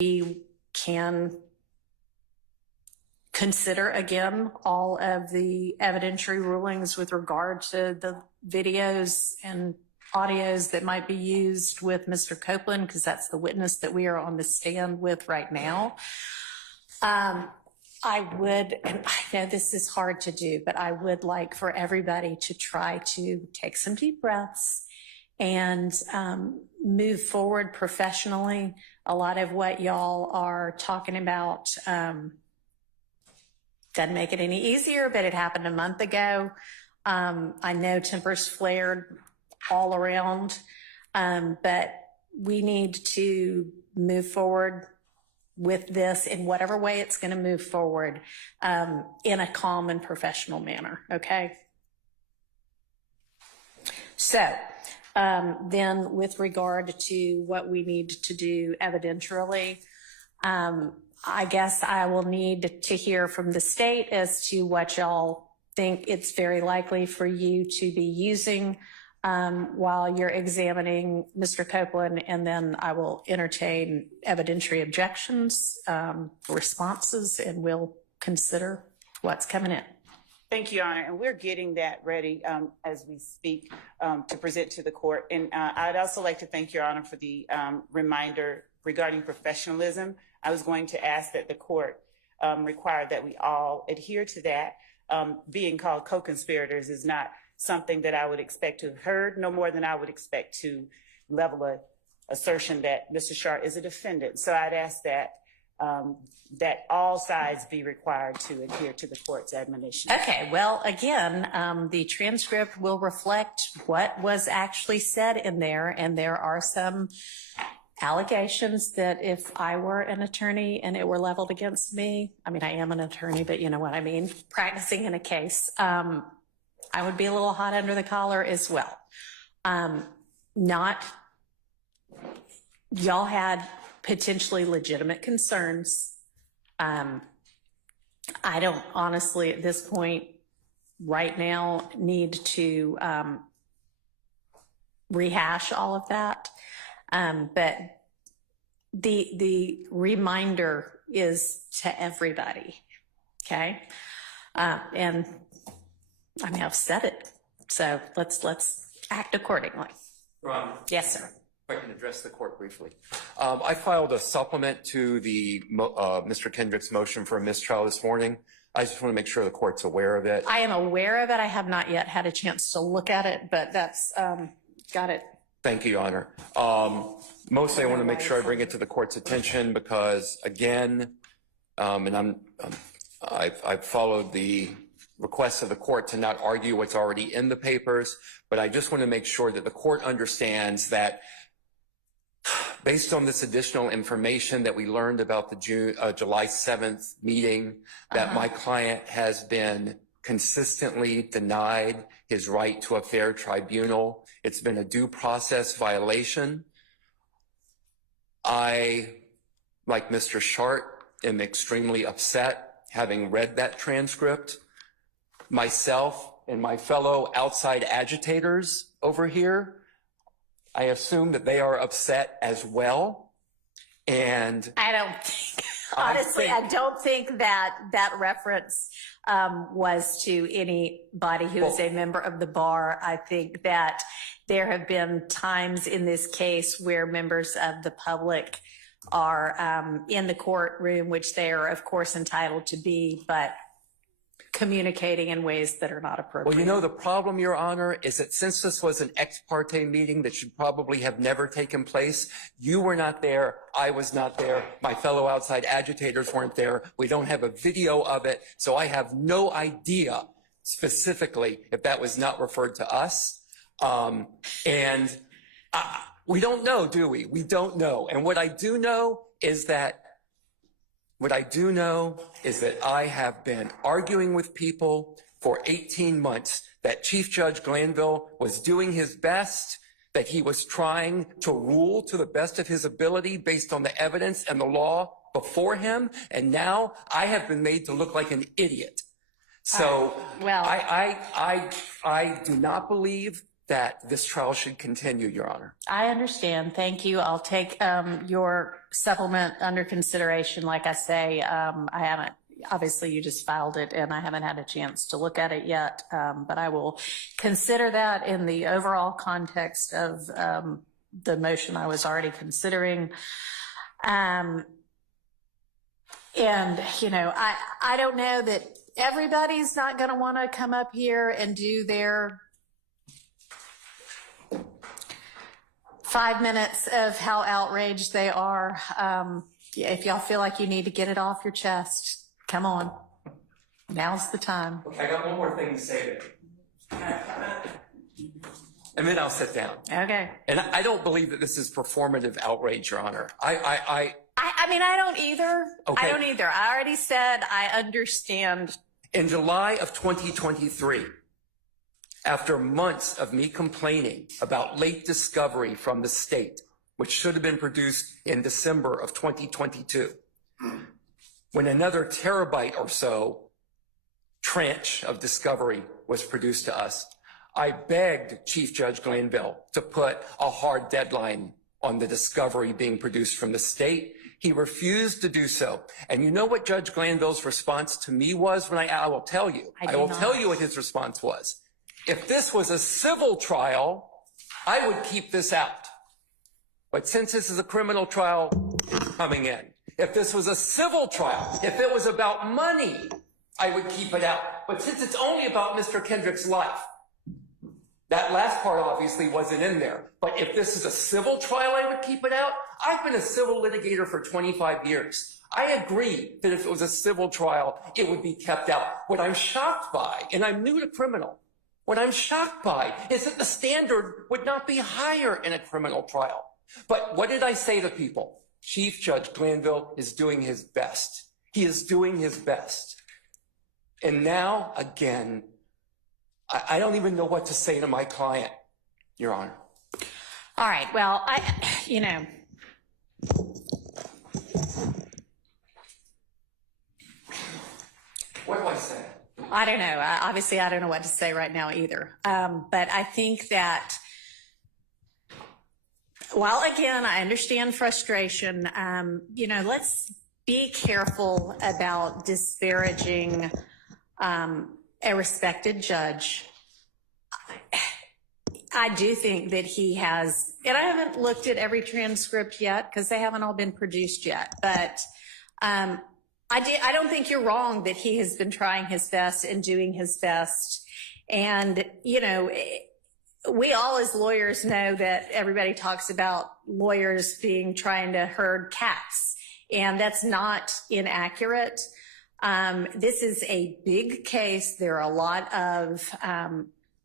we can consider again all of the evidentiary rulings with regard to the videos and audios that might be used with Mr. Copeland, because that's the witness that we are on the stand with right now. I would, and I know this is hard to do, but I would like for everybody to try to take some deep breaths and move forward professionally. A lot of what y'all are talking about doesn't make it any easier, but it happened a month ago. I know tempers flared all around, but we need to move forward with this in whatever way it's going to move forward in a calm and professional manner, okay? So then with regard to what we need to do evidentially, I guess I will need to hear from the state as to what y'all think it's very likely for you to be using while you're examining Mr. Copeland, and then I will entertain evidentiary objections, responses, and we'll consider what's coming in. Thank you, Your Honor, and we're getting that ready as we speak to present to the court. And I'd also like to thank Your Honor for the reminder regarding professionalism. I was going to ask that the court require that we all adhere to that. Being called co-conspirators is not something that I would expect to have heard, no more than I would expect to level a assertion that Mr. Sharp is a defendant. So I'd ask that that all sides be required to adhere to the court's admonition. Okay, well, again, the transcript will reflect what was actually said in there, and there are some allegations that if I were an attorney and it were leveled against me, I mean, I am an attorney, but you know what I mean, practicing in a case, I would be a little hot under the collar as well. Y'all had potentially legitimate concerns. I don't honestly at this point right now need to rehash all of that. But the reminder is to everybody, okay? And I mean, I've said it, so let's act accordingly. Ron. Yes, sir. If I can address the court briefly. I filed a supplement to the Mr. Kendrick's motion for a mistrial this morning. I just want to make sure the court's aware of it. I am aware of it. I have not yet had a chance to look at it, but that's got it. Thank you, Your Honor. Mostly I want to make sure I bring it to the court's attention because, again, and I've followed the request of the court to not argue what's already in the papers, but I just want to make sure that the court understands that based on this additional information that we learned about the July 7th meeting, that my client has been consistently denied his right to a fair tribunal. It's been a due process violation. I, like Mr. Sharp, am extremely upset having read that transcript. Myself and my fellow outside agitators over here, I assume that they are upset as well. And I don't think, honestly, I don't think that reference was to anybody who is a member of the bar. I think that there have been times in this case where members of the public are in the courtroom, which they are, of course, entitled to be, but communicating in ways that are not appropriate. well, you know, the problem, Your Honor, is that since this was an ex parte meeting that should probably have never taken place, you were not there, I was not there, my fellow outside agitators weren't there, we don't have a video of it, so I have no idea specifically if that was not referred to us. We don't know, do we? We don't know. And what I do know is that I have been arguing with people for 18 months that Chief Judge Glanville was doing his best, that he was trying to rule to the best of his ability based on the evidence and the law before him, and now I have been made to look like an idiot. So well, I do not believe that this trial should continue, Your Honor. I understand. Thank you. I'll take your supplement under consideration. Like I say, I haven't, obviously you just filed it and I haven't had a chance to look at it yet, but I will consider that in the overall context of the motion I was already considering. And, you know, I don't know that everybody's not going to want to come up here and do their 5 minutes of how outraged they are. If y'all feel like you need to get it off your chest, come on. Now's the time. Okay, I got one more thing to say there. And then I'll sit down. Okay. And I don't believe that this is performative outrage, Your Honor. I mean, I don't either. Okay. I don't either. I already said I understand. In July of 2023, after months of me complaining about late discovery from the state, which should have been produced in December of 2022, when another terabyte or so tranche of discovery was produced to us, I begged Chief Judge Glanville to put a hard deadline on the discovery being produced from the state. He refused to do so. And you know what Judge Glanville's response to me was when I will tell you. I will tell you what his response was. If this was a civil trial, I would keep this out. But since this is a criminal trial, it's coming in. If this was a civil trial, if it was about money, I would keep it out. But since it's only about Mr. Kendrick's life, that last part obviously wasn't in there. But if this is a civil trial, I would keep it out. I've been a civil litigator for 25 years. I agree that if it was a civil trial, it would be kept out. What I'm shocked by, and I'm new to criminal, what I'm shocked by is that the standard would not be higher in a criminal trial. But what did I say to people? Chief Judge Glanville is doing his best. He is doing his best. And now, again, I don't even know what to say to my client, Your Honor. All right. Well, you know. What do I say? I don't know. Obviously, I don't know what to say right now either. But I think that, while again, I understand frustration, you know, let's be careful about disparaging a respected judge. I do think that he has, and I haven't looked at every transcript yet because they haven't all been produced yet, but I don't think you're wrong that he has been trying his best and doing his best. And, you know, we all as lawyers know that everybody talks about lawyers trying to herd cats, and that's not inaccurate. This is a big case. There are a lot of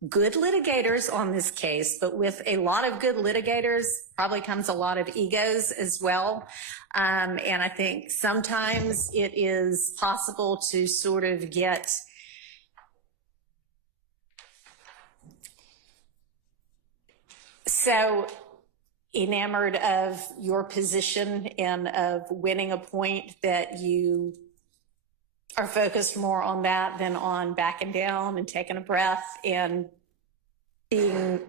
good litigators on this case, but with a lot of good litigators probably comes a lot of egos as well. And I think sometimes it is possible to sort of get so enamored of your position and of winning a point that you are focused more on that than on backing down and taking a breath and being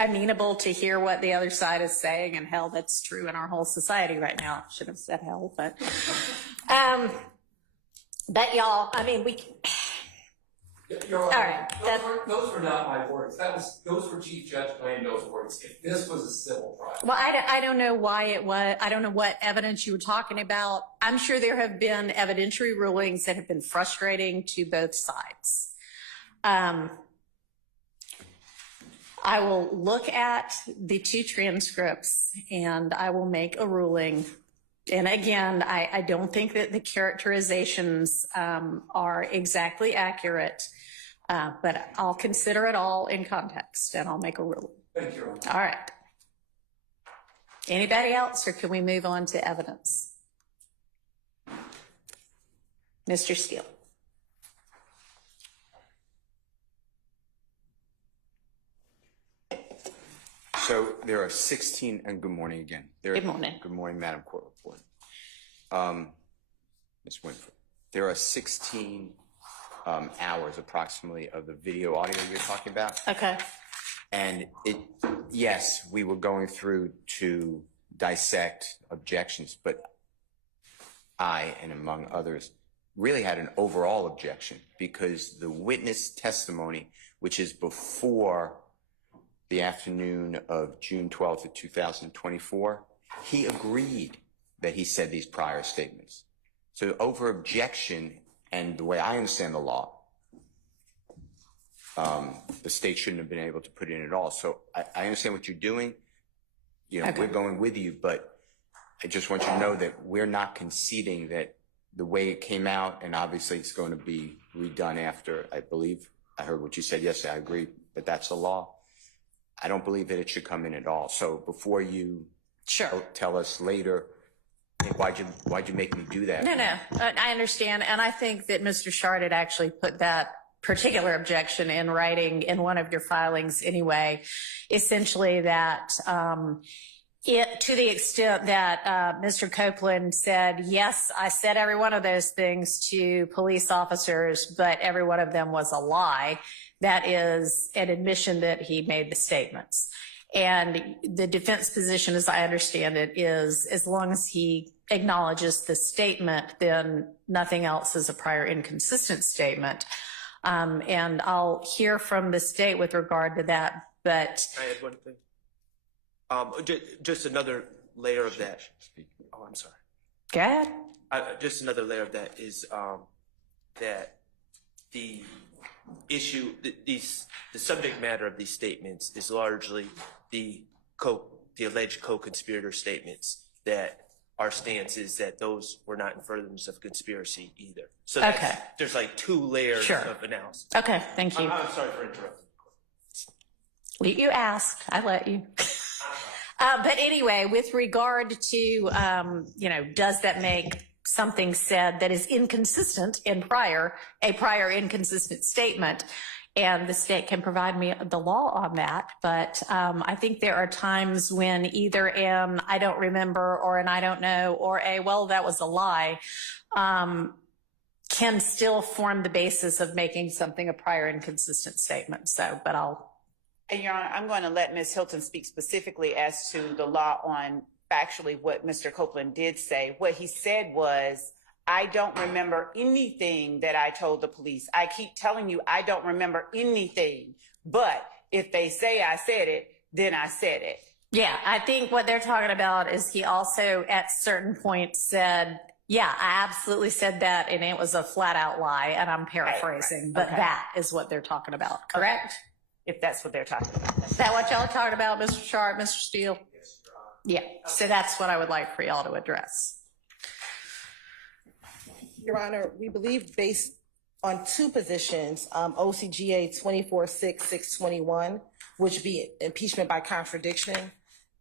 amenable to hear what the other side is saying. And hell, that's true in our whole society right now. I should have said hell, but y'all, I mean, You're all right. Those were not my words. Those were Chief Judge Glanville's words. If this was a civil trial. Well, I don't know why it was. I don't know what evidence you were talking about. I'm sure there have been evidentiary rulings that have been frustrating to both sides. I will look at the two transcripts and I will make a ruling. And again, I don't think that the characterizations are exactly accurate, but I'll consider it all in context and I'll make a ruling. Thank you. All right. Anybody else, or can we move on to evidence? Mr. Steele. So there are 16, and good morning again. Good morning. Good morning, Madam Court Reporter. Ms. Winfrey, there are 16 hours approximately of the video audio you're talking about. Okay. And yes, we were going through to dissect objections, but I, and among others, really had an overall objection because the witness testimony, which is before the afternoon of June 12th of 2024, he agreed that he said these prior statements. So over objection, and the way I understand the law, the state shouldn't have been able to put it in at all. So I understand what you're doing. You know, Okay. We're going with you, but I just want you to know that we're not conceding that the way it came out, and obviously it's going to be redone after, I believe. I heard what you said yesterday. I agree, but that's the law. I don't believe that it should come in at all. So before you tell us later, hey, why'd you make me do that? No, I understand. And I think that Mr. Shard had actually put that particular objection in writing in one of your filings anyway, essentially that to the extent that Mr. Copeland said, yes, I said every one of those things to police officers, but every one of them was a lie. That is an admission that he made the statements. And the defense position, as I understand it, is as long as he acknowledges the statement, then nothing else is a prior inconsistent statement. And I'll hear from the state with regard to that, but... Can I add one thing? Just another layer of that. Oh, I'm sorry. Go ahead. Just another layer of that is that the issue, the subject matter of these statements is largely the alleged co-conspirator statements, that our stance is that those were not in furtherance of conspiracy either. So there's like two layers of analysis. Okay, thank you. I'm sorry for interrupting. You asked, I let you. But anyway, with regard to, does that make something said that is inconsistent in a prior inconsistent statement? And the state can provide me the law on that. But I think there are times when either an I don't remember or an I don't know or a, well, that was a lie, can still form the basis of making something a prior inconsistent statement. So, but And Your Honor, I'm going to let Ms. Hilton speak specifically as to the law on factually what Mr. Copeland did say. What he said was, I don't remember anything that I told the police. I keep telling you, I don't remember anything. But if they say I said it, then I said it. yeah, I think what they're talking about is he also at certain points said, yeah, I absolutely said that, and it was a flat out lie, and I'm paraphrasing, but that is what they're talking about, correct? If that's what they're talking about. Is that what y'all are talking about, Mr. Sharp, Mr. Steele? Yeah, so that's what I would like for y'all to address. Your Honor, we believe based on two positions, OCGA 24-6-621, which be impeachment by contradiction,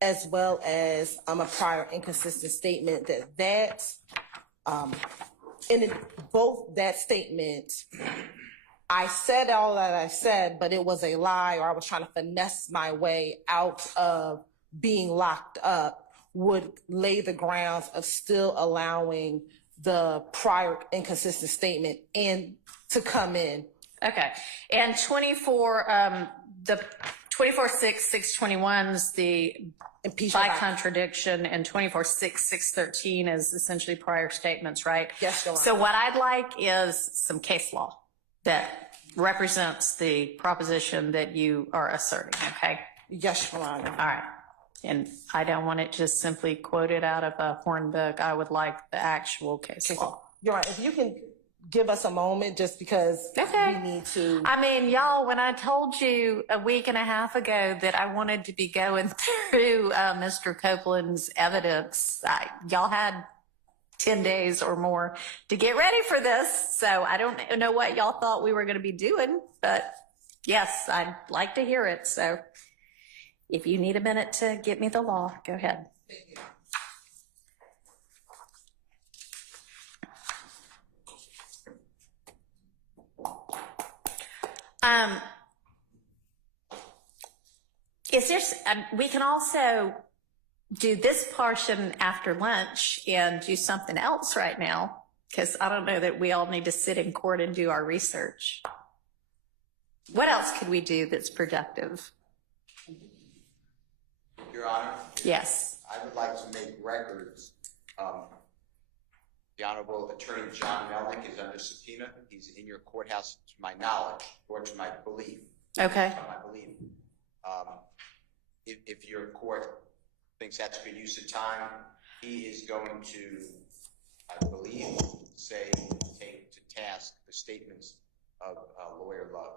as well as a prior inconsistent statement, in both that statement, I said all that I said, but it was a lie, or I was trying to finesse my way out of being locked up, would lay the grounds of still allowing the prior inconsistent statement to come in. Okay. And 24-6-621 is the Impeachment by contradiction, and 24-6-613 is essentially prior statements, right? Yes, Your Honor. So what I'd like is some case law that represents the proposition that you are asserting, okay? Yes, Your Honor. All right. And I don't want it just simply quoted out of a horn book. I would like the actual case law. Your Honor, if you can give us a moment, just because we need to. I mean, y'all, when I told you a week and a half ago that I wanted to be going through Mr. Copeland's evidence, y'all had 10 days or more to get ready for this. So I don't know what y'all thought we were going to be doing, but yes, I'd like to hear it. So if you need a minute to get me the law, go ahead. Thank you. Is there, we can also do this portion after lunch and do something else right now. because I don't know that we all need to sit in court and do our research. What else could we do that's productive? Your Honor, Yes. I would like to make records. The Honorable Attorney John Melnick is under subpoena. He's in your courthouse, to my knowledge, or to my belief. Okay. I believe. If your court thinks that's good use of time, he is going to, I believe, take to task the statements of Lawyer Love.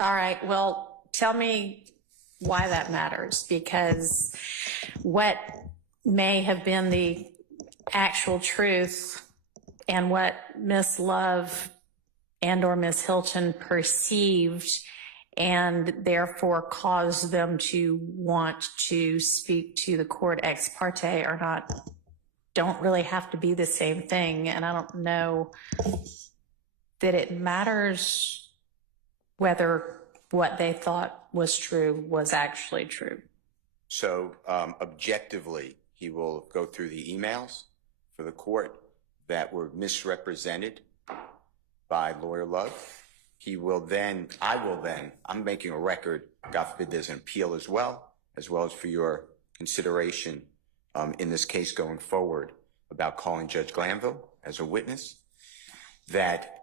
All right. Well, tell me why that matters, because what may have been the actual truth and what Miss Love and or Miss Hilton perceived and therefore caused them to want to speak to the court ex parte don't really have to be the same thing. And I don't know that it matters whether what they thought was true was actually true. So objectively, he will go through the emails for the court that were misrepresented by Lawyer Love. He will then, I'm making a record, God forbid there's an appeal as well as for your consideration in this case going forward about calling Judge Glanville as a witness, that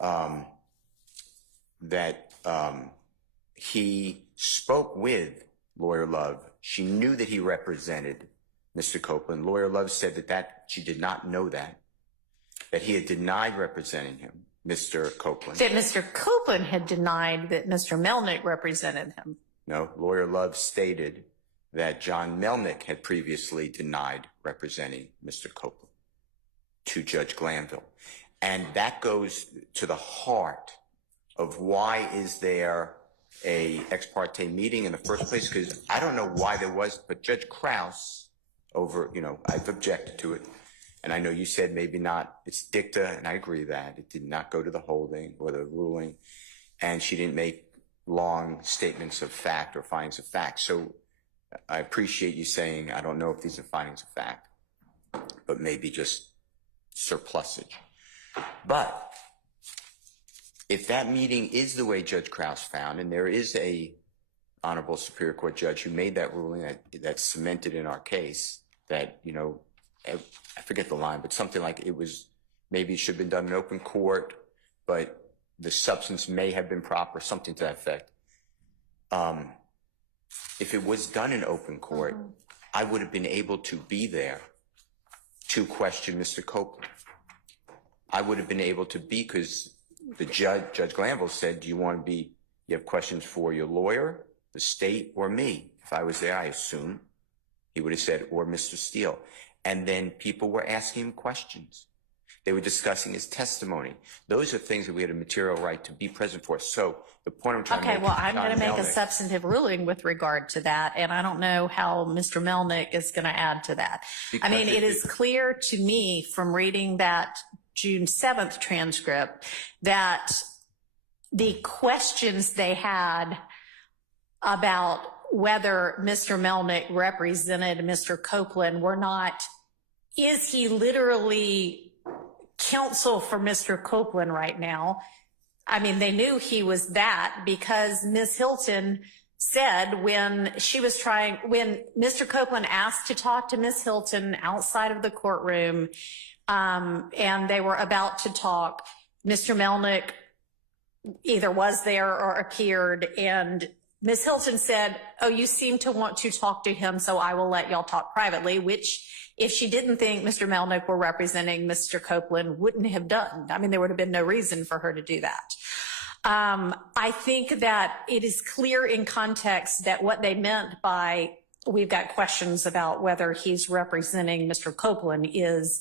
he spoke with Lawyer Love. She knew that he represented Mr. Copeland. Lawyer Love said that she did not know that he had denied representing him, Mr. Copeland. That Mr. Copeland had denied that Mr. Melnick represented him. No, Lawyer Love stated that John Melnick had previously denied representing Mr. Copeland to Judge Glanville. And that goes to the heart of why is there a ex parte meeting in the first place, because I don't know why there was, but Judge Krause I've objected to it. And I know you said maybe not, it's dicta, and I agree that it did not go to the holding or the ruling, and she didn't make long statements of fact or findings of fact. So I appreciate you saying, I don't know if these are findings of fact, but maybe just surplusage. But if that meeting is the way Judge Krause found, and there is a Honorable Superior Court judge who made that ruling that's cemented in our case, that, I forget the line, but something like maybe it should have been done in open court, but the substance may have been proper, something to that effect. If it was done in open court, I would have been able to be there to question Mr. Copeland. I would have been able to be, because the Judge Glanville said, you have questions for your lawyer, the state, or me? If I was there, I assume he would have said, or Mr. Steele. And then people were asking him questions. They were discussing his testimony. Those are things that we had a material right to be present for. So the point I'm trying to make. Okay, well, I'm going to make a substantive ruling with regard to that, and I don't know how Mr. Melnick is going to add to that. I mean, it is clear to me from reading that June 7th transcript that the questions they had about whether Mr. Melnick represented Mr. Copeland were not, is he literally counsel for Mr. Copeland right now? I mean, they knew he was that because Ms. Hilton said when Mr. Copeland asked to talk to Ms. Hilton outside of the courtroom, and they were about to talk, Mr. Melnick either was there or appeared, and Ms. Hilton said, oh, you seem to want to talk to him, so I will let y'all talk privately, which if she didn't think Mr. Melnick were representing Mr. Copeland, wouldn't have done. I mean, there would have been no reason for her to do that. I think that it is clear in context that what they meant by we've got questions about whether he's representing Mr. Copeland is,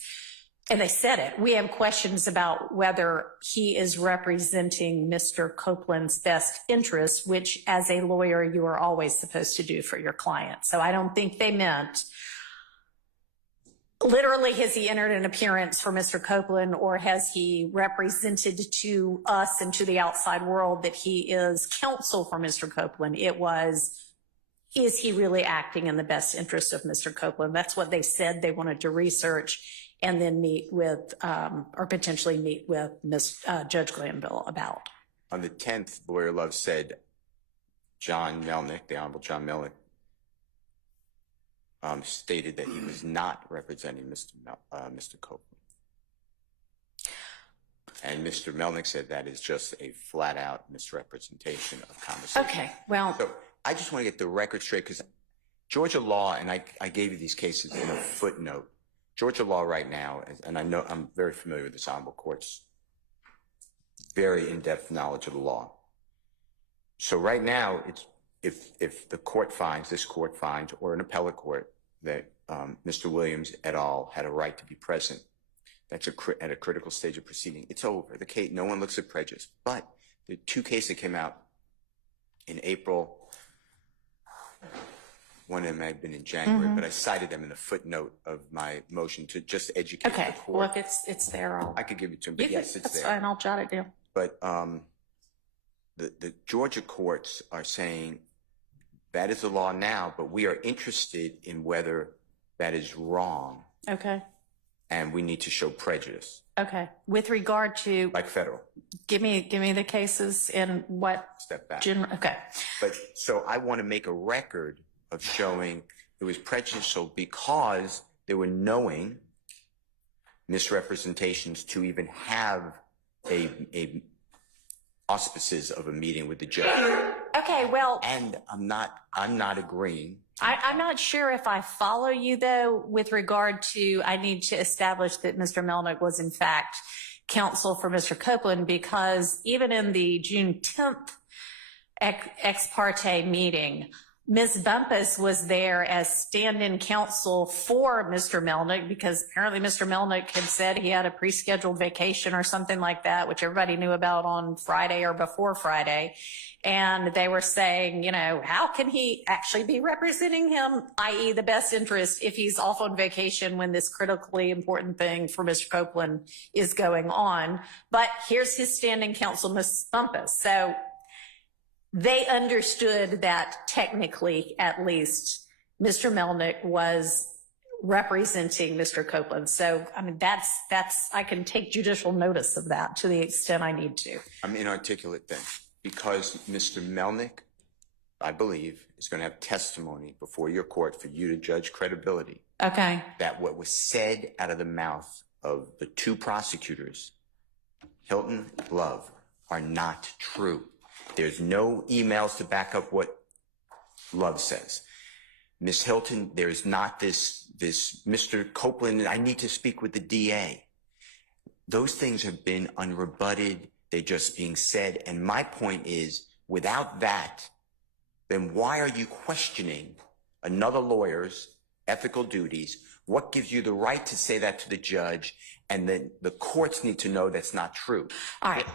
and they said it, we have questions about whether he is representing Mr. Copeland's best interests, which as a lawyer, you are always supposed to do for your client. So I don't think they meant literally has he entered an appearance for Mr. Copeland, or has he represented to us and to the outside world that he is counsel for Mr. Copeland? It was, is he really acting in the best interest of Mr. Copeland? That's what they said they wanted to research. and then meet with, or potentially meet with Judge Glanville about. On the 10th, Lawyer Love said John Melnick, the Honorable John Melnick, stated that he was not representing Mr. Copeland. And Mr. Melnick said that is just a flat-out misrepresentation of conversation. Okay, well. So I just want to get the record straight, because Georgia law, and I gave you these cases in a footnote. Georgia law right now, and I know I'm very familiar with this Honorable Court's very in-depth knowledge of the law. So right now, it's if the court finds, this court finds, or an appellate court, that Mr. Williams et al. Had a right to be present, that's at a critical stage of proceeding, it's over. The case, no one looks at prejudice. But the two cases that came out in April, one of them may have been in January, but I cited them in the footnote of my motion to just educate the court. Well, if it's there, I could give it to him, but yes, it's that's there. fine, I'll jot it down. But the Georgia courts are saying that is the law now, but we are interested in whether that is wrong. Okay. And we need to show prejudice. Okay. With regard to, Like federal. give me the cases in what? Step back. Okay. But so I want to make a record of showing it was prejudicial because there were knowing misrepresentations to even have a auspices of a meeting with the judge. Okay, well. And I'm not agreeing. I'm not sure if I follow you, though, with regard to, I need to establish that Mr. Melnick was, in fact, counsel for Mr. Copeland, because even in the June 10th ex parte meeting, Ms. Bumpus was there as stand-in counsel for Mr. Melnick, because apparently Mr. Melnick had said he had a pre-scheduled vacation or something like that, which everybody knew about on Friday or before Friday. And they were saying, you know, how can he actually be representing him, i.e. the best interest, if he's off on vacation when this critically important thing for Mr. Copeland is going on. But here's his standing counsel, Ms. Bumpus. So they understood that technically, at least, Mr. Melnick was representing Mr. Copeland. So, I mean, that's, I can take judicial notice of that to the extent I need to. I'm inarticulate then, because Mr. Melnick, I believe, is going to have testimony before your court for you to judge credibility. Okay. That what was said out of the mouth of the two prosecutors, Hilton, Love, are not true. There's no emails to back up what Love says. Ms. Hilton, there's not this Mr. Copeland, I need to speak with the DA. Those things have been unrebutted. They're just being said. And my point is, without that, then why are you questioning another lawyer's ethical duties? What gives you the right to say that to the judge? And then the courts need to know that's not true. All right.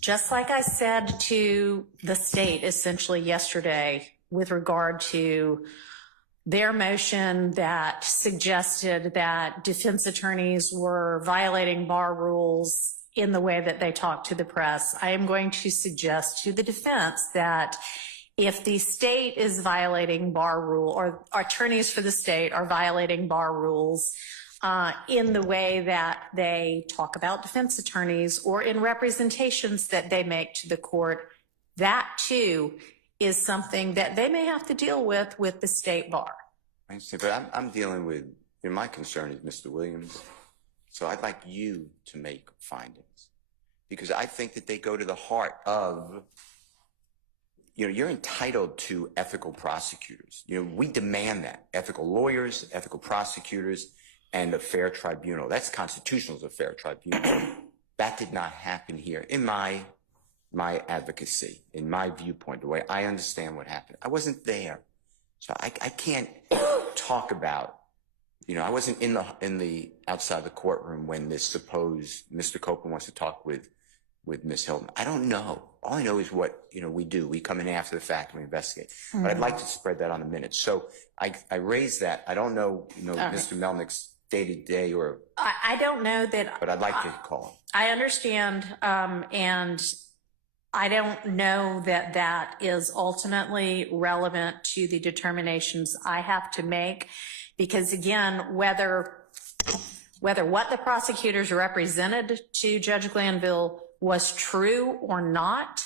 Just like I said to the state essentially yesterday with regard to their motion that suggested that defense attorneys were violating bar rules in the way that they talk to the press, I am going to suggest to the defense that if the state is violating bar rule, or attorneys for the state are violating bar rules in the way that they talk about defense attorneys or in representations that they make to the court, that too is something that they may have to deal with the state bar. I understand, but I'm dealing with, my concern is Mr. Williams. So I'd like you to make findings, because I think that they go to the heart of, you're entitled to ethical prosecutors. We demand that. Ethical lawyers, ethical prosecutors, and a fair tribunal. That's constitutional as a fair tribunal. That did not happen here in my advocacy, in my viewpoint, the way I understand what happened. I wasn't there. So I can't talk about, I wasn't in the outside the courtroom when this supposed Mr. Copeland wants to talk with Ms. Hilton. I don't know. All I know is what, we do. We come in after the fact and we investigate. Mm-hmm. But I'd like to spread that on a minute. So I raised that. I don't know, Mr. Melnick's day-to-day or... I don't know that... But I'd like to call him. I understand, and I don't know that that is ultimately relevant to the determinations I have to make, because again, whether whether what the prosecutors represented to Judge Glanville was true or not,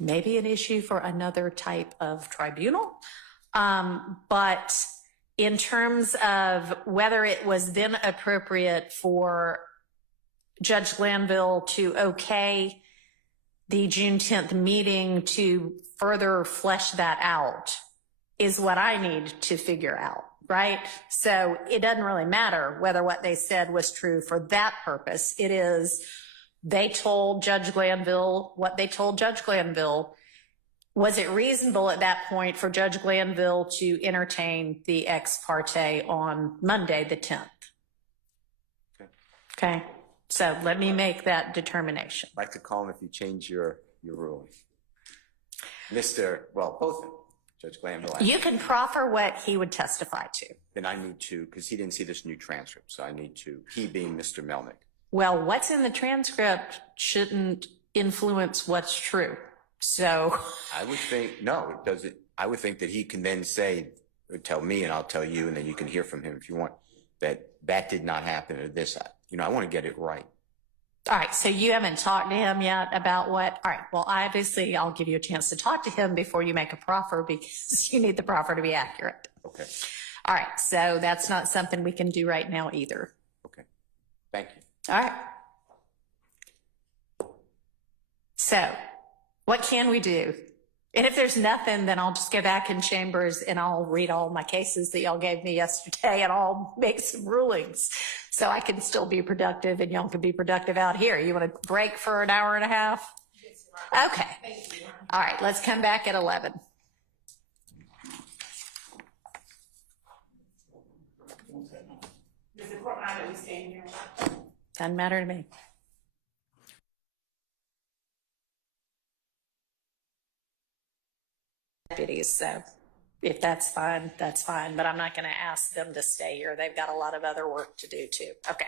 maybe an issue for another type of tribunal. But in terms of whether it was then appropriate for Judge Glanville to okay the June 10th meeting to further flesh that out is what I need to figure out, right? So it doesn't really matter whether what they said was true for that purpose. It is, they told Judge Glanville what they told Judge Glanville. Was it reasonable at that point for Judge Glanville to entertain the ex parte on Monday, the 10th? Okay. So let me make that determination. I'd like to call him if you change your ruling. Both of them, Judge Glanville. You can proffer what he would testify to. Then I need to, because he didn't see this new transcript, so I need to, he being Mr. Melnick. Well, what's in the transcript shouldn't influence what's true. So I would think, no, it doesn't. I would think that he can then say, or tell me and I'll tell you, and then you can hear from him if you want, that did not happen or this. I want to get it right. all right, so you haven't talked to him yet about what? All right, well, obviously, I'll give you a chance to talk to him before you make a proffer because you need the proffer to be accurate. Okay. All right, so that's not something we can do right now either. Okay. Thank you. All right. So, what can we do? And if there's nothing, then I'll just go back in chambers and I'll read all my cases that y'all gave me yesterday and I'll make some rulings so I can still be productive and y'all can be productive out here. You want to break for an hour and a half? Okay. Thank you. All right, let's come back at 11. Does the court mind that we stay in here? Doesn't matter to me. Deputies, so if that's fine, that's fine. But I'm not going to ask them to stay here. They've got a lot of other work to do too. Okay.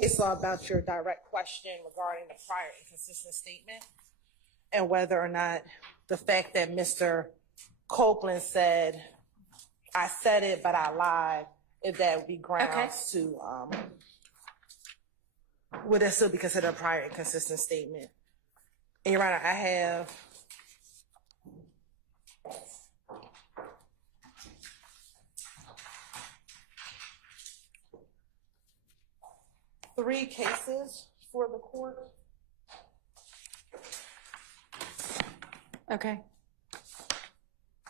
Case law about your direct question regarding the prior inconsistent statement and whether or not the fact that Mr. Copeland said, I said it, but I lied, if that would be grounds to, would that still be considered a prior inconsistent statement? And Your Honor, I have three cases for the court. Okay.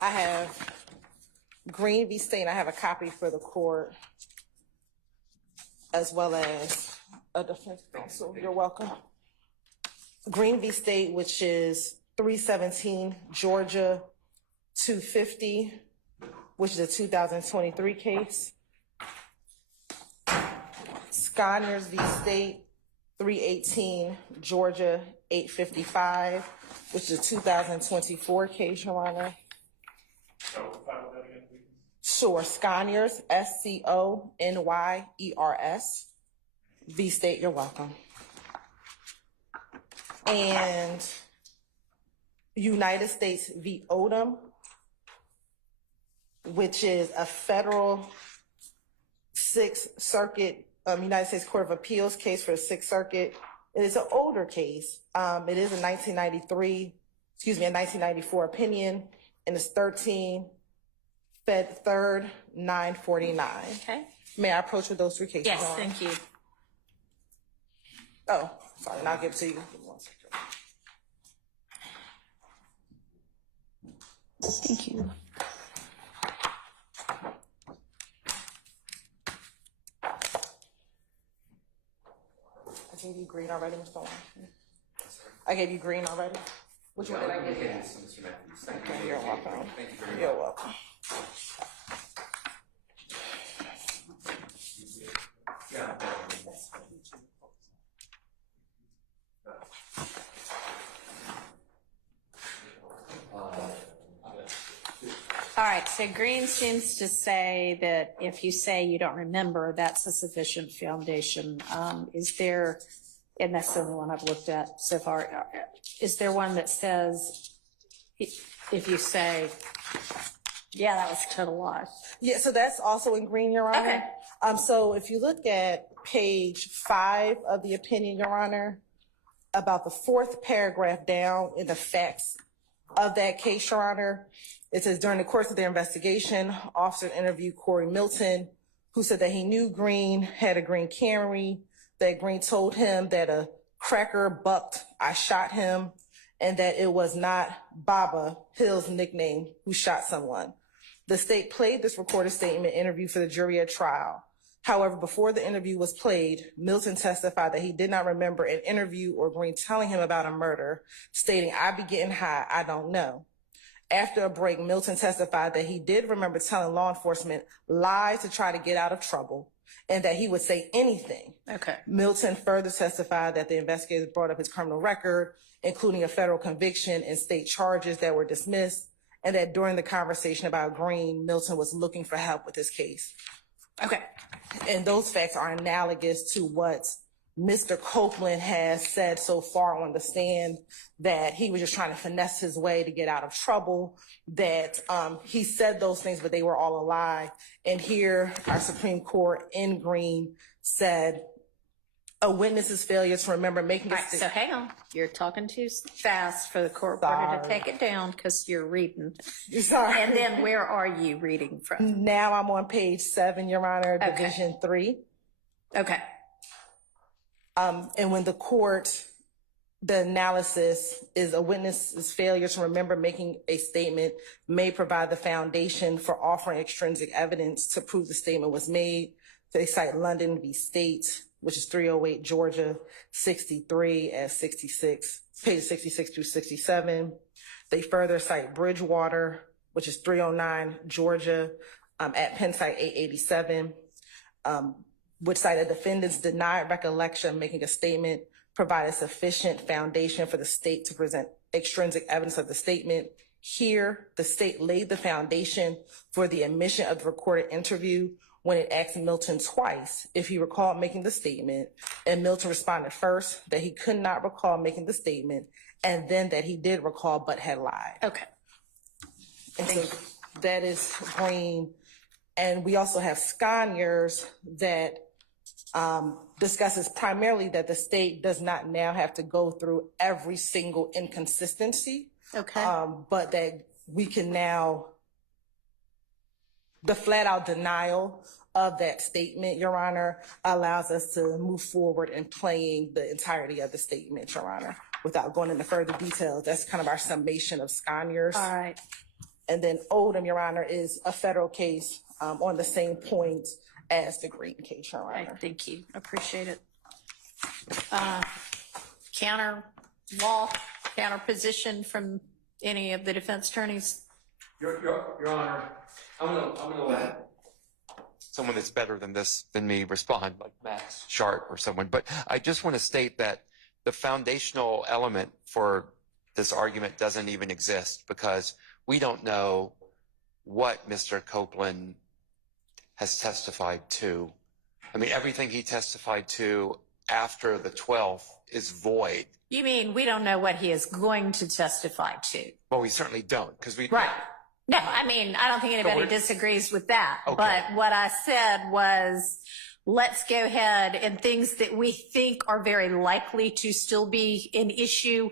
I have Green v. State, and I have a copy for the court, as well as a defense counsel. You're welcome. Green v. State, which is 317 Georgia 250, which is a 2023 case. Sconners v. State, 318 Georgia 855, which is a 2024 case, Your Honor. Sure, Sconyers, SCONYERS, v. State, you're welcome. And United States v. Odom, which is a federal Sixth Circuit, United States Court of Appeals case for the Sixth Circuit. It is an older case. It is a 1994 opinion, and it's 13 Fed 3rd 949. Okay. May I approach with those three cases? Yes, thank you. Oh, sorry, and I'll give it to you. Give me 1 second. Thank you. I gave you green already, Mr. Long. I gave you green already. Which one did I give you? Okay, you're welcome. You're welcome. All right, so Green seems to say that if you say you don't remember, that's a sufficient foundation. Is there, and that's the only one I've looked at so far, is there one that says, if you say, yeah, that was a total lie? Yeah, so that's also in green, Your Honor. Okay. So if you look at page 5 of the opinion, Your Honor, about the 4th paragraph down in the facts of that case, Your Honor, it says, during the course of their investigation, officers interviewed Corey Milton, who said that he knew Green had a green Camry, that Green told him that a cracker bucked, I shot him, and that it was not Baba, Hill's nickname, who shot someone. The state played this recorded statement interview for the jury at trial. However, before the interview was played, Milton testified that he did not remember an interview or Green telling him about a murder, stating, I be getting high, I don't know. After a break, Milton testified that he did remember telling law enforcement lies to try to get out of trouble and that he would say anything. Okay. Milton further testified that the investigators brought up his criminal record, including a federal conviction and state charges that were dismissed, and that during the conversation about Green, Milton was looking for help with his case. Okay. And those facts are analogous to what Mr. Copeland has said so far on the stand, that he was just trying to finesse his way to get out of trouble, that he said those things, but they were all a lie. And here, our Supreme Court in Green said a witness's failure to remember making a All right, so hang on. You're talking too fast for the court reporter to take it down because you're reading. Sorry. And then where are you reading from? Now I'm on page 7, Your Honor, Okay. Division 3. Okay. And when the court, the analysis is a witness's failure to remember making a statement may provide the foundation for offering extrinsic evidence to prove the statement was made. They cite London v. State, which is 308 Georgia 63 at 66, page 66 through 67. They further cite Bridgewater, which is 309 Georgia at Penn site 887. Which cited defendants denied recollection of making a statement, provided sufficient foundation for the state to present extrinsic evidence of the statement. Here, the state laid the foundation for the admission of the recorded interview when it asked Milton twice if he recalled making the statement, and Milton responded first that he could not recall making the statement, and then that he did recall but had lied. Okay. And so that is green. And we also have Scaniers that discusses primarily that the state does not now have to go through every single inconsistency, Okay. but that we can now, the flat out denial of that statement, Your Honor, allows us to move forward in playing the entirety of the statement, Your Honor, without going into further details. That's kind of our summation of Scaniers. All right. And then Odom, Your Honor, is a federal case on the same point as the Green case, Your Okay, Honor. thank you. Appreciate it. Counter law, counter position from any of the defense attorneys? Your Honor, I'm gonna let someone that's better than me respond, like Max Sharp or someone. But I just want to state that the foundational element for this argument doesn't even exist, because we don't know what Mr. Copeland has testified to. I mean, everything he testified to after the 12th is void. You mean we don't know what he is going to testify to? Well, we certainly don't, because we... Right. No, I mean, I don't think anybody disagrees with that. Okay. But what I said was, let's go ahead and things that we think are very likely to still be an issue,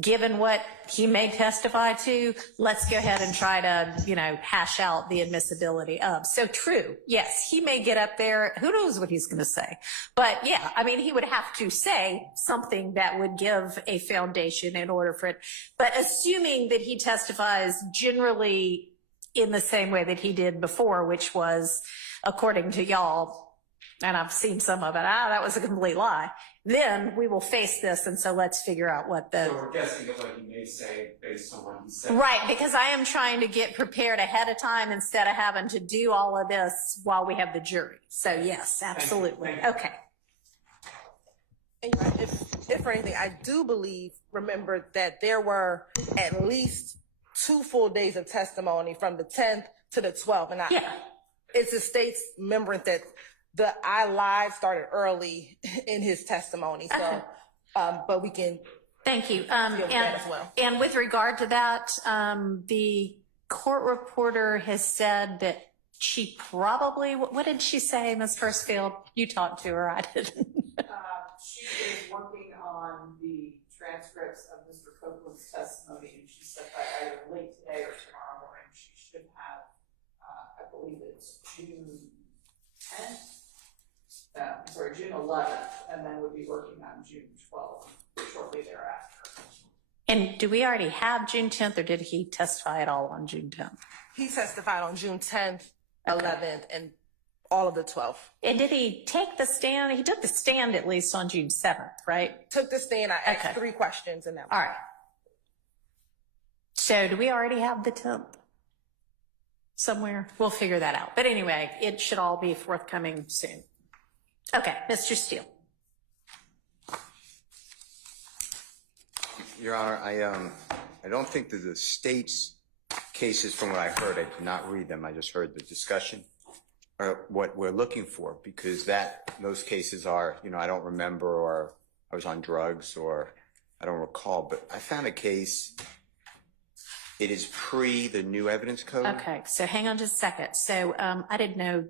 given what he may testify to, let's go ahead and try to, hash out the admissibility of. So true. Yes, he may get up there. Who knows what he's going to say? But yeah, I mean, he would have to say something that would give a foundation in order for it. But assuming that he testifies generally in the same way that he did before, which was, according to y'all, and I've seen some of it, that was a complete lie, then we will face this, and so let's figure out what the... So we're guessing at what he may say based on what he said. Right, because I am trying to get prepared ahead of time instead of having to do all of this while we have the jury. So yes, absolutely. Thank you. Okay. And if for anything, I do remember that there were at least 2 full days of testimony from the 10th to the 12th. And it's the state's remembrance that the I lied started early in his testimony. So, Okay. But we can. Thank you. that as well. And with regard to that, the court reporter has said that she probably, what did she say, Ms. Firstfield? You talked to her, I didn't. She is working on the transcripts of Mr. Copeland's testimony, and she said by either late today or tomorrow morning she should have, I believe it's June 10th, June 11th, and then would be working on June 12th shortly thereafter. And do we already have June 10th, or did he testify at all on June 10th? He testified on June 10th, 11th, and all of the 12th. And did he take the stand? He took the stand at least on June 7th, right? Took the stand. I asked Okay. 3 questions in that All one. right. So do we already have the 10th somewhere? We'll figure that out. But anyway, it should all be forthcoming soon. Okay, Mr. Steele. Your Honor, I don't think that the state's cases, from what I heard, I did not read them, I just heard the discussion, are what we're looking for, because those cases are, I don't remember, or I was on drugs, or I don't recall, but I found a case, it is pre the new evidence code. Okay, so hang on just a second. So I didn't know,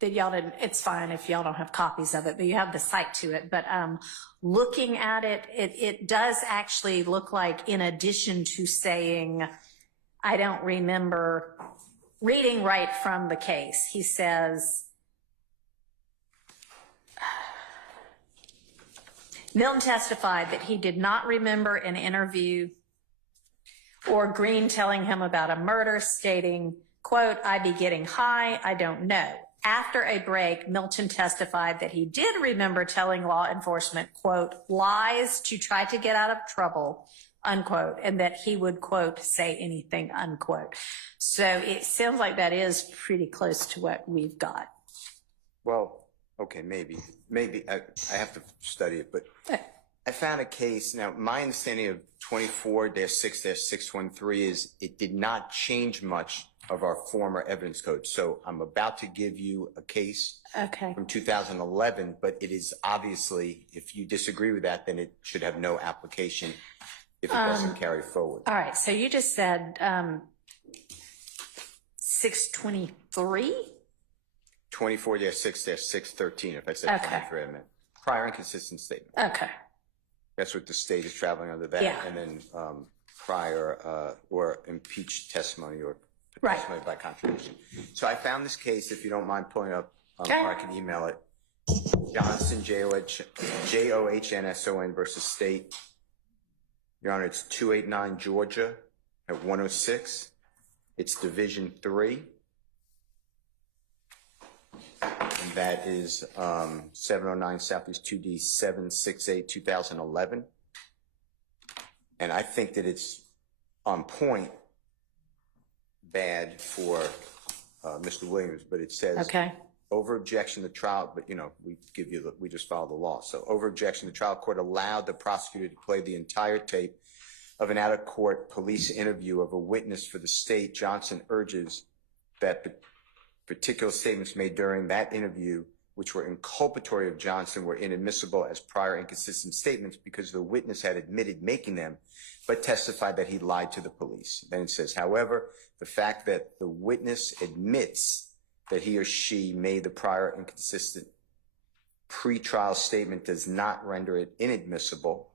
did y'all didn't, it's fine if y'all don't have copies of it, but you have the site to it. But looking at it, it does actually look like, in addition to saying, I don't remember reading right from the case, he says, Milton testified that he did not remember an interview or Green telling him about a murder, stating, quote, I be getting high, I don't know. After a break, Milton testified that he did remember telling law enforcement, quote, lies to try to get out of trouble, unquote, and that he would, quote, say anything, unquote. So it sounds like that is pretty close to what we've got. Well, okay, maybe I have to study it, but I found a case. Now, my understanding of 24-6-613 is it did not change much of our former evidence code. So I'm about to give you a case Okay. from 2011, but it is obviously, if you disagree with that, then it should have no application if it doesn't carry forward. All right. So you just said 623? 24-6-613, if I said Okay. 23, I meant prior inconsistent statement. Okay. That's what the state is traveling under that. Yeah. And then prior or impeached testimony or Right. testimony by contradiction. So I found this case, if you don't mind pulling up, Okay. or I can email it. Johnson, Johnsson versus State. Your Honor, it's 289 Georgia at 106. It's Division 3. And that is 709 Southeast 2D 768 2011. And I think that it's on point bad for Mr. Williams, but it says Okay. over objection to trial, but we just follow the law. So over objection, the trial court allowed the prosecutor to play the entire tape of an out-of-court police interview of a witness for the state. Johnson urges that the particular statements made during that interview, which were inculpatory of Johnson, were inadmissible as prior inconsistent statements because the witness had admitted making them, but testified that he lied to the police. Then it says, however, the fact that the witness admits that he or she made the prior inconsistent pre-trial statement does not render it inadmissible.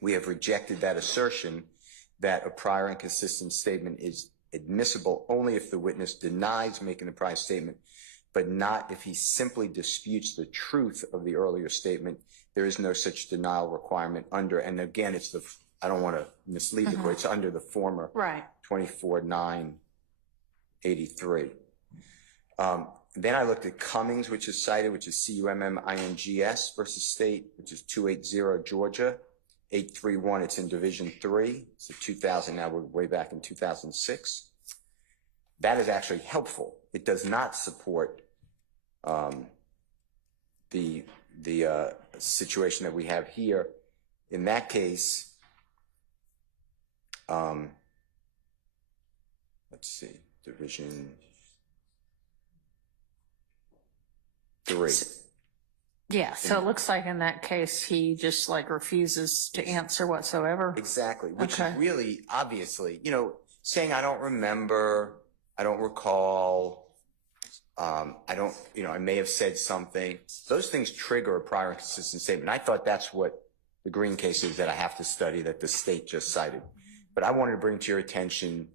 We have rejected that assertion that a prior inconsistent statement is admissible only if the witness denies making the prior statement, but not if he simply disputes the truth of the earlier statement. There is no such denial requirement under, and again, it's I don't want to mislead the court, it's under the former Right. 24-983. Then I looked at Cummings, which is cited, which is Cummings versus State, which is 280 Georgia, 831. It's in Division 3. It's a 2000. Now we're way back in 2006. That is actually helpful. It does not support the situation that we have here. In that case, let's see, Division 3. Yeah. So it looks like in that case, he just like refuses to answer whatsoever. Exactly, which Okay. is really obviously, saying I don't remember, I don't recall, I don't, I may have said something. Those things trigger a prior inconsistent statement. I thought that's what the Green case is that I have to study that the state just cited. But I wanted to bring to your attention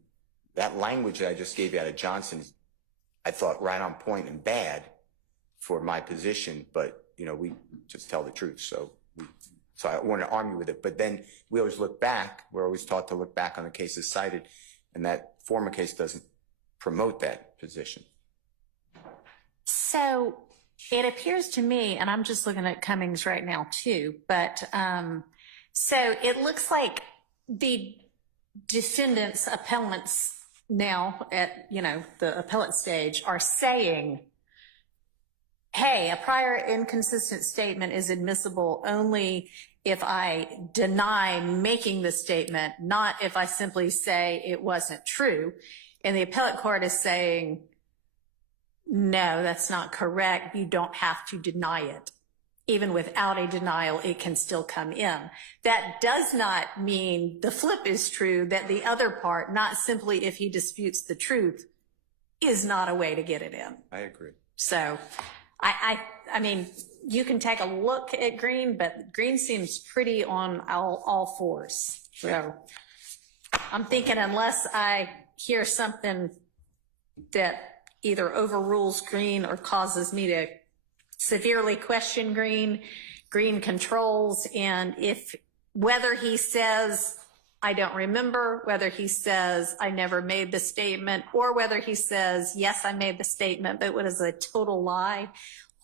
that language that I just gave you out of Johnson, I thought right on point and bad for my position, but we just tell the truth. So I want to arm you with it. But then we always look back. We're always taught to look back on the cases cited, and that former case doesn't promote that position. So it appears to me, and I'm just looking at Cummings right now too, but so it looks like the defendants, appellants now at, the appellate stage are saying, hey, a prior inconsistent statement is admissible only if I deny making the statement, not if I simply say it wasn't true. And the appellate court is saying, no, that's not correct. You don't have to deny it. Even without a denial, it can still come in. That does not mean the flip is true, that the other part, not simply if he disputes the truth, is not a way to get it in. I agree. So I mean, you can take a look at Green, but Green seems pretty on all fours. So I'm thinking unless I hear something that either overrules Green or causes me to severely question Green, Green controls. And whether he says, I don't remember, whether he says, I never made the statement, or whether he says, yes, I made the statement, but it was a total lie,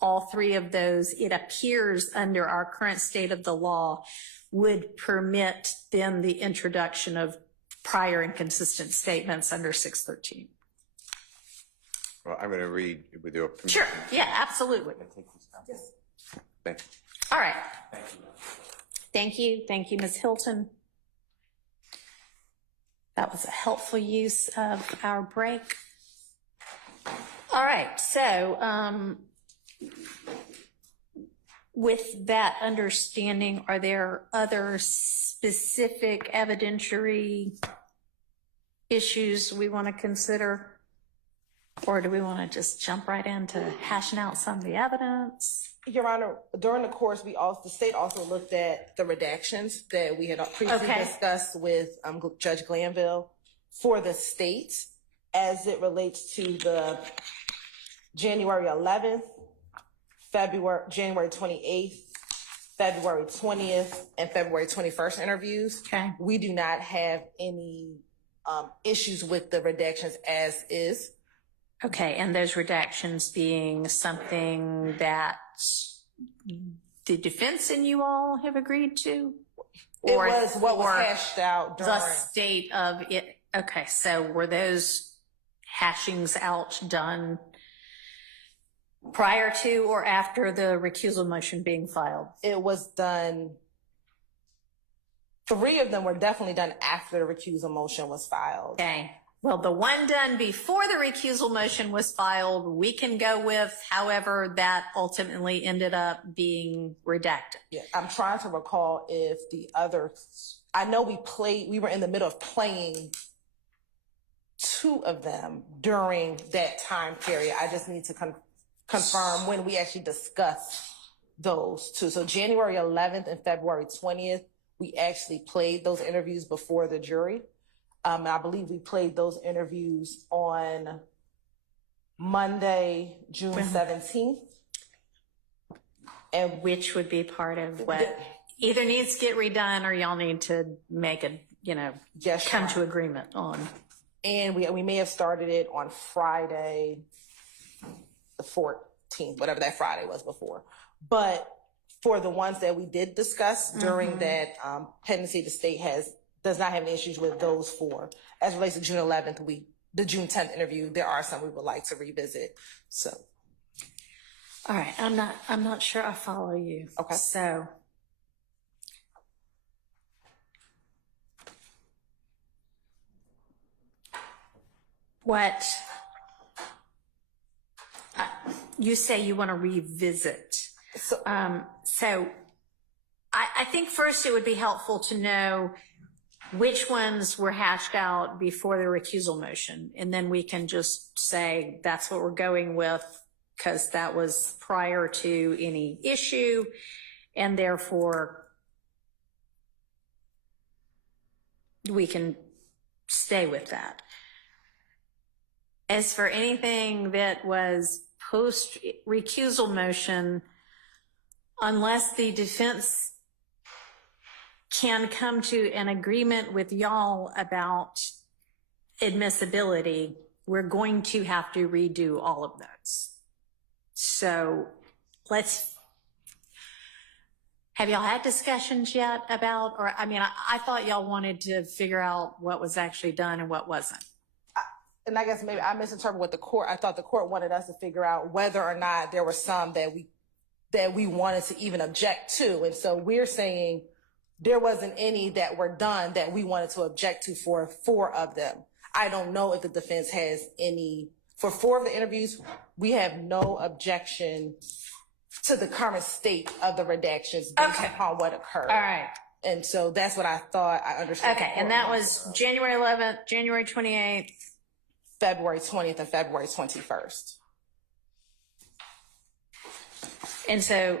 all three of those, it appears under our current state of the law, would permit then the introduction of prior inconsistent statements under 613. Well, I'm going to read with your permission. Sure. Yeah, absolutely. Yes. Thank you. All right. Thank you. Thank you, Ms. Hilton. That was a helpful use of our break. All right, so with that understanding, are there other specific evidentiary issues we want to consider? Or do we want to just jump right into hashing out some of the evidence? Your Honor, during the course, the state also looked at the redactions that we had previously discussed with Judge Glanville for the states as it relates to the January 11th, January 28th, February 20th, and February 21st interviews. Okay. We do not have any issues with the redactions as is. Okay, and those redactions being something that the defense and you all have agreed to? It was what was hashed out during the state of it. Okay, so were those hashings out done prior to or after the recusal motion being filed? It was done. 3 of them were definitely done after the recusal motion was filed. Okay. Well, the one done before the recusal motion was filed, we can go with. However, that ultimately ended up being redacted. Yeah, I'm trying to recall if the others, I know we were in the middle of playing 2 of them during that time period. I just need to confirm when we actually discussed those 2. So January 11th and February 20th, we actually played those interviews before the jury. I believe we played those interviews on Monday, June 17th. And which would be part of what either needs to get redone or y'all need to make a, come to agreement on. And we may have started it on Friday, the 14th, whatever that Friday was before. But for the ones that we did discuss during that pendency, the state does not have any issues with those 4. As it relates to June 11th, the June 10th interview, there are some we would like to revisit. So, all right, I'm not sure I follow you. Okay. So, what you say you want to revisit? So, I think first it would be helpful to know which ones were hashed out before the recusal motion, and then we can just say that's what we're going with because that was prior to any issue, and therefore we can stay with that. As for anything that was post recusal motion, unless the defense can come to an agreement with y'all about admissibility, we're going to have to redo all of those. So have y'all had discussions yet about, or I thought y'all wanted to figure out what was actually done and what wasn't. And I guess maybe I misinterpreted what I thought the court wanted us to figure out whether or not there were some that we wanted to even object to. And so we're saying there wasn't any that were done that we wanted to object to for 4 of them. I don't know if the defense has any. For 4 of the interviews, we have no objection to the current state of the redactions based upon what occurred. All right. And so that's what I thought I understood. Okay, and that was January 11th, January 28th. February 20th and February 21st. And so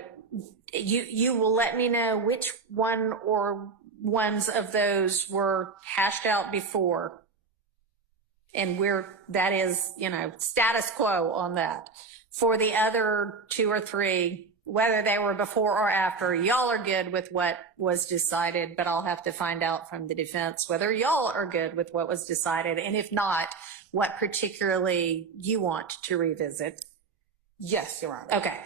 you will let me know which one or ones of those were hashed out before. And that is, status quo on that. For the other 2 or 3, whether they were before or after, y'all are good with what was decided, but I'll have to find out from the defense whether y'all are good with what was decided. And if not, what particularly you want to revisit. Yes, Your Honor. Okay.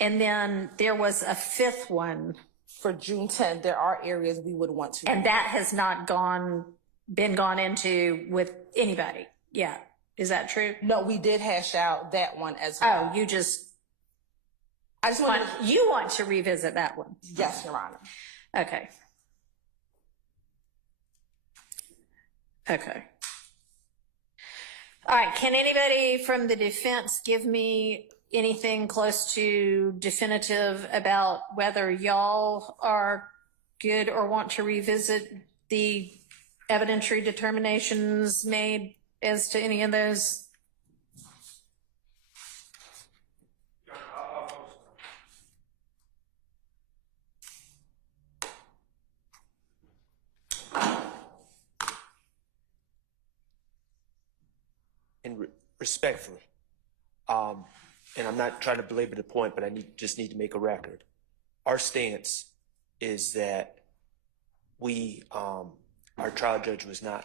And then there was a 5th one. For June 10th, there are areas we would want to. And that has not been gone into with anybody. Yeah. Is that true? No, we did hash out that one as well. Oh, you want to revisit that one? Yes, Your Honor. Okay. Okay. All right. Can anybody from the defense give me anything close to definitive about whether y'all are good or want to revisit the evidentiary determinations made as to any of those? And respectfully, and I'm not trying to belabor the point, but I just need to make a record. Our stance is that our trial judge was not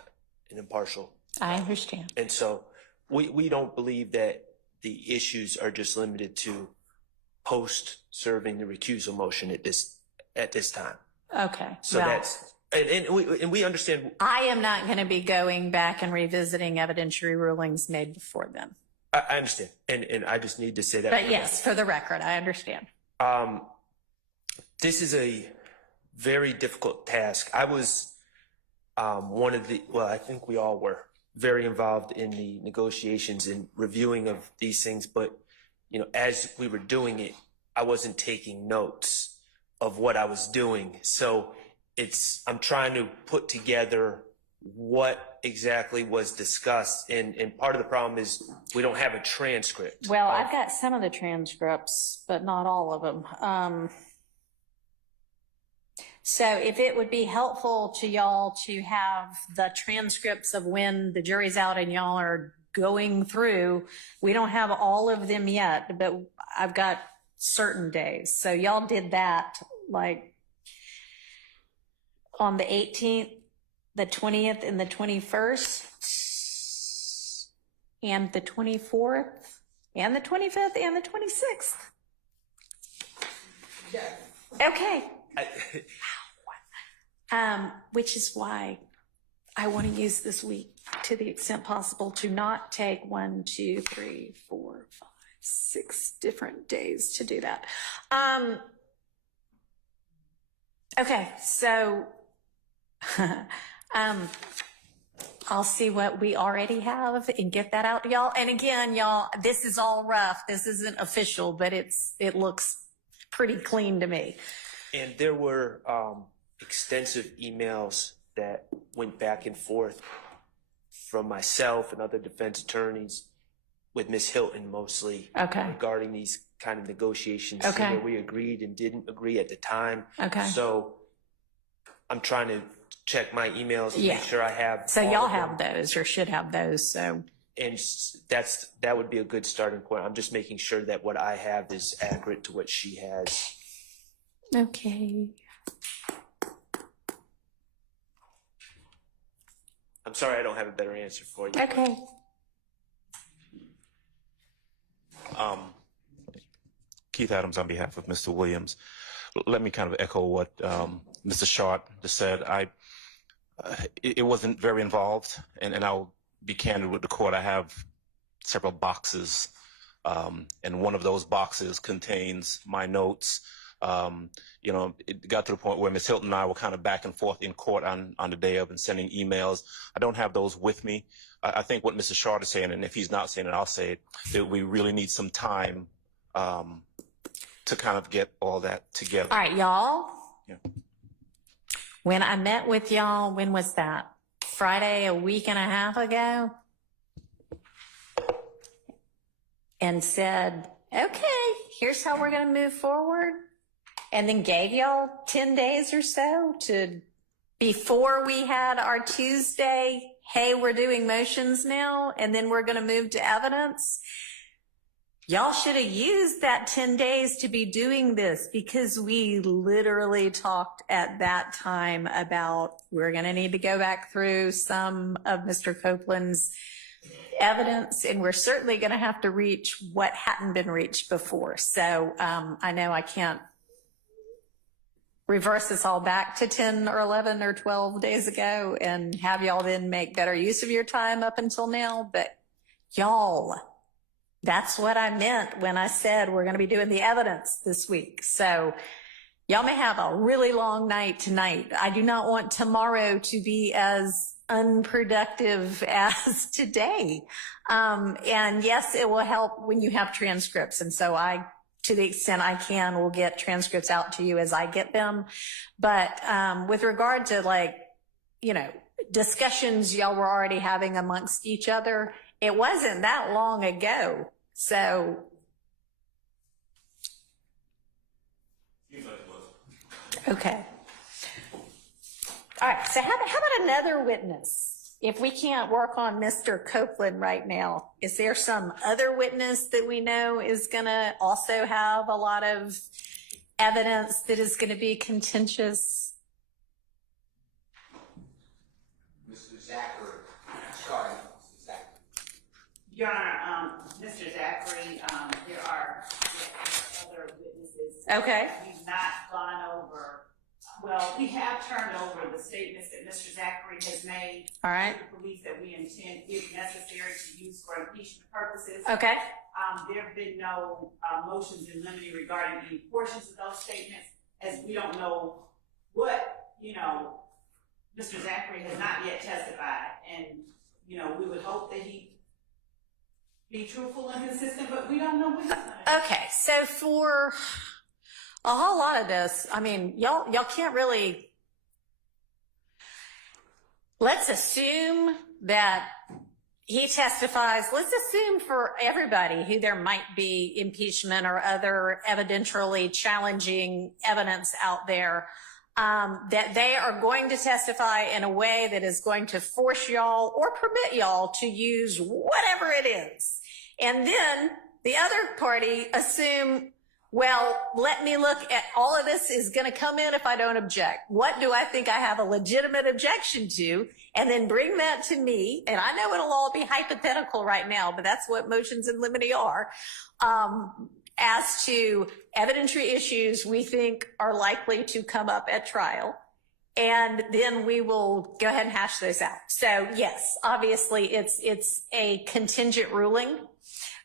an impartial. I understand. And so we don't believe that the issues are just limited to post-serving the recusal motion at this time. Okay. So well, that's, and we understand. I am not going to be going back and revisiting evidentiary rulings made before then. I understand. And I just need to say that. But yes, for the record, I understand. This is a very difficult task. I was I think we all were very involved in the negotiations and reviewing of these things. But, as we were doing it, I wasn't taking notes of what I was doing. So I'm trying to put together what exactly was discussed. And part of the problem is we don't have a transcript. Well, I've got some of the transcripts, but not all of them. So if it would be helpful to y'all to have the transcripts of when the jury's out and y'all are going through, we don't have all of them yet, but I've got certain days. So y'all did that like on the 18th, the 20th, and the 21st, and the 24th, and the 25th, and the 26th. Yes. Okay. Which is why I want to use this week to the extent possible to not take 1, 2, 3, 4, 5, 6 different days to do that. Okay, so I'll see what we already have and get that out to y'all. And again, y'all, this is all rough. This isn't official, but it looks pretty clean to me. And there were extensive emails that went back and forth from myself and other defense attorneys with Ms. Hilton mostly regarding these kind of negotiations where we agreed and didn't agree at the time. Okay. So I'm trying to check my emails and make sure I have. So y'all have those or should have those. So. And that would be a good starting point. I'm just making sure that what I have is accurate to what she has. Okay. I'm sorry I don't have a better answer for you. Okay. Keith Adams on behalf of Mr. Williams. Let me kind of echo what Mr. Short just said. It wasn't very involved, and I'll be candid with the court. I have several boxes, and one of those boxes contains my notes. It got to the point where Ms. Hilton and I were kind of back and forth in court on the day of and sending emails. I don't have those with me. I think what Mr. Short is saying, and if he's not saying it, I'll say it, that we really need some time to kind of get all that together. All right, y'all. Yeah. When I met with y'all, when was that? Friday, a week and a half ago? And said, okay, here's how we're going to move forward. And then gave y'all 10 days or so before we had our Tuesday, hey, we're doing motions now, and then we're going to move to evidence. Y'all should have used that 10 days to be doing this, because we literally talked at that time about we're going to need to go back through some of Mr. Copeland's evidence, and we're certainly going to have to reach what hadn't been reached before. So I know I can't reverse this all back to 10 or 11 or 12 days ago and have y'all then make better use of your time up until now. But y'all, that's what I meant when I said we're going to be doing the evidence this week. So y'all may have a really long night tonight. I do not want tomorrow to be as unproductive as today. And yes, it will help when you have transcripts. And so to the extent I can, will get transcripts out to you as I get them. But with regard to discussions y'all were already having amongst each other, it wasn't that long ago. So. Okay. All right. So how about another witness? If we can't work on Mr. Copeland right now, is there some other witness that we know is going to also have a lot of evidence that is going to be contentious? Mr. Zachary. Sorry, Mr. Zachary. Your Honor, Mr. Zachary, there are other witnesses. Okay. We've not gone over, well, we have turned over the statements that Mr. Zachary has made. All right. The belief that we intend, if necessary, to use for impeachment purposes. Okay. There have been no motions in limine regarding any portions of those statements, as we don't know what, Mr. Zachary has not yet testified. And, we would hope that he be truthful and consistent, but we don't know what he's going to do. Okay. So for a whole lot of this, I mean, y'all can't really, let's assume that he testifies. Let's assume for everybody who there might be impeachment or other evidentially challenging evidence out there, that they are going to testify in a way that is going to force y'all or permit y'all to use whatever it is. And then the other party assume, well, let me look at all of this is going to come in if I don't object. What do I think I have a legitimate objection to? And then bring that to me. And I know it'll all be hypothetical right now, but that's what motions in limine are. As to evidentiary issues we think are likely to come up at trial. And then we will go ahead and hash those out. So yes, obviously it's a contingent ruling.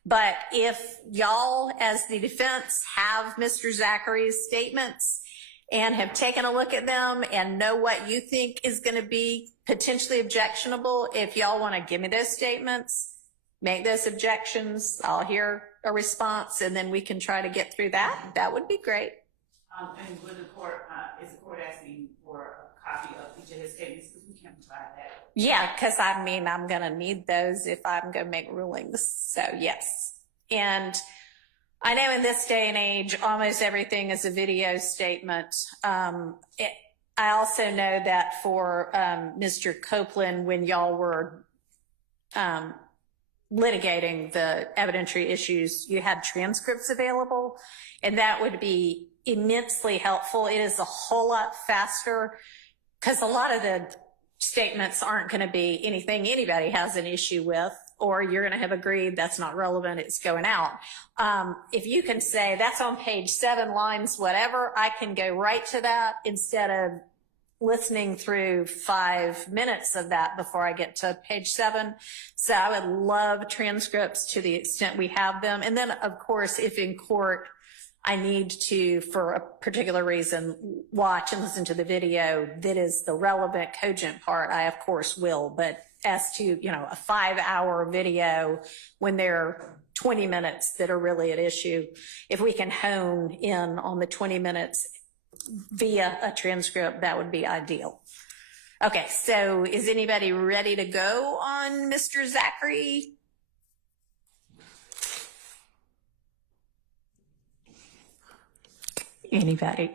But if y'all, as the defense, have Mr. Zachary's statements and have taken a look at them and know what you think is going to be potentially objectionable, if y'all want to give me those statements, make those objections, I'll hear a response, and then we can try to get through that. That would be great. And would the court, is the court asking for a copy of each of his statements? Because we can't provide that. Yeah, because I'm going to need those if I'm going to make rulings. So yes. And I know in this day and age, almost everything is a video statement. I also know that for Mr. Copeland, when y'all were litigating the evidentiary issues, you had transcripts available, and that would be immensely helpful. It is a whole lot faster because a lot of the statements aren't going to be anything anybody has an issue with, or you're going to have agreed that's not relevant, it's going out. If you can say that's on page 7, lines whatever, I can go right to that instead of listening through 5 minutes of that before I get to page 7. So I would love transcripts to the extent we have them. And then, of course, if in court I need to, for a particular reason, watch and listen to the video that is the relevant, cogent part, I, of course, will. But as to, a 5-hour video when there are 20 minutes that are really at issue, if we can hone in on the 20 minutes via a transcript, that would be ideal. Okay, so is anybody ready to go on Mr. Zachary? Anybody?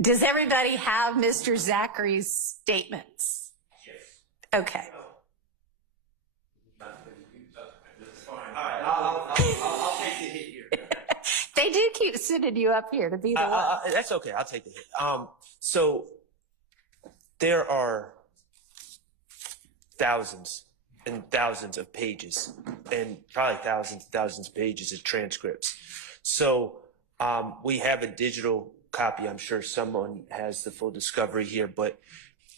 Does everybody have Mr. Zachary's statements? Yes. Okay. I'll take the hit here. They do keep sending you up here to be the one. That's okay. I'll take the hit. So there are thousands and thousands of pages, and probably thousands of pages of transcripts. So we have a digital copy. I'm sure someone has the full discovery here, but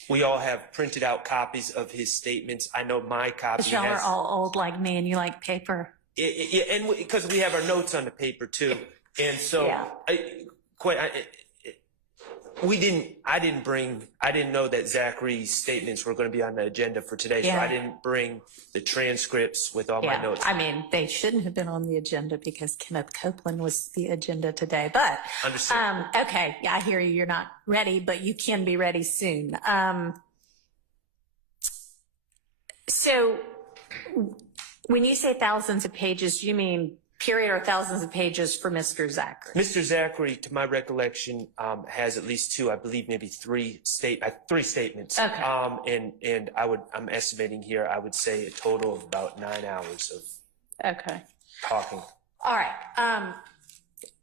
we all have printed out copies of his statements. I know my copy Y'all has. are all old like me and you like paper. and because we have our notes on the paper too, and so Yeah. I didn't know that Zachary's statements were going to be on the agenda for today, so Yeah. I didn't bring the transcripts with all my Yeah, notes. I mean, they shouldn't have been on the agenda because Kenneth Copeland was the agenda today, but, Understood. okay, yeah, I hear you, you're not ready, but you can be ready soon. So when you say thousands of pages, you mean period or thousands of pages for Mr. Zachary? Mr. Zachary, to my recollection, has at least two, I believe maybe three statements. Okay. And I'm estimating here, I would say a total of about 9 hours of Okay. talking. All right.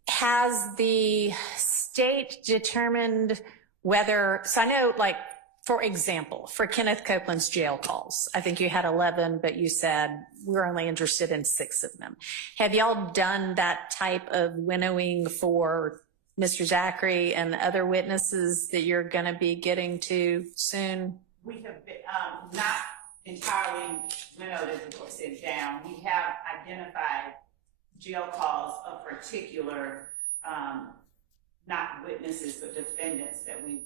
Has the state determined whether, so I know, like, for example, for Kenneth Copeland's jail calls, I think you had 11, but you said we're only interested in 6 of them. Have y'all done that type of winnowing for Mr. Zachary and other witnesses that you're going to be getting to soon? We have been, not entirely winnowed, as the court said, down. We have identified jail calls of particular, not witnesses, but defendants that we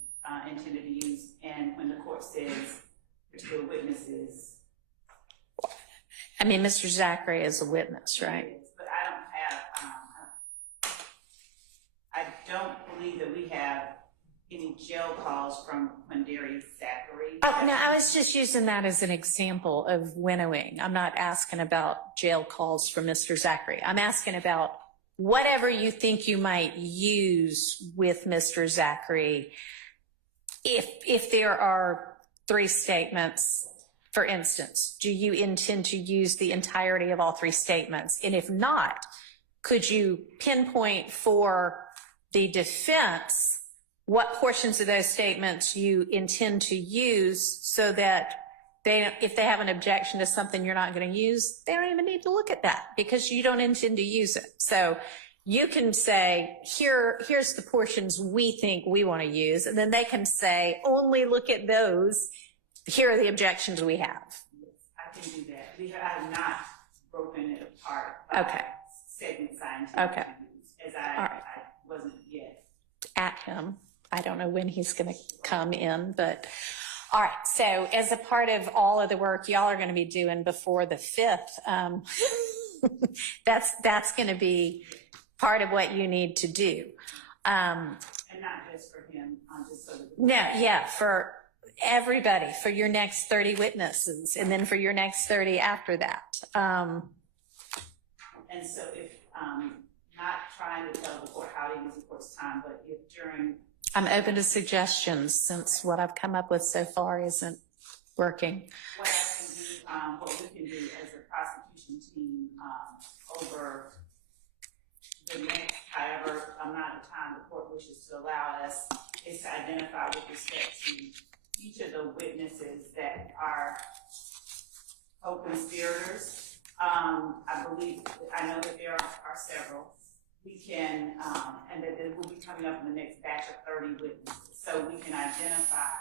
intended to use. And when the court says particular witnesses, I mean, Mr. Zachary is a witness, right? but I don't believe that we have any jail calls from Quindary Zachary. Oh, no, I was just using that as an example of winnowing. I'm not asking about jail calls for Mr. Zachary. I'm asking about whatever you think you might use with Mr. Zachary. If there are 3 statements, for instance, do you intend to use the entirety of all 3 statements? And if not, could you pinpoint for the defense what portions of those statements you intend to use so that if they have an objection to something you're not going to use, they don't even need to look at that because you don't intend to use it. So you can say, here's the portions we think we want to use, and then they can say, only look at those. Here are the objections we have. I can do that. I have not broken it apart. Okay. Segments I intend Okay. to use, as I wasn't yet. At him. I don't know when he's going to come in, but all right. So as a part of all of the work y'all are going to be doing before the 5th, that's going to be part of what you need to do. And not just for him, just so that No, yeah, for everybody, for your next 30 witnesses, and then for your next 30 after that. And so if, not trying to tell the court how to use the court's time, but if during... I'm open to suggestions since what I've come up with so far isn't working. What I can do, what we can do as a prosecution team over the next, however amount of time the court wishes to allow us, is to identify with respect to each of the witnesses that are co-conspirators. I know that there are several. We can, and that it will be coming up in the next batch of 30 witnesses. So we can identify,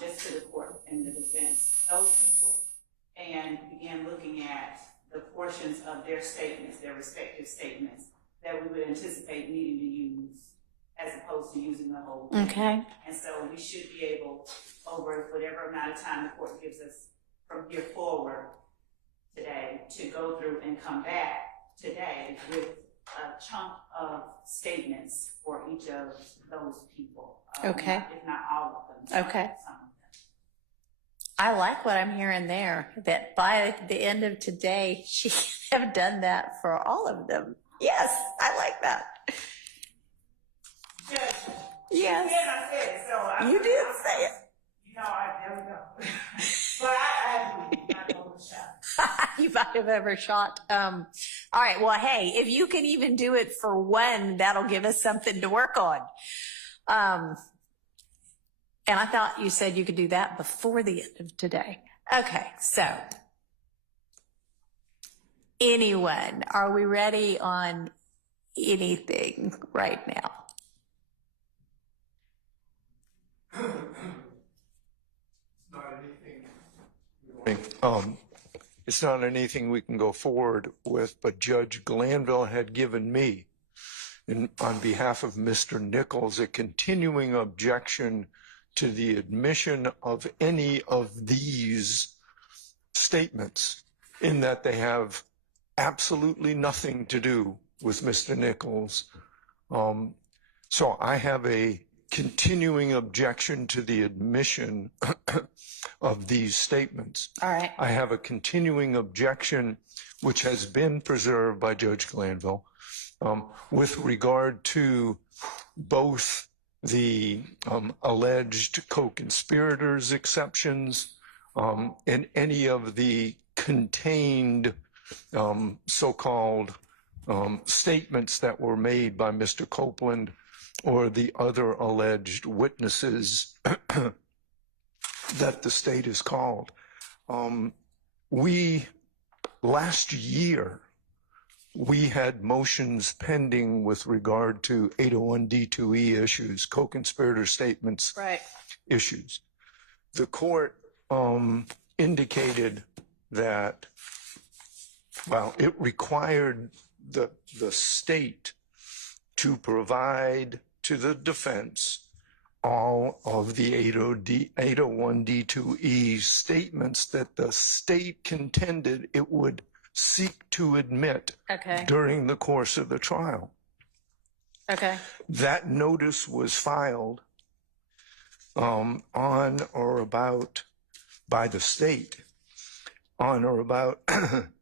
just to the court and the defense, those people, and begin looking at the portions of their statements, their respective statements, that we would anticipate needing to use, as opposed to using the whole thing. Okay. And so we should be able, over whatever amount of time the court gives us from here forward today, to go through and come back today with a chunk of statements for each of those people. Okay. If not all of them. Okay. Some of them. I like what I'm hearing there, that by the end of today, she have done that for all of them. Yes, I like that. Judge, Yes. I said it, so You did say it. You know, there we go. But I not overshot. You might have overshot. All right. Well, hey, if you can even do it for one, that'll give us something to work on. And I thought you said you could do that before the end of today. Okay. So anyone, are we ready on anything right now? Not anything. it's not anything we can go forward with, but Judge Glanville had given me, on behalf of Mr. Nichols, a continuing objection to the admission of any of these statements, in that they have absolutely nothing to do with Mr. Nichols. So I have a continuing objection to the admission of these statements. All right. I have a continuing objection, which has been preserved by Judge Glanville, with regard to both the alleged co-conspirators exceptions and any of the contained so-called statements that were made by Mr. Copeland or the other alleged witnesses that the state has called. Last year, we had motions pending with regard to 801D2E issues, co-conspirator statements issues. The court indicated that, well, it required the state to provide to the defense all of the 801D2E statements that the state contended it would seek to admit during the course of the trial. Okay. That notice was filed on or about by the state on or about,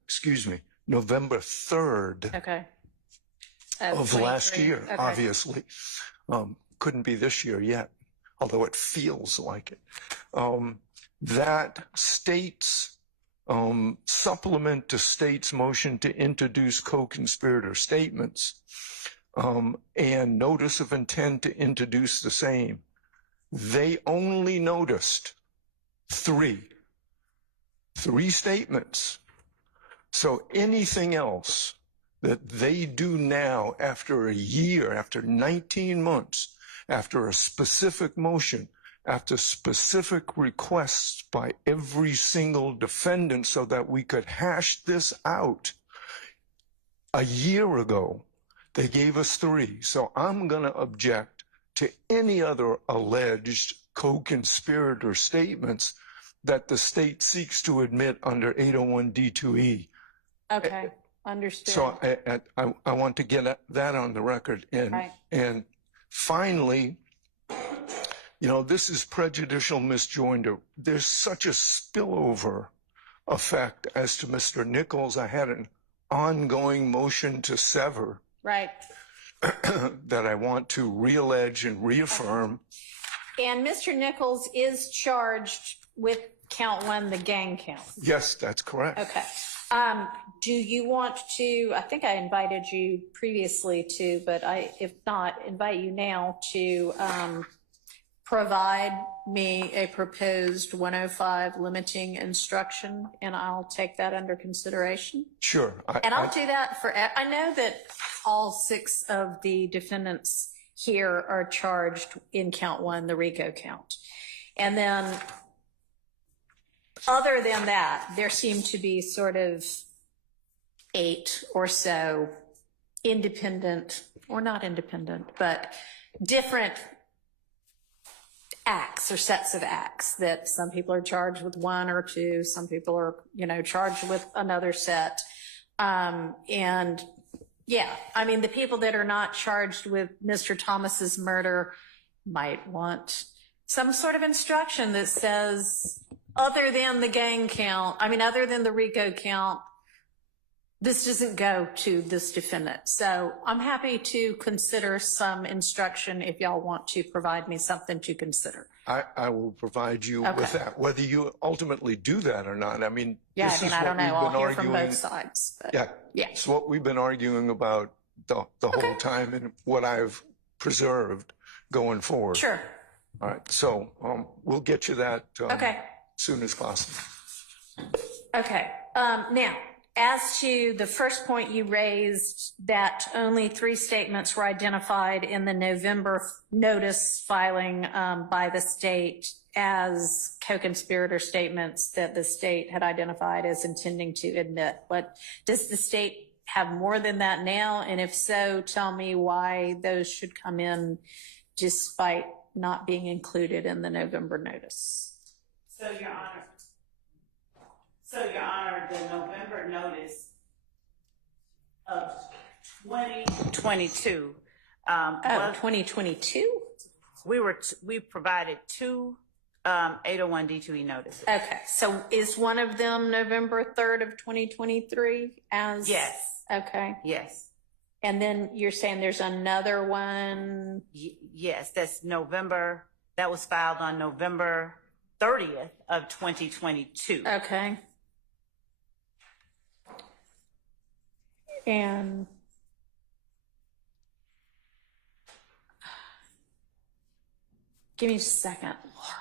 excuse me, November 3rd of last year, obviously. Couldn't be this year yet, although it feels like it. That state's supplement to state's motion to introduce co-conspirator statements and notice of intent to introduce the same, they only noticed three statements. So anything else that they do now after a year, after 19 months, after a specific motion, after specific requests by every single defendant so that we could hash this out. A year ago, they gave us three. So I'm going to object to any other alleged co-conspirator statements that the state seeks to admit under 801D2E. Okay, understood. So I want to get that on the record. And finally, you know, this is prejudicial misjoinder. There's such a spillover effect as to Mr. Nichols. I had an ongoing motion to sever that I want to reallege and reaffirm. And Mr. Nichols is charged with count one, the gang count. Yes, that's correct. Okay. Do you want to, I think I invited you previously to, but if not, invite you now to provide me a proposed 105 limiting instruction, and I'll take that under consideration. Sure. I'll do that for, I know that all 6 of the defendants here are charged in count one, the RICO count. And then other than that, there seem to be sort of 8 or so independent, or not independent, but different acts or sets of acts that some people are charged with 1 or 2, some people are, you know, charged with another set. And yeah, I mean, the people that are not charged with Mr. Thomas's murder might want some sort of instruction that says, other than the gang count, I mean, other than the RICO count, this doesn't go to this defendant. So I'm happy to consider some instruction if y'all want to provide me something to consider. I will provide you with that. Whether you ultimately do that or not, I mean, yeah, this I mean, is I what don't know. we've I'll been hear from arguing. both sides. But Yeah, it's what we've been arguing about the whole time and what I've preserved going forward. Sure. All right, so we'll get you that Okay. soon as possible. Okay. Now, as to the first point you raised, that only 3 statements were identified in the November notice filing by the state as co-conspirator statements that the state had identified as intending to admit. But does the state have more than that now? And if so, tell me why those should come in despite not being included in the November notice. So, Your Honor, the November notice of 2022. 2022? We provided two 801 D2E notices. Okay, so is one of them November 3rd of 2023 as? Yes. Okay. Yes. And then you're saying there's another one? Yes, that's November. That was filed on November 30th of 2022. Okay. And give me a second, Laura.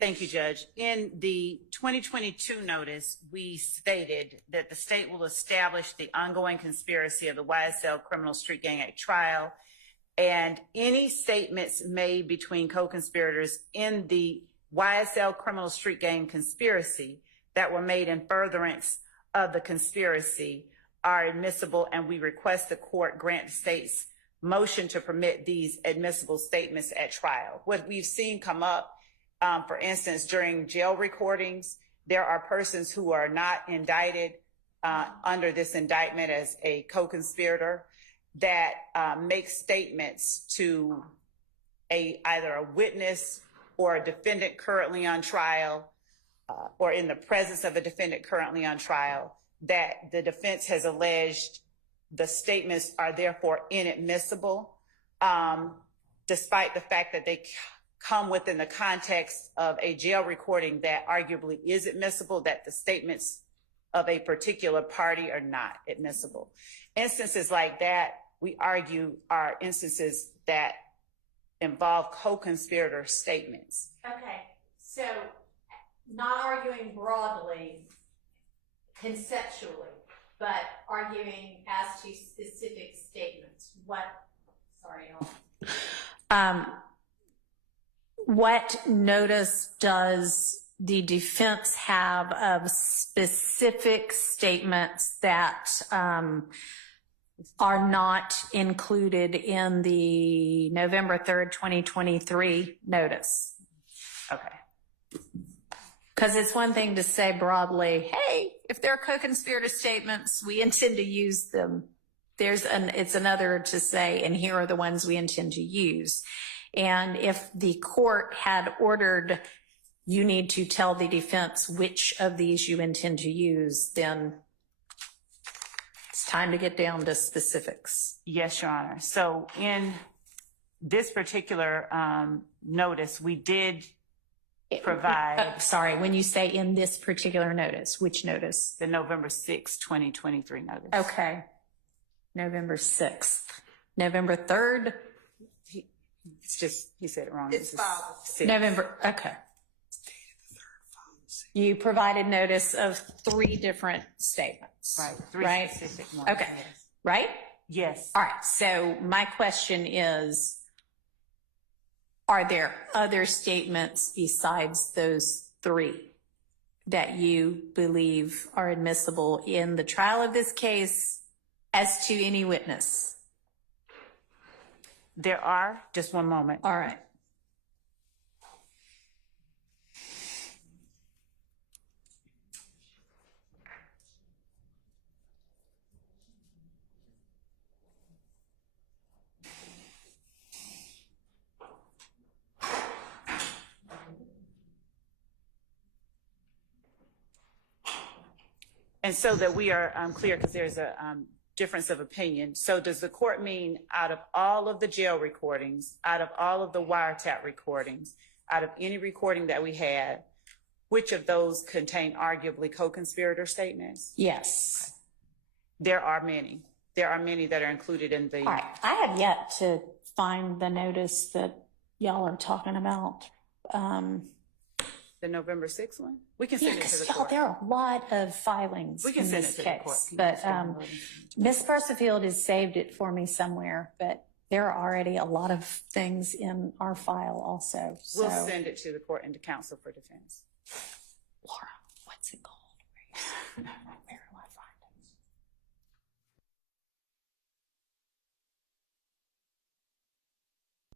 Thank you, Judge. In the 2022 notice, we stated that the state will establish the ongoing conspiracy of the YSL Criminal Street Gang Act trial, and any statements made between co-conspirators in the YSL Criminal Street Gang conspiracy that were made in furtherance of the conspiracy are admissible, and we request the court grant the state's motion to permit these admissible statements at trial. What we've seen come up, for instance, during jail recordings, there are persons who are not indicted under this indictment as a co-conspirator that make statements to either a witness or a defendant currently on trial or in the presence of a defendant currently on trial that the defense has alleged the statements are therefore inadmissible, despite the fact that they come within the context of a jail recording that arguably is admissible, that the statements of a particular party are not admissible. Instances like that, we argue, are instances that involve co-conspirator statements. Okay, so not arguing broadly, conceptually, but arguing as to specific statements. What notice does the defense have of specific statements that are not included in the November 3rd, 2023 notice? Okay. Because it's one thing to say broadly, hey, if they're co-conspirator statements, we intend to use them. It's another to say, and here are the ones we intend to use. And if the court had ordered, you need to tell the defense which of these you intend to use, then it's time to get down to specifics. Yes, Your Honor. So in this particular notice, we did provide. Sorry, when you say in this particular notice, which notice? The November 6th, 2023 notice. Okay. November 6th. November 3rd? It's just, he said it wrong. It's filed. November, okay. You provided notice of 3 different statements. Right. 3 right? specific ones. Okay. Yes. Right? Yes. All right. So my question is, are there other statements besides those 3 that you believe are admissible in the trial of this case as to any witness? There are. Just one moment. All right. And so that we are clear, because there's a difference of opinion. So does the court mean out of all of the jail recordings, out of all of the wiretap recordings, out of any recording that we had, which of those contain arguably co-conspirator statements? Yes. There are many. there are many that are included in the. All right, I have yet to find the notice that y'all are talking about. The November 6th one? We can Yeah, send it to because the y'all, court. there are a lot of filings We can in send this it to the court. case. But Ms. Persefield has saved it for me somewhere, but there are already a lot of things in our file also. We'll So, send it to the court and to counsel for defense. Laura, what's it called? Where do I find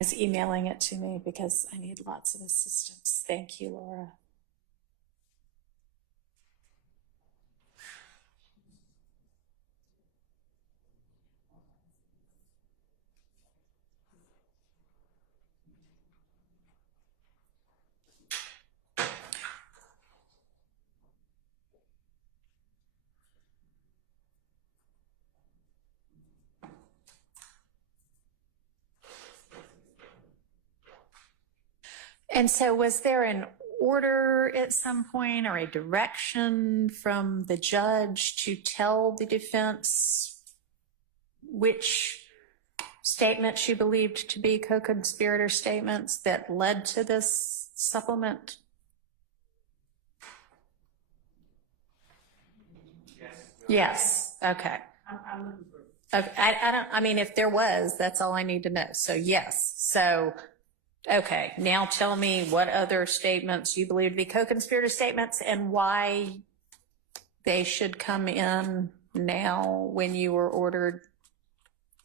it? Is emailing it to me because I need lots of assistance. Thank you, Laura. And so was there an order at some point or a direction from the judge to tell the defense which statements she believed to be co-conspirator statements that led to this supplement? Yes. Okay. I'm looking for. Okay. I mean, if there was, that's all I need to know. So yes. So, okay. Now tell me what other statements you believe to be co-conspirator statements and why they should come in now when you were ordered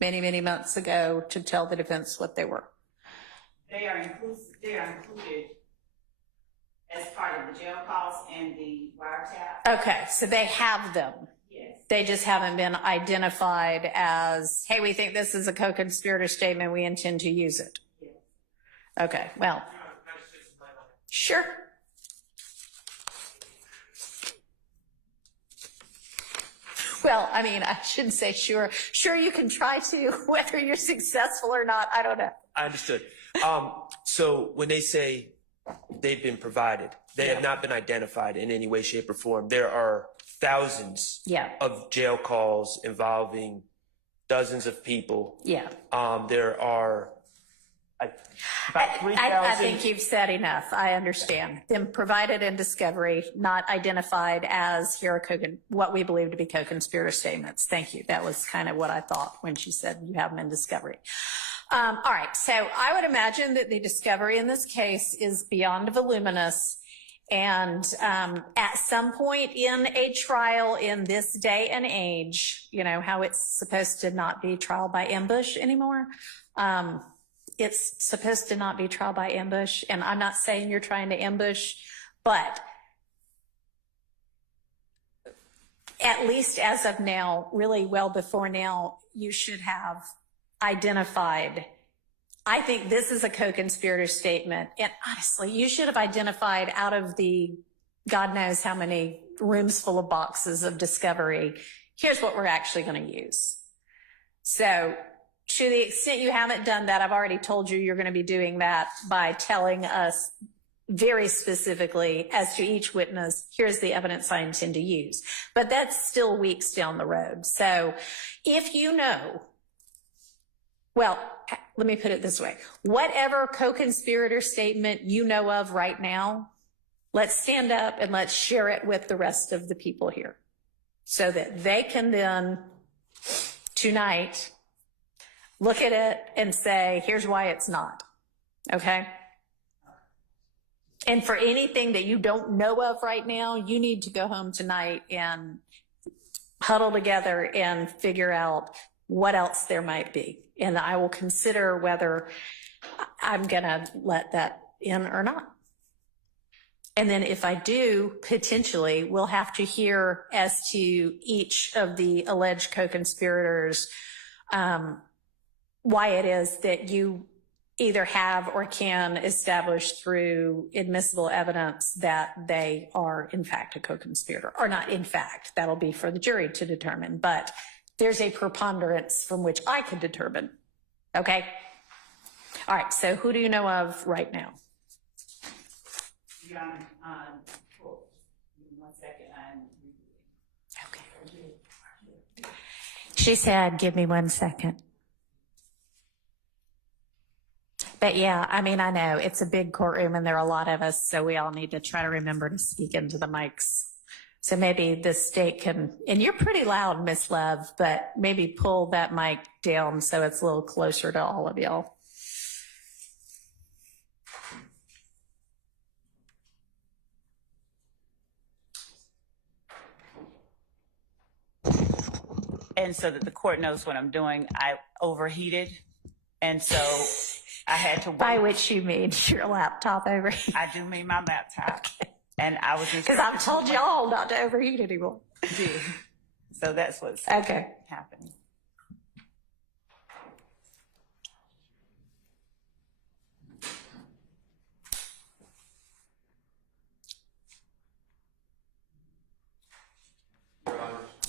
many, many months ago to tell the defense what they were. They are included as part of the jail calls and the wiretap. Okay. So they have them. Yes. They just haven't been identified as, hey, we think this is a co-conspirator statement. We intend to use it. Yes. Okay. Well, sure. Well, I mean, I shouldn't say sure. Sure, you can try to, whether you're successful or not, I don't know. I understood. So when they say they've been provided, they have not been identified in any way, shape, or form. There are thousands of jail calls involving dozens of people. Yeah. There are about 3,000. I think you've said enough. I understand. Them provided in discovery, not identified as here are what we believe to be co-conspirator statements. Thank you. That was kind of what I thought when she said you have them in discovery. All right. So I would imagine that the discovery in this case is beyond voluminous. And at some point in a trial in this day and age, you know, how it's supposed to not be trial by ambush anymore. It's supposed to not be trial by ambush. And I'm not saying you're trying to ambush, but at least as of now, really well before now, you should have identified, I think this is a co-conspirator statement. And honestly, you should have identified out of the God knows how many rooms full of boxes of discovery, here's what we're actually going to use. So to the extent you haven't done that, I've already told you you're going to be doing that by telling us very specifically as to each witness, here's the evidence I intend to use. But that's still weeks down the road. So if you know, well, let me put it this way. Whatever co-conspirator statement you know of right now, let's stand up and let's share it with the rest of the people here so that they can then tonight look at it and say, here's why it's not. Okay? And for anything that you don't know of right now, you need to go home tonight and huddle together and figure out what else there might be. And I will consider whether I'm going to let that in or not. And then if I do, potentially, we'll have to hear as to each of the alleged co-conspirators why it is that you either have or can establish through admissible evidence that they are in fact a co-conspirator, or not in fact. That'll be for the jury to determine, but there's a preponderance from which I can determine. Okay? All right, so who do you know of right now? One second. Okay. She said, give me 1 second. But yeah, I mean, I know it's a big courtroom and there are a lot of us, so we all need to try to remember to speak into the mics. So maybe the state can, and you're pretty loud, Miss Love, but maybe pull that mic down so it's a little closer to all of y'all. And so that the court knows what I'm doing, I overheated. And so I had to wait. By which you mean your laptop overheat. I do mean my laptop. Okay. And I was because I've told y'all not to overheat anymore. So that's what's okay happening.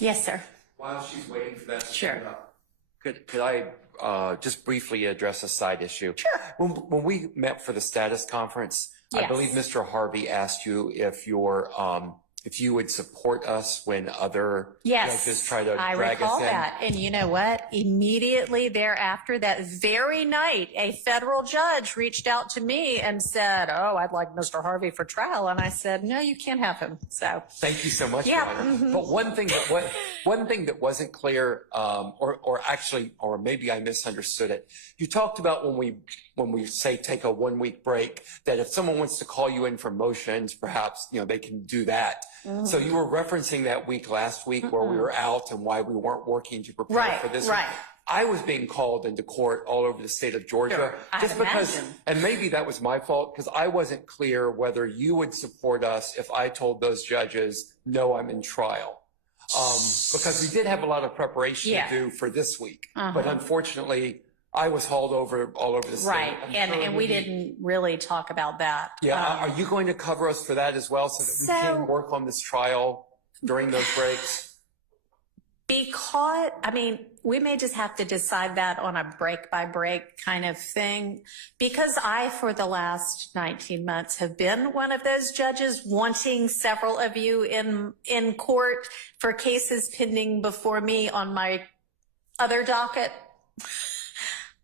Yes, sir. While she's waiting for that to sure. come up, could I just briefly address a side issue? Sure. When we met for the status conference, yes. I believe Mr. Harvey asked you if you would support us when other yes. judges try to I drag recall us in. that. And you know what? Immediately thereafter, that very night, a federal judge reached out to me and said, "Oh, I'd like Mr. Harvey for trial." And I said, "No, you can't have him." So thank you so much, yeah. Your Honor. But one thing that wasn't clear, or maybe I misunderstood it. You talked about when we say take a 1 week break, that if someone wants to call you in for motions, perhaps they can do that. Mm-hmm. So you were referencing that week last week where we were out and why we weren't working to prepare for this. Right. I was being called into court all over the state of Georgia. Sure. Just because, and maybe that was my fault because I wasn't clear whether you would support us if I told those judges, no, I'm in trial. Because we did have a lot of preparation to do for this week. But unfortunately, I was hauled over all over the state. Right, and we didn't really talk about that. Yeah, are you going to cover us for that as well so that we can work on this trial during those breaks? Because, I mean, we may just have to decide that on a break-by-break kind of thing. Because I, for the last 19 months, have been one of those judges wanting several of you in court for cases pending before me on my other docket.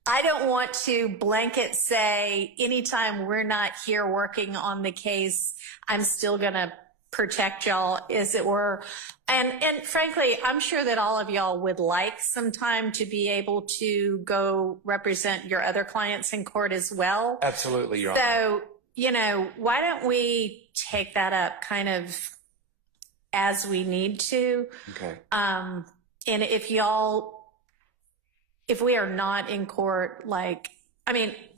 I don't want to blanket say anytime we're not here working on the case, I'm still going to protect y'all, as it were. And frankly, I'm sure that all of y'all would like some time to be able to go represent your other clients in court as well. Absolutely, Your Honor. So, why don't we take that up kind of as we need to? Okay. And if we are not in court, I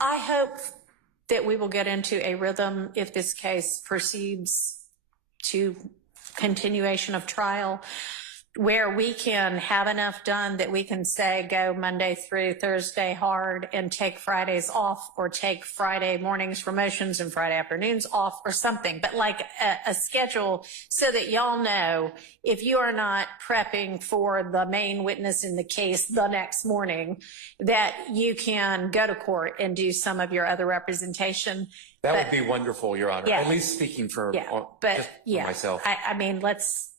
hope that we will get into a rhythm if this case proceeds to continuation of trial, where we can have enough done that we can say go Monday through Thursday hard and take Fridays off, or take Friday mornings for motions and Friday afternoons off or something, but like a schedule so that y'all know if you are not prepping for the main witness in the case the next morning, that you can go to court and do some of your other representation. That would be wonderful, Your Honor. Yeah. At least speaking for myself. I mean, let's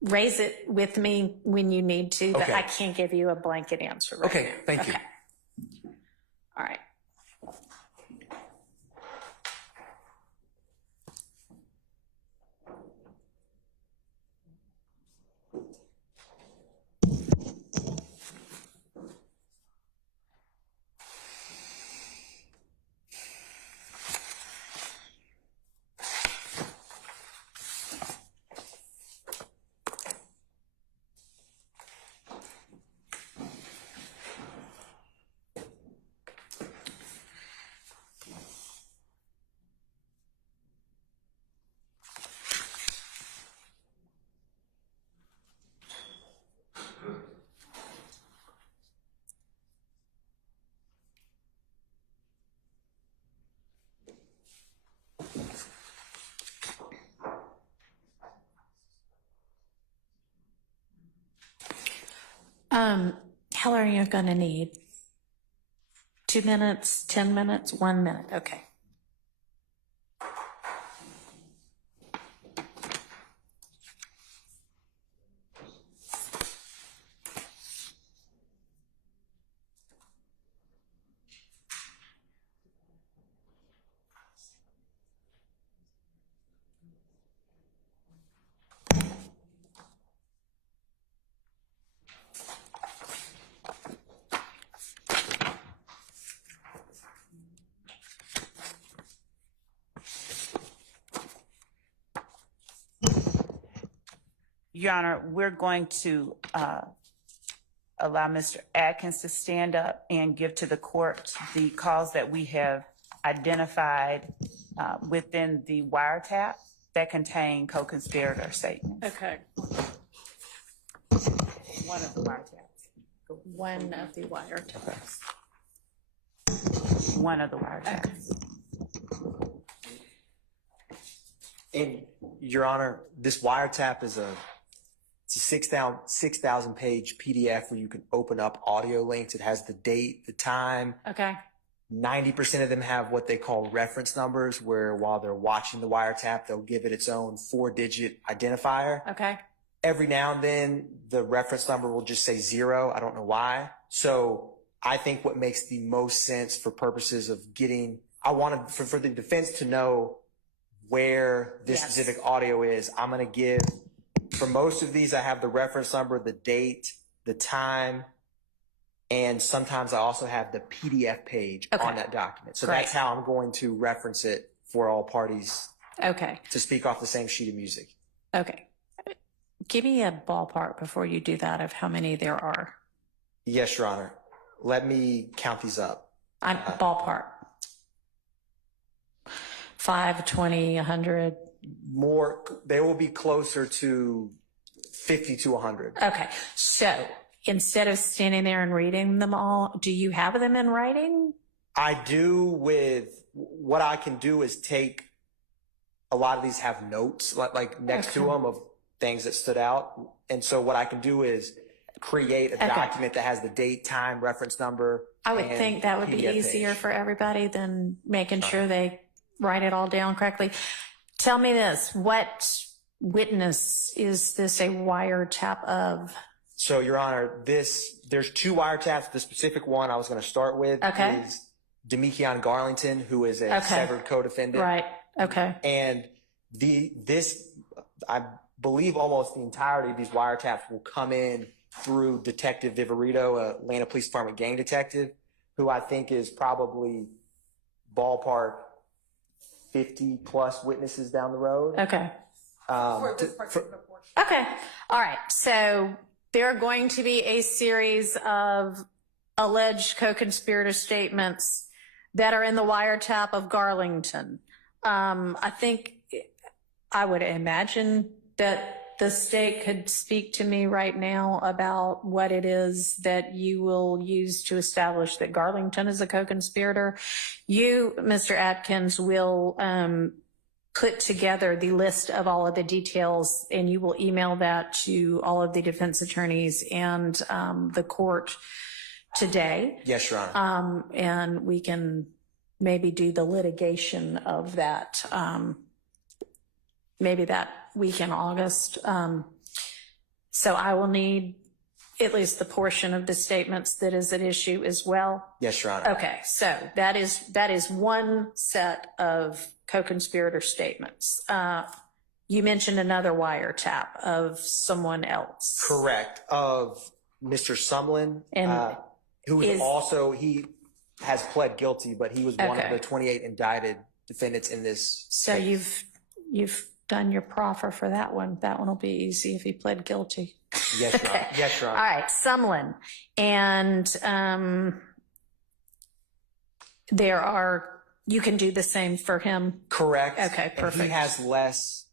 raise it with me when you need to, but Okay. I can't give you a blanket answer right Okay, now. thank you. All right. How long are you going to need? 2 minutes, 10 minutes, 1 minute? Okay. Your Honor, we're going to allow Mr. Atkins to stand up and give to the court the calls that we have identified within the wiretap that contain co-conspirator statements. Okay. One of the wiretaps. One of the wiretaps. One of the wiretaps. And Your Honor, this wiretap is it's a 6,000 page PDF where you can open up audio links. It has the date, the time. Okay. 90% of them have what they call reference numbers, where while they're watching the wiretap, they'll give it its own 4-digit identifier. Okay. Every now and then, the reference number will just say 0. I don't know why. So I think what makes the most sense for purposes of getting, I wanted for the defense to know where this Yes. specific audio is. I'm going to give, for most of these, I have the reference number, the date, the time, and sometimes I also have the PDF page Okay. on that document. So Great. that's how I'm going to reference it for all parties Okay. to speak off the same sheet of music. Okay. Give me a ballpark before you do that of how many there are. Yes, Your Honor. Let me count these up. I'm ballpark. 5, 20, 100. More, they will be closer to 50 to 100. Okay. So instead of standing there and reading them all, do you have them in writing? I do. With what I can do is take, a lot of these have notes like next to Okay. them of things that stood out. And so what I can do is create a Okay. document that has the date, time, reference number. I would and think that would be PDF easier page. for everybody than making sure they write it all down correctly. Tell me this, what witness is this a wiretap of? So, Your Honor, there's 2 wiretaps. The specific one I was going to start with Okay. is Demekion Garlington, who is a Okay. severed co-defendant. Right. Okay. And I believe almost the entirety of these wiretaps will come in through Detective Viverito, a Atlanta Police Department gang detective, who I think is probably ballpark 50 plus witnesses down the road. Okay. For this particular portion. Okay. All right. So there are going to be a series of alleged co-conspirator statements that are in the wiretap of Garlington. I think I would imagine that the state could speak to me right now about what it is that you will use to establish that Garlington is a co-conspirator. You, Mr. Atkins, will put together the list of all of the details, and you will email that to all of the defense attorneys and the court today. Yes, Your Honor. And we can maybe do the litigation of that, maybe that week in August. So I will need at least the portion of the statements that is at issue as well. Yes, Your Honor. Okay, so that is one set of co-conspirator statements. You mentioned another wiretap of someone else. Correct. Of Mr. Sumlin, And who is is- also, he has pled guilty, but he was one of Okay. the 28 indicted defendants in this. So case. you've done your proffer for that one. That one will be easy if he pled guilty. Yes, Your Honor. Yes, Your All Honor. right, Sumlin. And you can do the same for him. Correct. Okay, And perfect. he has less,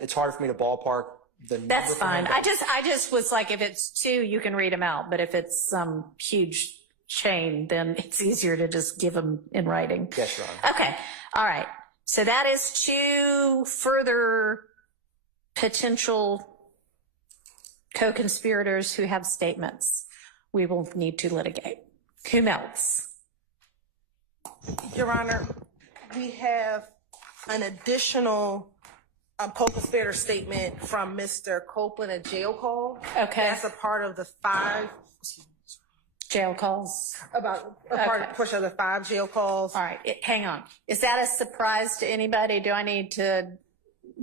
it's hard for me to ballpark the number. That's for fine. him, I but just was like, if it's 2, you can read them out. But if it's some huge chain, then it's easier to just give them in writing. Yes, Your Honor. Okay. All right. So that is 2 further potential co-conspirators who have statements we will need to litigate. Who else? Your Honor, we have an additional co-conspirator statement from Mr. Copeland, a jail call. Okay. That's a part of the 5, Jail calls. about a Okay. portion of the 5 jail calls. All right. Hang on. Is that a surprise to anybody? Do I need to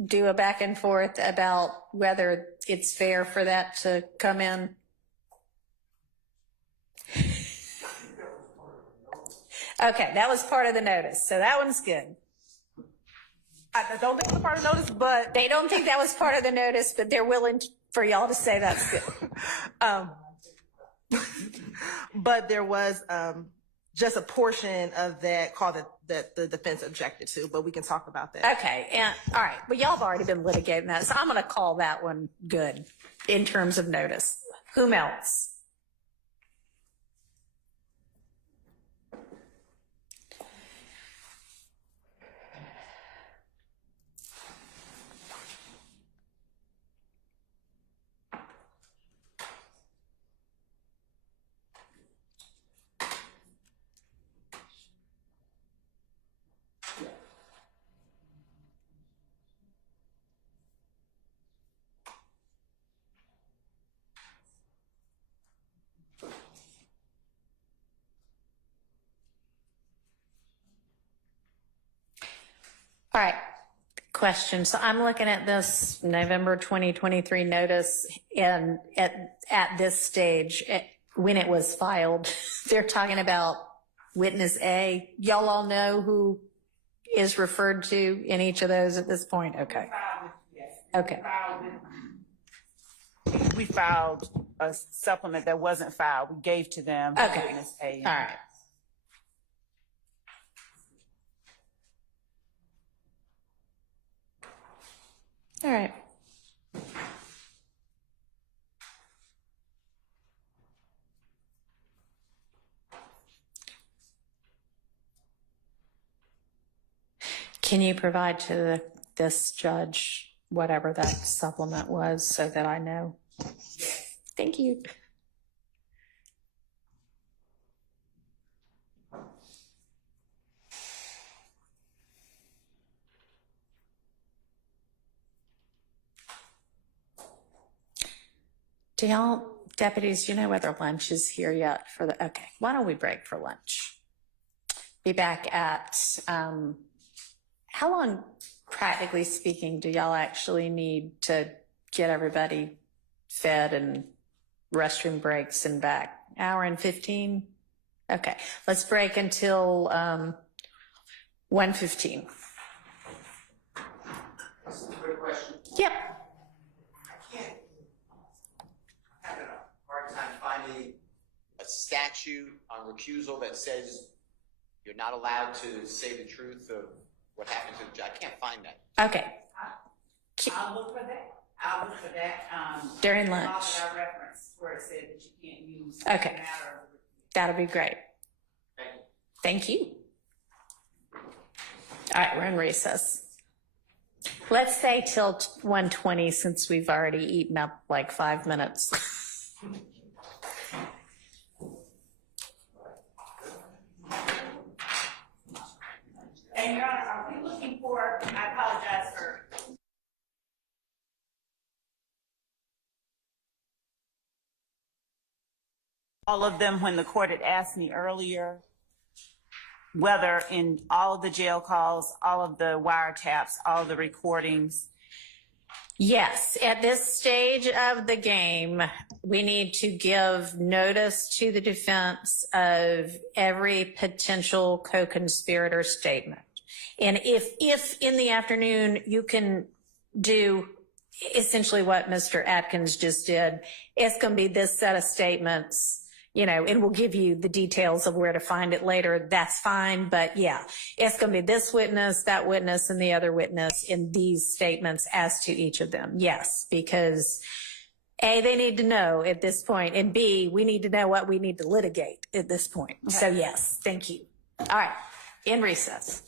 do a back and forth about whether it's fair for that to come in? Okay, that was part of the notice, so that one's good. I don't think it's a part of the notice, but They don't think that was part of the notice, but they're willing For y'all to say that's good. But there was just a portion of that call that the defense objected to, but we can talk about that. Okay, and all right, but y'all have already been litigating that, so I'm going to call that one good in terms of notice. Whom else? All right, question. So I'm looking at this November 2023 notice, and at this stage, when it was filed, they're talking about witness A. Y'all all know who is referred to in each of those at this point? Okay. Okay. We filed a supplement that wasn't filed. We gave to them. Okay. Witness A. All right. All right. Can you provide to this judge whatever that supplement was so that I know? Thank you. Do y'all, deputies, you know whether lunch is here yet for the, okay, why don't we break for lunch? Be back at, how long, practically speaking, do y'all actually need to get everybody fed and restroom breaks and back? Hour and 15? Okay, let's break until 1:15. This is a quick question. Yep. Finding a statute on recusal that says you're not allowed to say the truth of what happened to the judge. I can't find that. Okay. I'll look for that. I'll look for that. During lunch. Our reference where it said that you can't use. Okay. That'll be great. Thank you. All right, we're in recess. Let's say till 1:20 since we've already eaten up like 5 minutes. And Your Honor, are we looking for, I apologize for. All of them, when the court had asked me earlier, whether in all of the jail calls, all of the wiretaps, all of the recordings. Yes, at this stage of the game, we need to give notice to the defense of every potential co-conspirator statement. And if in the afternoon you can do essentially what Mr. Atkins just did, it's going to be this set of statements, you know, and we'll give you the details of where to find it later. That's fine. But yeah, it's going to be this witness, that witness, and the other witness in these statements as to each of them. Yes, because A, they need to know at this point, and B, we need to know what we need to litigate at this point. Okay. So yes, thank you. All right, in recess.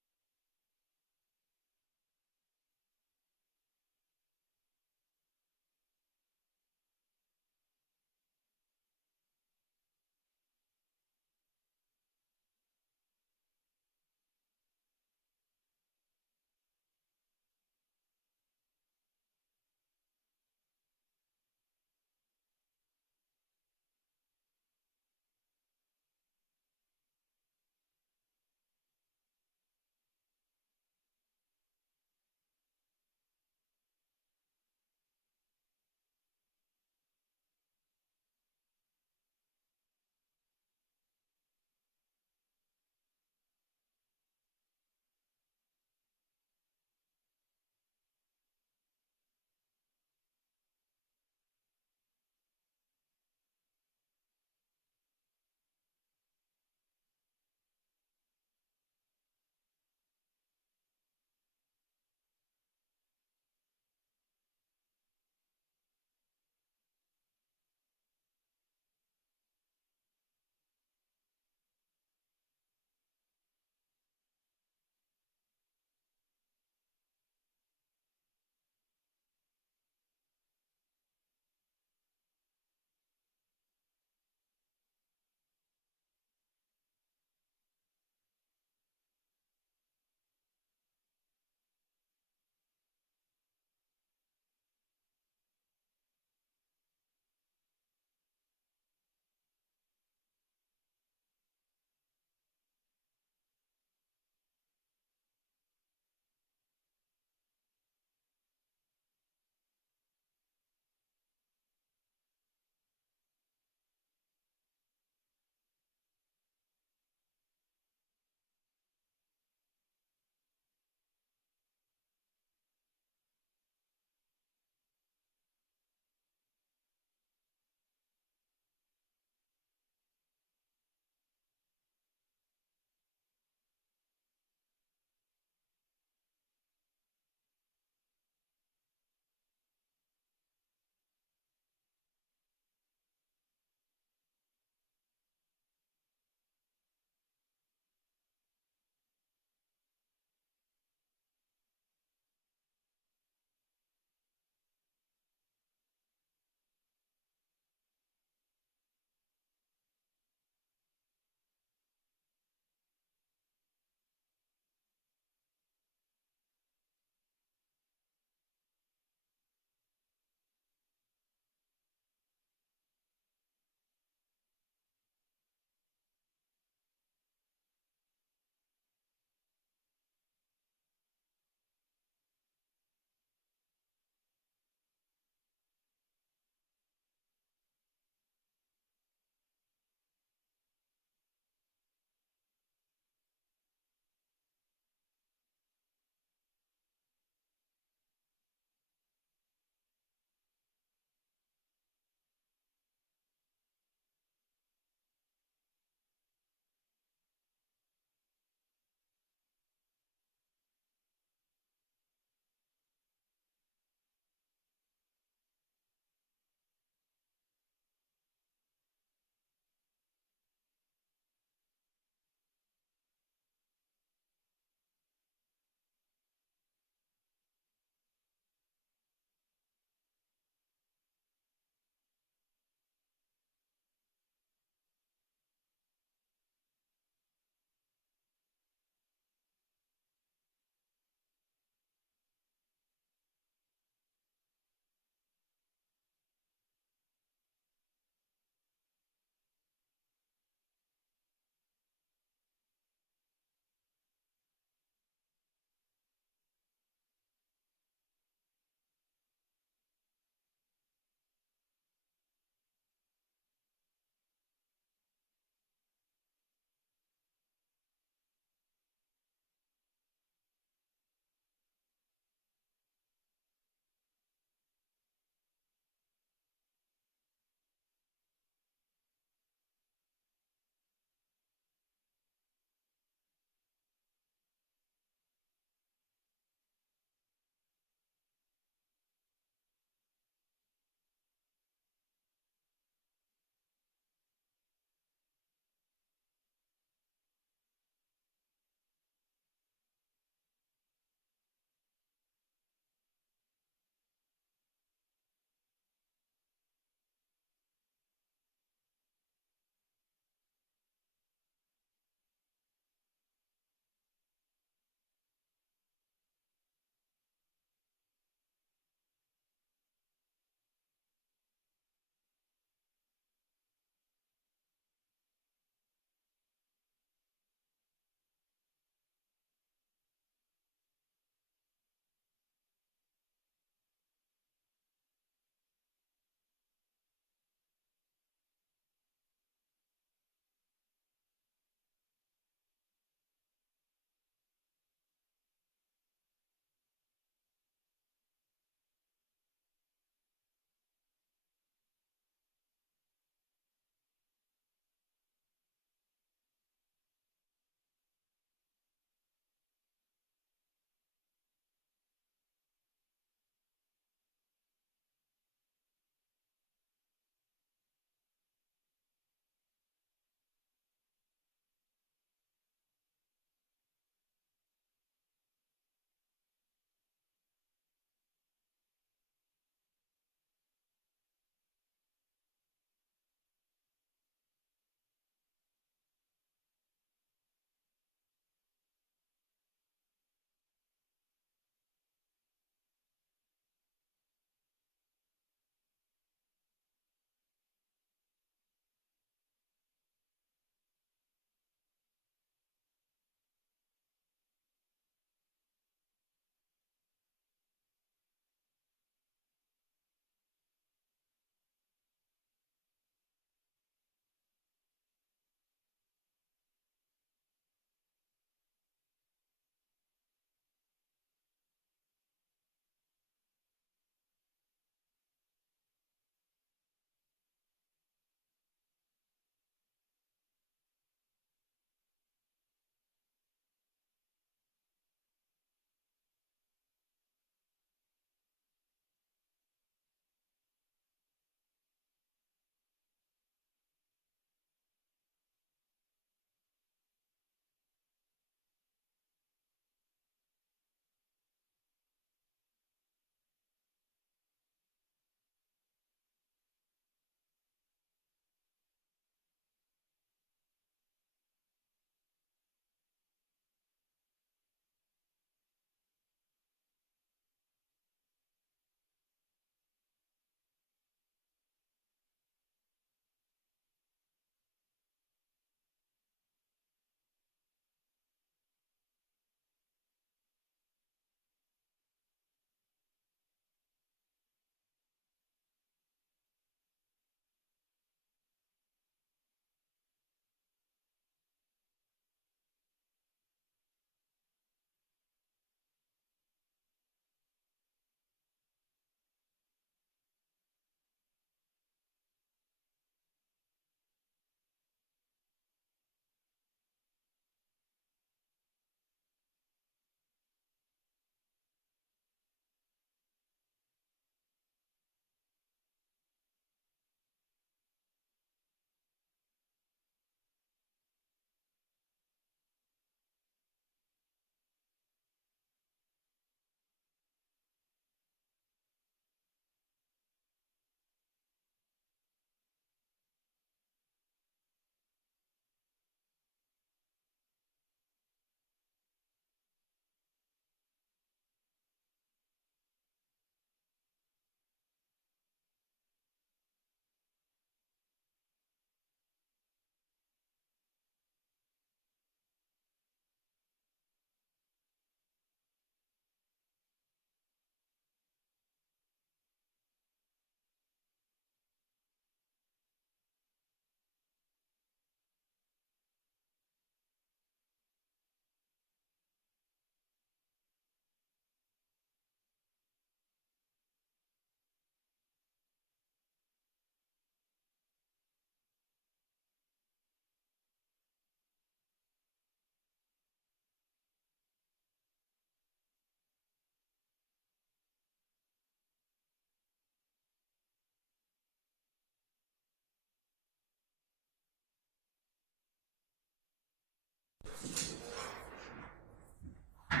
All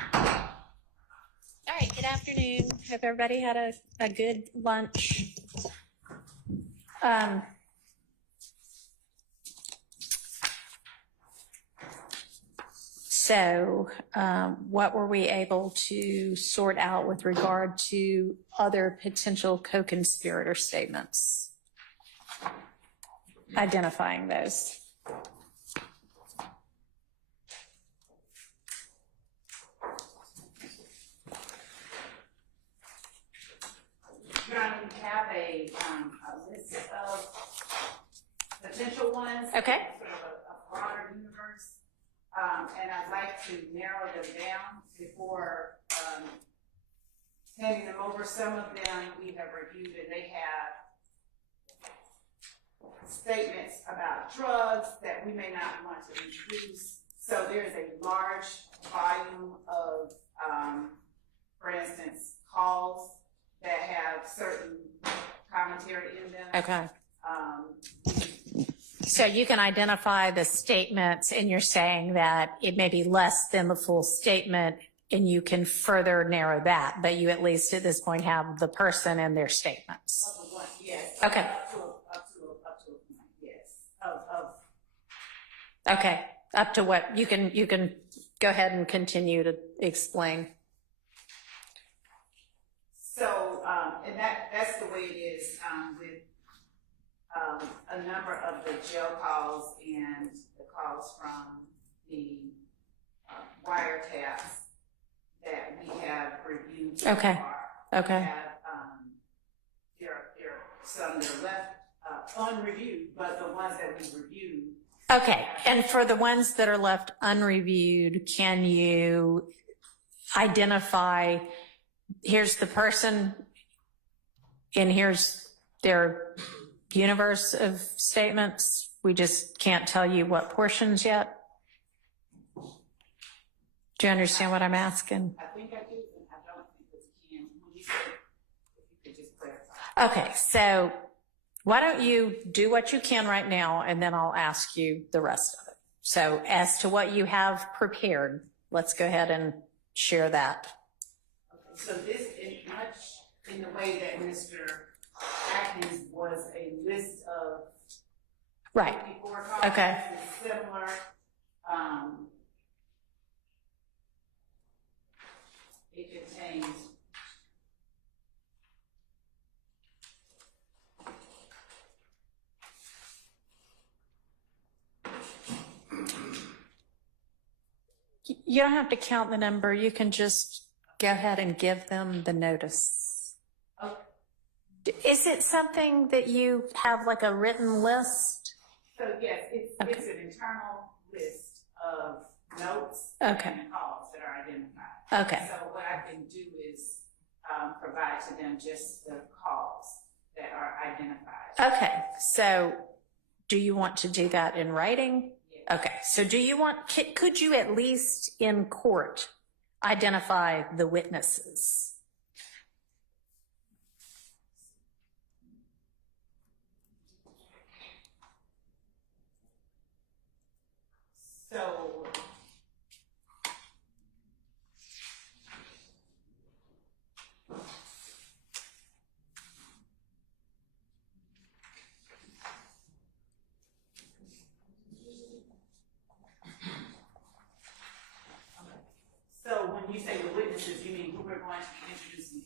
right, good afternoon. Hope everybody had a good lunch. What were we able to sort out with regard to other potential co-conspirator statements? Identifying those. Your Honor, we have a list of potential ones. Okay. Sort of a broader universe. And I'd like to narrow them down before handing them over. Some of them we have reviewed and they have statements about drugs that we may not want to introduce. So there's a large volume of, for instance, calls that have certain commentary in them. Okay. So you can identify the statements and you're saying that it may be less than the full statement and you can further narrow that, but you at least at this point have the person and their statements. Yes. Okay. Up to a point, yes. Okay. Up to what? You can go ahead and continue to explain. So, and that's the way it is with a number of the jail calls and the calls from the wiretaps that we have reviewed so Okay. far. Okay. We have, there are some that are left unreviewed, but the ones that we reviewed. Okay. And for the ones that are left unreviewed, can you identify, here's the person and here's their universe of statements? We just can't tell you what portions yet? Do you understand what I'm asking? I think I do, and I don't think that you can. When you said, if you could just clarify. Okay, so why don't you do what you can right now, and then I'll ask you the rest of it. So as to what you have prepared, let's go ahead and share that. Okay, so this is much in the way that Mr. Atkins was a list of Right. 54 calls. Okay. This is similar. It contains You don't have to count the number. You can just go ahead and give them the notice. Okay. Is it something that you have like a written list? So yes, it's an internal list of notes and calls that are identified. Okay. So what I can do is provide to them just the calls that are identified. Okay. So do you want to do that in writing? Yes. Okay. So do you want, could you at least in court identify the witnesses? So when you say the witnesses, you mean who we're going to be introducing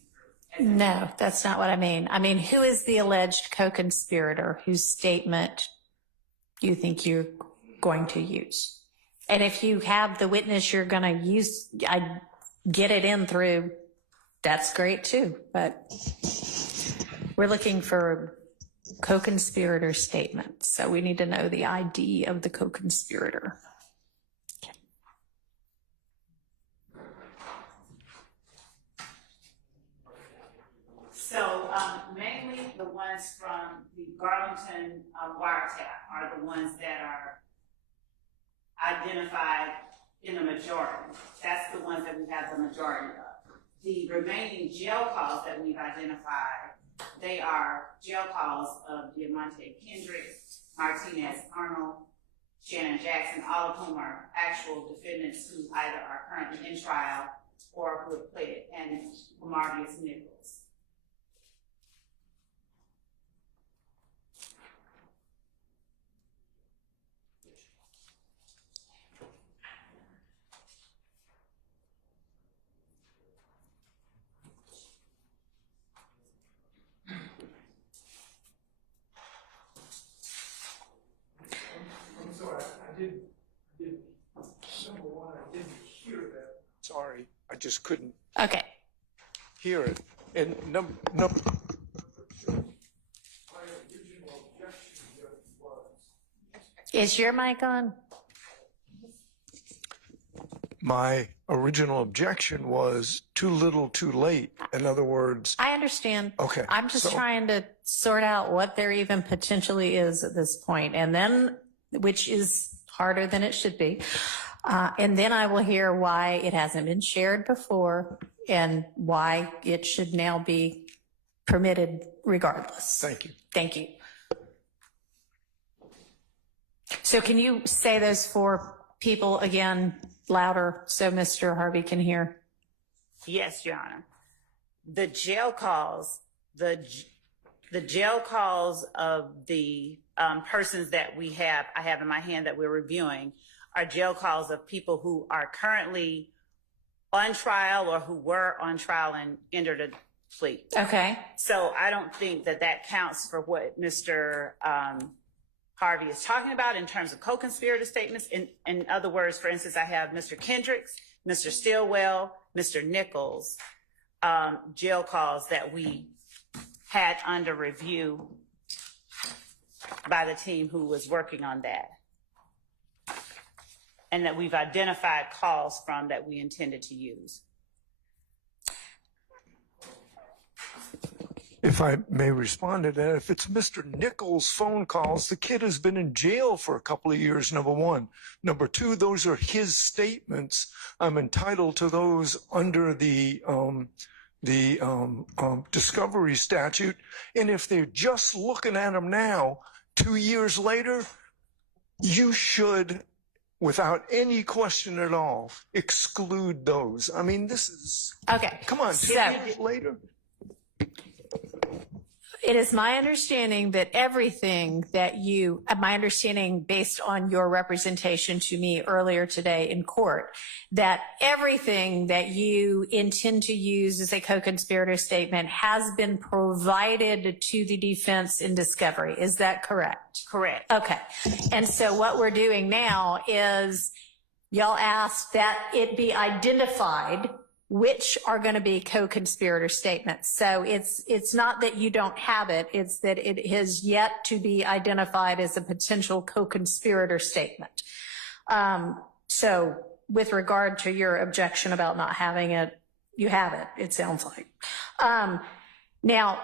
through? No, that's not what I mean. I mean, who is the alleged co-conspirator whose statement you think you're going to use? And if you have the witness you're going to use, I get it in through, that's great too. But we're looking for co-conspirator statements. So we need to know the ID of the co-conspirator. So mainly the ones from the Garlington wiretap are the ones that are identified in the majority. That's the ones that we have the majority of. The remaining jail calls that we've identified, they are jail calls of Diamante Kendrick, Martinez Arnold, Shannon Jackson, all of whom are actual defendants who either are currently in trial or who have pled, and Marvius Nichols. I'm sorry, I didn't, number one, I didn't hear that. Sorry, I just couldn't Okay. hear it. And number, my original objection was, Is your mic on? my original objection was too little, too late. In other words, I understand. okay. I'm just so- trying to sort out what there even potentially is at this point, and then, which is harder than it should be. And then I will hear why it hasn't been shared before and why it should now be permitted regardless. Thank you. Thank you. So can you say those four people again louder so Mr. Harvey can hear? Yes, Your Honor. The jail calls, the jail calls of the persons that I have in my hand that we're reviewing are jail calls of people who are currently on trial or who were on trial and entered a plea. Okay. So I don't think that that counts for what Mr. Harvey is talking about in terms of co-conspirator statements. In other words, for instance, I have Mr. Kendricks, Mr. Stillwell, Mr. Nichols, jail calls that we had under review by the team who was working on that. And that we've identified calls from that we intended to use. If I may respond to that, if it's Mr. Nichols' phone calls, the kid has been in jail for a couple of years, number one. Number two, those are his statements. I'm entitled to those under the discovery statute. And if they're just looking at them now, 2 years later, you should, without any question at all, exclude those. I mean, this is, Okay. come on, 2 years later. It is my understanding that everything that my understanding based on your representation to me earlier today in court, that everything that you intend to use as a co-conspirator statement has been provided to the defense in discovery. Is that correct? Correct. Okay. And so what we're doing now is y'all asked that it be identified which are going to be co-conspirator statements. So it's not that you don't have it, it's that it has yet to be identified as a potential co-conspirator statement. So with regard to your objection about not having it, you have it, it sounds like. Now,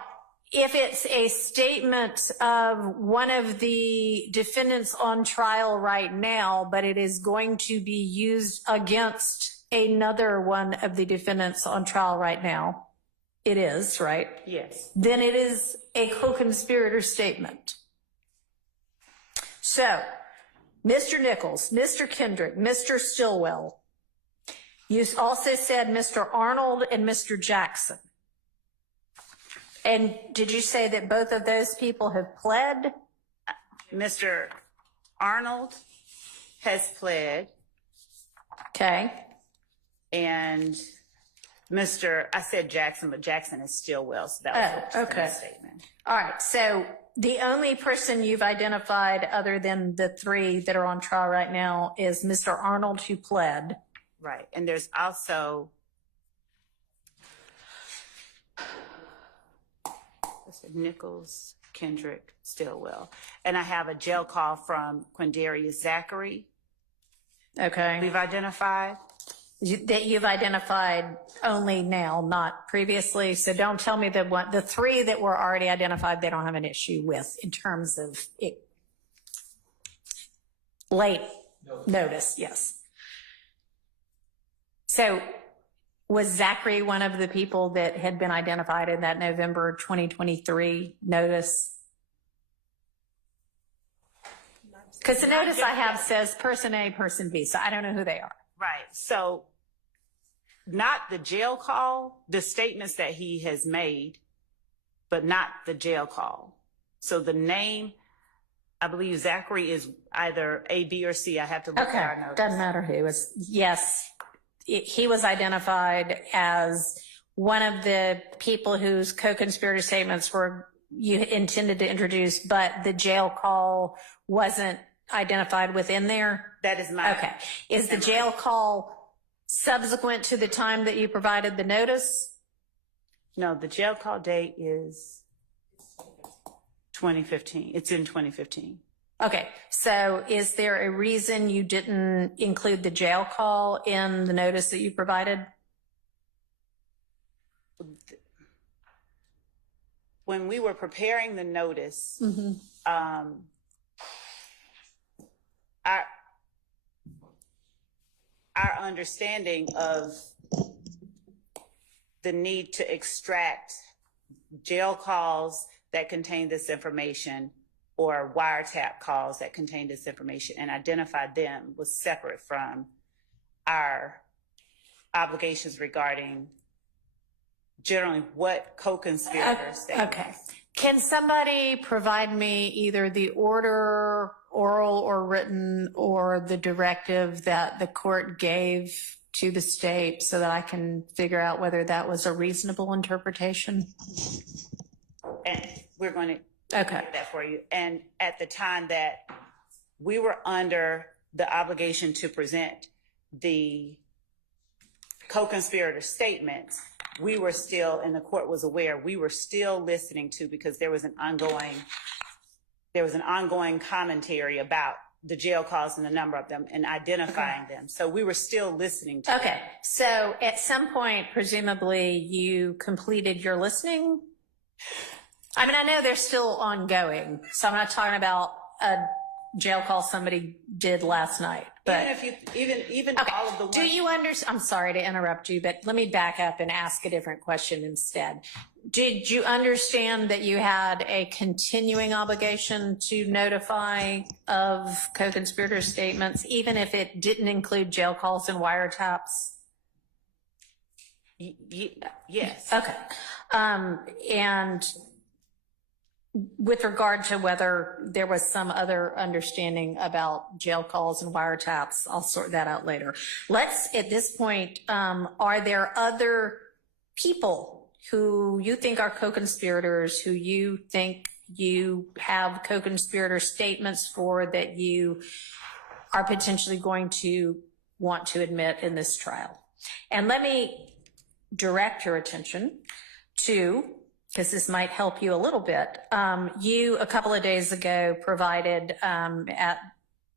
if it's a statement of one of the defendants on trial right now, but it is going to be used against another one of the defendants on trial right now, it is, right? Yes. Then it is a co-conspirator statement. So, Mr. Nichols, Mr. Kendrick, Mr. Stillwell, you also said Mr. Arnold and Mr. Jackson. And did you say that both of those people have pled? Mr. Arnold has pled. Okay. And I said Jackson, but Jackson is Stillwell, so that was okay. a statement. All right. So the only person you've identified other than the three that are on trial right now is Mr. Arnold who pled. Right. And there's also Nichols, Kendrick, Stillwell. And I have a jail call from Quindarius Zachary. Okay. We've identified. That you've identified only now, not previously. So don't tell me that the three that were already identified, they don't have an issue with in terms of it. Late notice, yes. So was Zachary one of the people that had been identified in that November 2023 notice? Because the notice I have says person A, person B, so I don't know who they are. Right. So not the jail call, the statements that he has made, but not the jail call. So the name, I believe Zachary is either A, B, or C. I have to look at our notice. Doesn't matter who. Yes, he was identified as one of the people whose co-conspirator statements were you intended to introduce, but the jail call wasn't identified within there? That is my... Okay. Is the jail call subsequent to the time that you provided the notice? No, the jail call date is 2015. It's in 2015. Okay. So is there a reason you didn't include the jail call in the notice that you provided? When we were preparing the notice, our understanding of the need to extract jail calls that contain this information or wiretap calls that contain this information and identify them was separate from our obligations regarding generally what co-conspirators say. Okay. Can somebody provide me either the order, oral or written, or the directive that the court gave to the state so that I can figure out whether that was a reasonable interpretation? And we're going to Okay. get that for you. And at the time that we were under the obligation to present the co-conspirator statements, we were still, and the court was aware, we were still listening to, because there was an ongoing commentary about the jail calls and the number of them and identifying them. So we were still listening to Okay. them. So at some point, presumably, you completed your listening? I mean, I know they're still ongoing, so I'm not talking about a jail call somebody did last night. But Even okay. all of the ones. Do you understand? I'm sorry to interrupt you, but let me back up and ask a different question instead. Did you understand that you had a continuing obligation to notify of co-conspirator statements, even if it didn't include jail calls and wiretaps? Yes. Okay. And with regard to whether there was some other understanding about jail calls and wiretaps, I'll sort that out later. Let's, at this point, are there other people who you think are co-conspirators, who you think you have co-conspirator statements for that you are potentially going to want to admit in this trial? And let me direct your attention to, because this might help you a little bit. You, a couple of days ago, provided at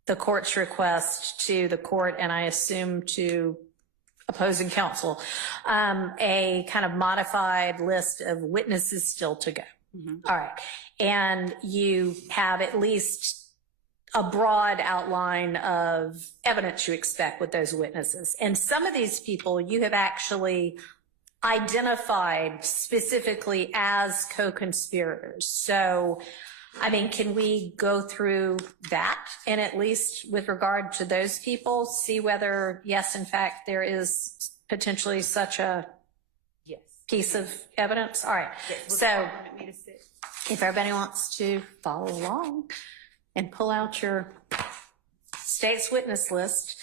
the court's request to the court, and I assume to opposing counsel, a kind of modified list of witnesses still to go. All right. And you have at least a broad outline of evidence you expect with those witnesses. And some of these people you have actually identified specifically as co-conspirators. So, I mean, can we go through that and at least with regard to those people, see whether, yes, in fact, there is potentially such a piece of evidence? All right. Yes. So if everybody wants to follow along and pull out your state's witness list,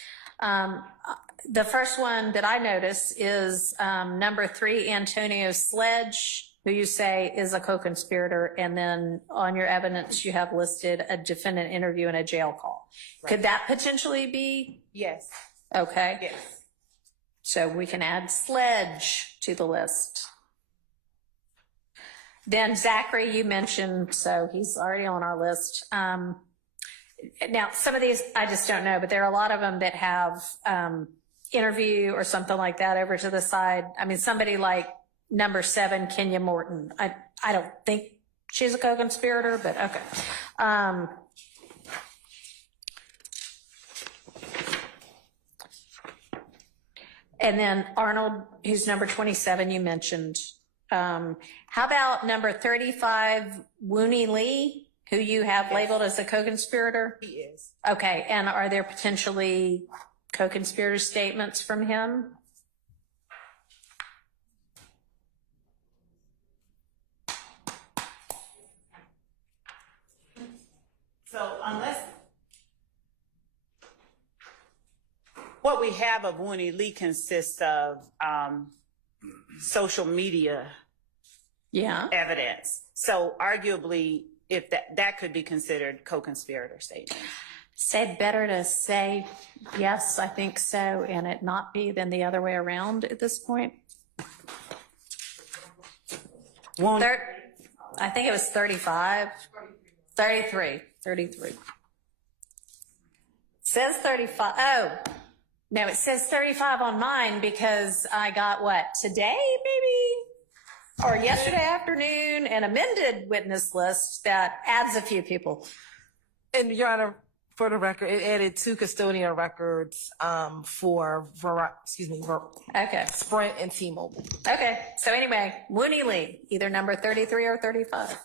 the first one that I notice is number 3, Antonio Sledge, who you say is a co-conspirator, and then on your evidence you have listed a defendant interview and a jail call. Right. Could that potentially be? Yes. Okay. Yes. So we can add Sledge to the list. Then Zachary, you mentioned, so he's already on our list. Now, some of these I just don't know, but there are a lot of them that have interview or something like that over to the side. I mean, somebody like number 7, Kenya Morton. I don't think she's a co-conspirator, but okay. And then Arnold, who's number 27, you mentioned. How about number 35, Wooney Lee, who you have labeled as a co-conspirator? He is. Okay, and are there potentially co-conspirator statements from him? So unless what we have of Winnie Lee consists of social media Yeah. evidence. So arguably, if that could be considered co-conspirator statements. Say better to say yes, I think so, and it not be than the other way around at this point. I think it was 35, 33. Says 35. Oh, no, it says 35 on mine because I got what, today maybe? Or yesterday afternoon, an amended witness list that adds a few people. And Your Honor, for the record, it added 2 custodial records for Okay. Sprint and T-Mobile. Okay. So anyway, Winnie Lee, either number 33 or 35.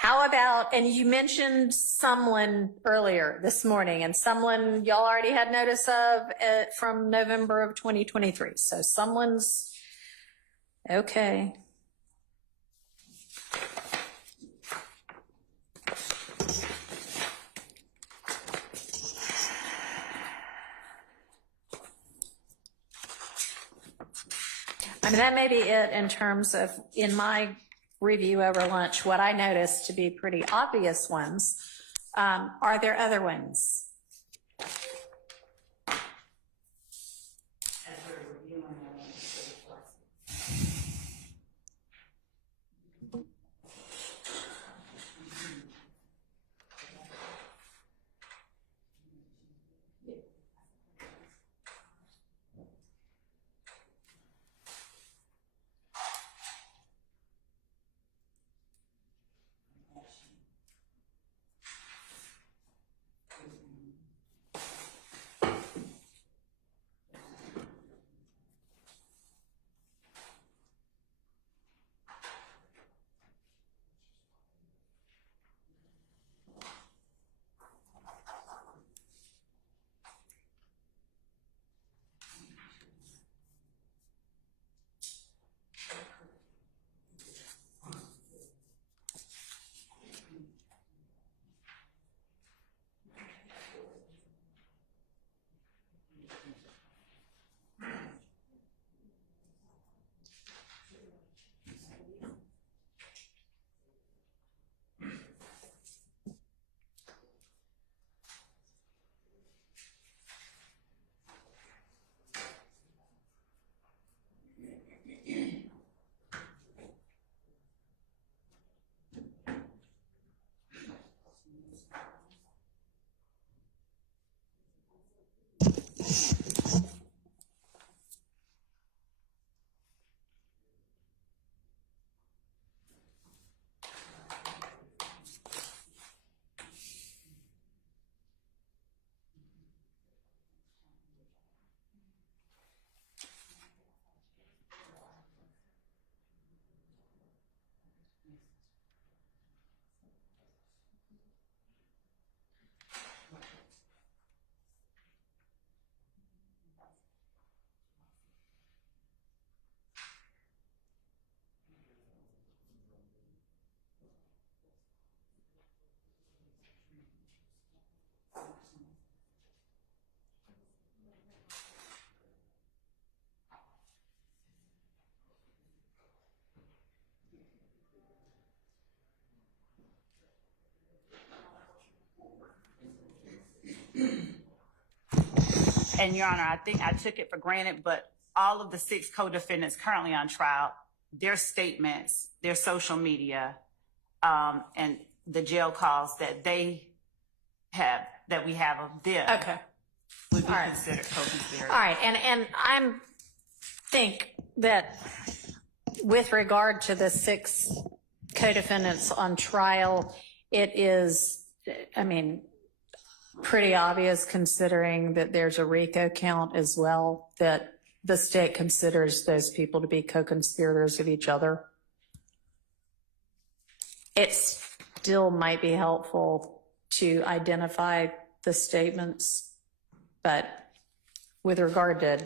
How about, and you mentioned someone earlier this morning, and someone y'all already had notice of from November of 2023. So someone's, okay. I mean, that may be it in terms of, in my review over lunch, what I noticed to be pretty obvious ones. Are there other ones? And Your Honor, I think I took it for granted, but all of the 6 co-defendants currently on trial, their statements, their social media, and the jail calls that they have, that we have of them, Okay. would be All right. considered co-conspirator. All right, and I think that with regard to the 6 co-defendants on trial, it is, I mean, pretty obvious considering that there's a RICO count as well, that the state considers those people to be co-conspirators of each other. It's still might be helpful to identify the statements, but with regard to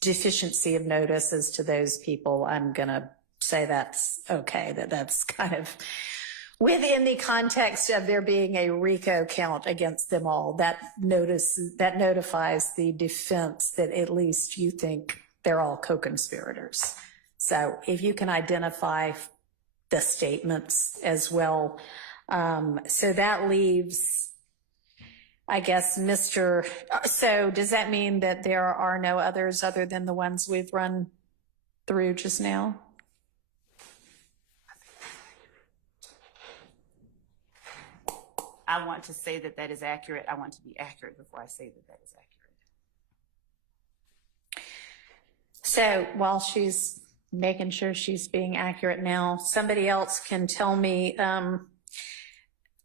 deficiency of notice as to those people, I'm going to say that's okay, that's kind of within the context of there being a RICO count against them all. That notifies the defense that at least you think they're all co-conspirators. So if you can identify the statements as well. So that leaves, I guess, so does that mean that there are no others other than the ones we've run through just now? I want to say that that is accurate. I want to be accurate before I say that that is accurate. So while she's making sure she's being accurate now, somebody else can tell me,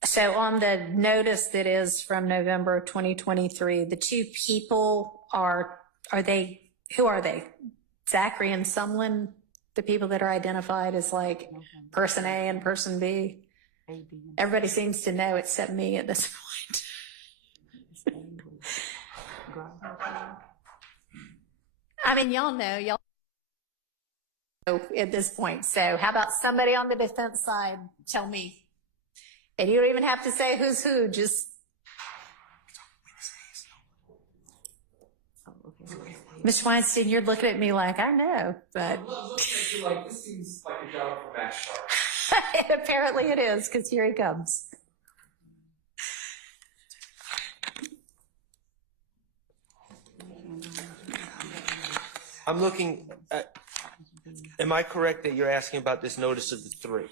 so on the notice that is from November 2023, the two people who are they? Zachary and Sumlin, the people that are identified as like person A and person B? Everybody seems to know except me at this point. I mean, y'all know at this point. So how about somebody on the defense side tell me? And you don't even have to say who's who, just. Mr. Weinstein, you're looking at me like, I know, but. I'm looking at you like, this seems like a job for Max Sharp. Apparently it is, because here he comes. I'm looking at, am I correct that you're asking about this notice of the three?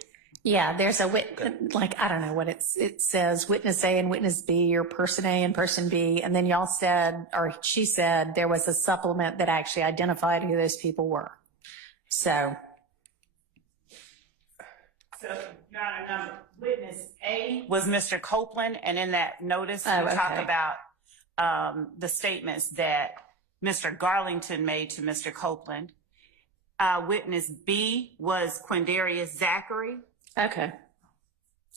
Yeah, there's a like, I don't know what it says, witness A and witness B, or person A and person B. And then y'all said, or she said, there was a supplement that actually identified who those people were. So. So, Your Honor, witness A was Mr. Copeland, and in that notice, we okay. talk about the statements that Mr. Garlington made to Mr. Copeland. Witness B was Quindarius Zachary. Okay.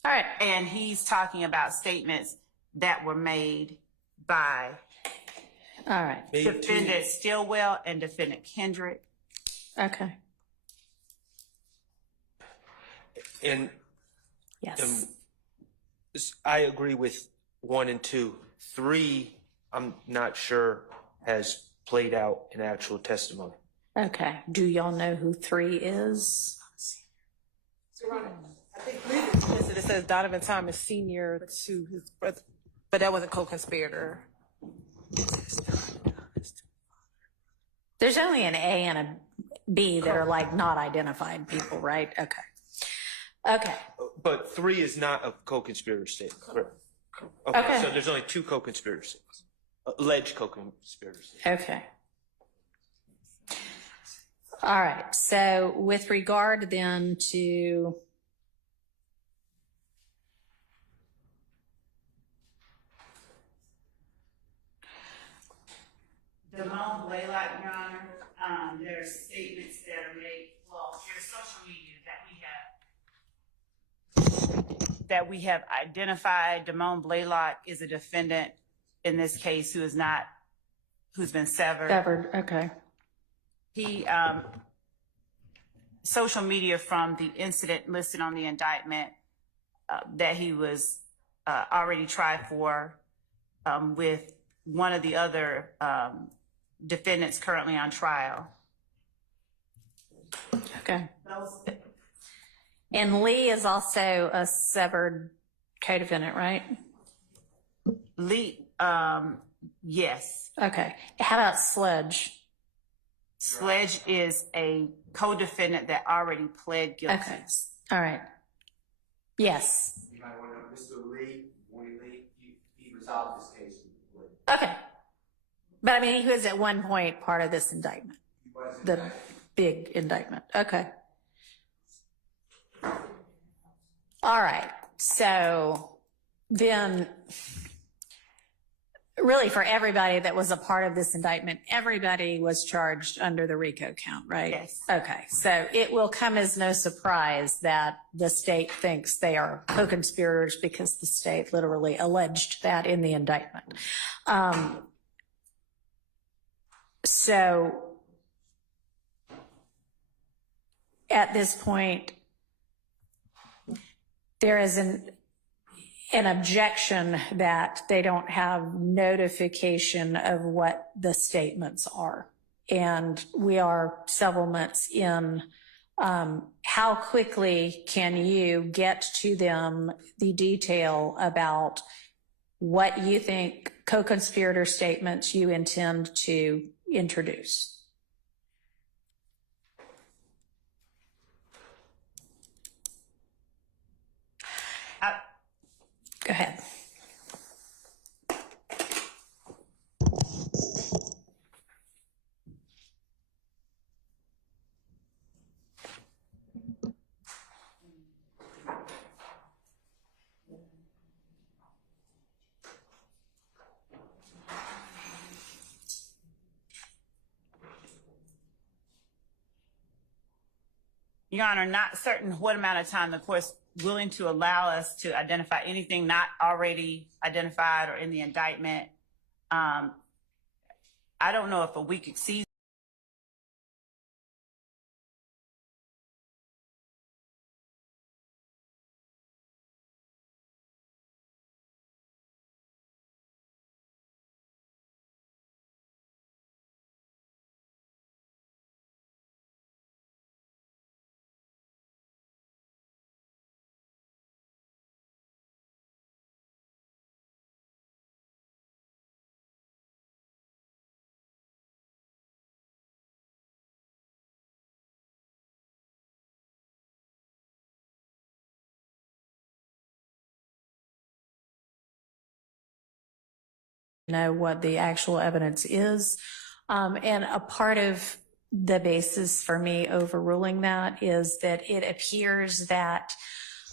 All right. And he's talking about statements that were made by All right. Defendant Stillwell and Defendant Kendrick. Okay. And Yes. I agree with 1 and 2. 3, I'm not sure has played out in actual testimony. Okay. Do y'all know who 3 is? I think it says Donovan Thomas Sr. to his brother, but that wasn't co-conspirator. There's only an A and a B that are like not identified people, right? Okay. Okay. But 3 is not a co-conspirator statement, correct? Okay. So there's only 2 co-conspirator statements, alleged co-conspirator statements. Okay. All right. So with regard then to Damone Blaylock, Your Honor, there are statements that are made, well, there's social media that we have identified. Damone Blaylock is a defendant in this case who's been severed. Severed. Okay. He, social media from the incident listed on the indictment that he was already tried for with one of the other defendants currently on trial. Okay. And Lee is also a severed co-defendant, right? Lee, yes. Okay. How about Sledge? Sledge is a co-defendant that already pled guilty. Okay. All right. Yes. You might want to know Mr. Lee, he resolved this case. Okay. But I mean, he was at one point part of this indictment, the big indictment. Okay. All right. So then really for everybody that was a part of this indictment, everybody was charged under the RICO count, right? Yes. Okay, so it will come as no surprise that the state thinks they are co-conspirators because the state literally alleged that in the indictment. So at this point, there is an objection that they don't have notification of what the statements are. And we are several months in. How quickly can you get to them the detail about what you think co-conspirator statements you intend to introduce? Go ahead. Your Honor, not certain what amount of time the court's willing to allow us to identify anything not already identified or in the indictment. I don't know if a week exceeds. Know what the actual evidence is. And a part of the basis for me overruling that is that it appears that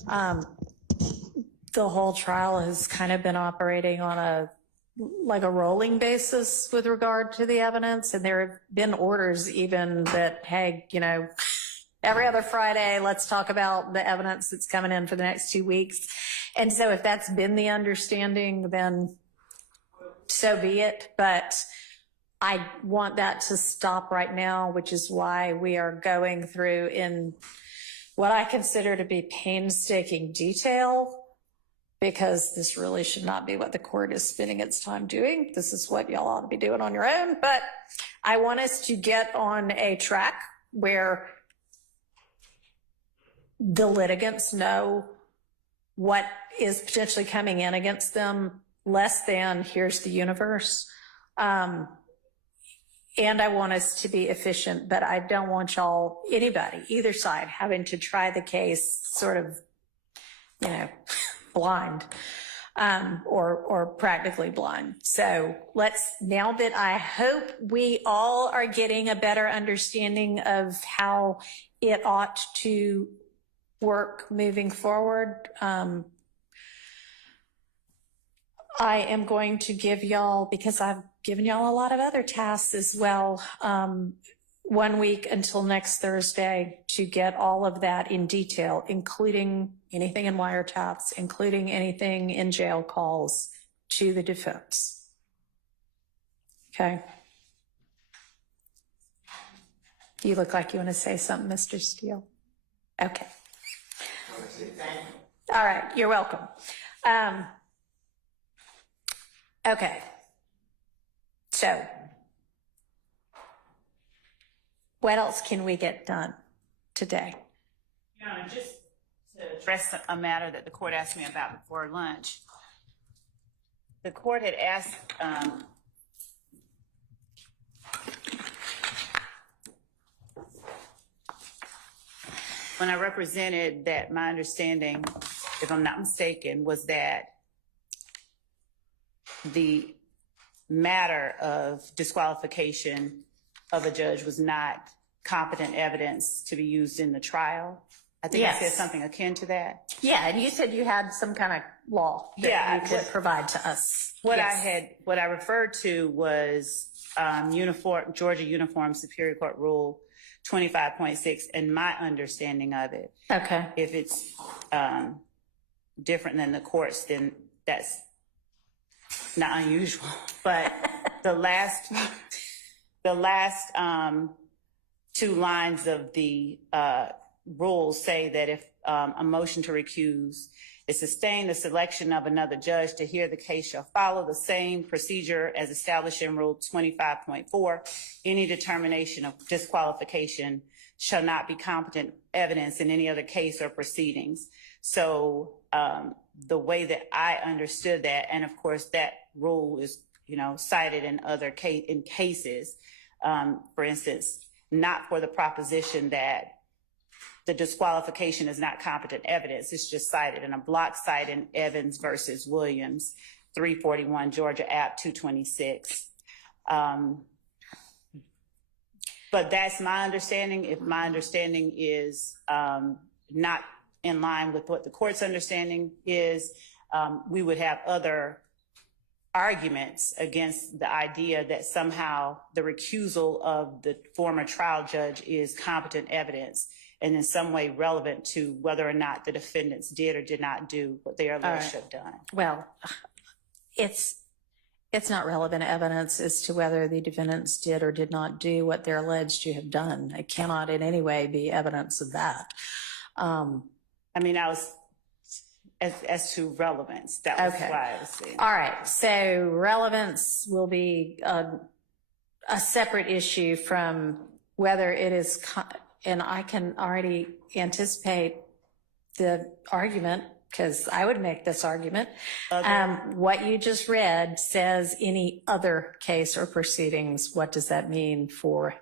the whole trial has kind of been operating on a rolling basis with regard to the evidence. And there have been orders even that, hey, you know, every other Friday, let's talk about the evidence that's coming in for the next 2 weeks. And so if that's been the understanding, then so be it. But I want that to stop right now, which is why we are going through in what I consider to be painstaking detail, because this really should not be what the court is spending its time doing. This is what y'all ought to be doing on your own. But I want us to get on a track where the litigants know what is potentially coming in against them, less than here's the universe. And I want us to be efficient, but I don't want y'all, anybody, either side, having to try the case sort of, you know, blind, or practically blind. So let's, now that I hope we all are getting a better understanding of how it ought to work moving forward, I am going to give y'all, because I've given y'all a lot of other tasks as well, 1 week until next Thursday to get all of that in detail, including anything in wiretaps, including anything in jail calls to the defense. Okay. You look like you want to say something, Mr. Steele. Okay. All right, you're welcome. Okay, so what else can we get done today? Your Honor, just to address a matter that the court asked me about before lunch. The court had asked when I represented that my understanding, if I'm not mistaken, was that the matter of disqualification of a judge was not competent evidence to be used in the trial. I think I said Yes. something akin to that. Yeah, and you said you had some kind of law that Yeah, you could provide to us. What Yes. what I referred to was Georgia Uniform Superior Court Rule 25.6, and my understanding of it. Okay. If it's different than the courts, then that's not unusual. But the last two lines of the rules say that if a motion to recuse is sustained, the selection of another judge to hear the case shall follow the same procedure as established in Rule 25.4. Any determination of disqualification shall not be competent evidence in any other case or proceedings. So the way that I understood that, and of course that rule is, cited in other cases, for instance, not for the proposition that the disqualification is not competent evidence. It's just cited in a block cite in Evans versus Williams, 341 Georgia App 226. But that's my understanding. If my understanding is not in line with what the court's understanding is, we would have other arguments against the idea that somehow the recusal of the former trial judge is competent evidence and in some way relevant to whether or not the defendants did or did not do what they are alleged to have done. Well, it's not relevant evidence as to whether the defendants did or did not do what they're alleged to have done. It cannot in any way be evidence of that. I mean, I was as to relevance. That was why I was saying. All right. So relevance will be a separate issue from whether it is, and I can already anticipate the argument because I would make this argument. What you just read says any other case or proceedings. What does that mean for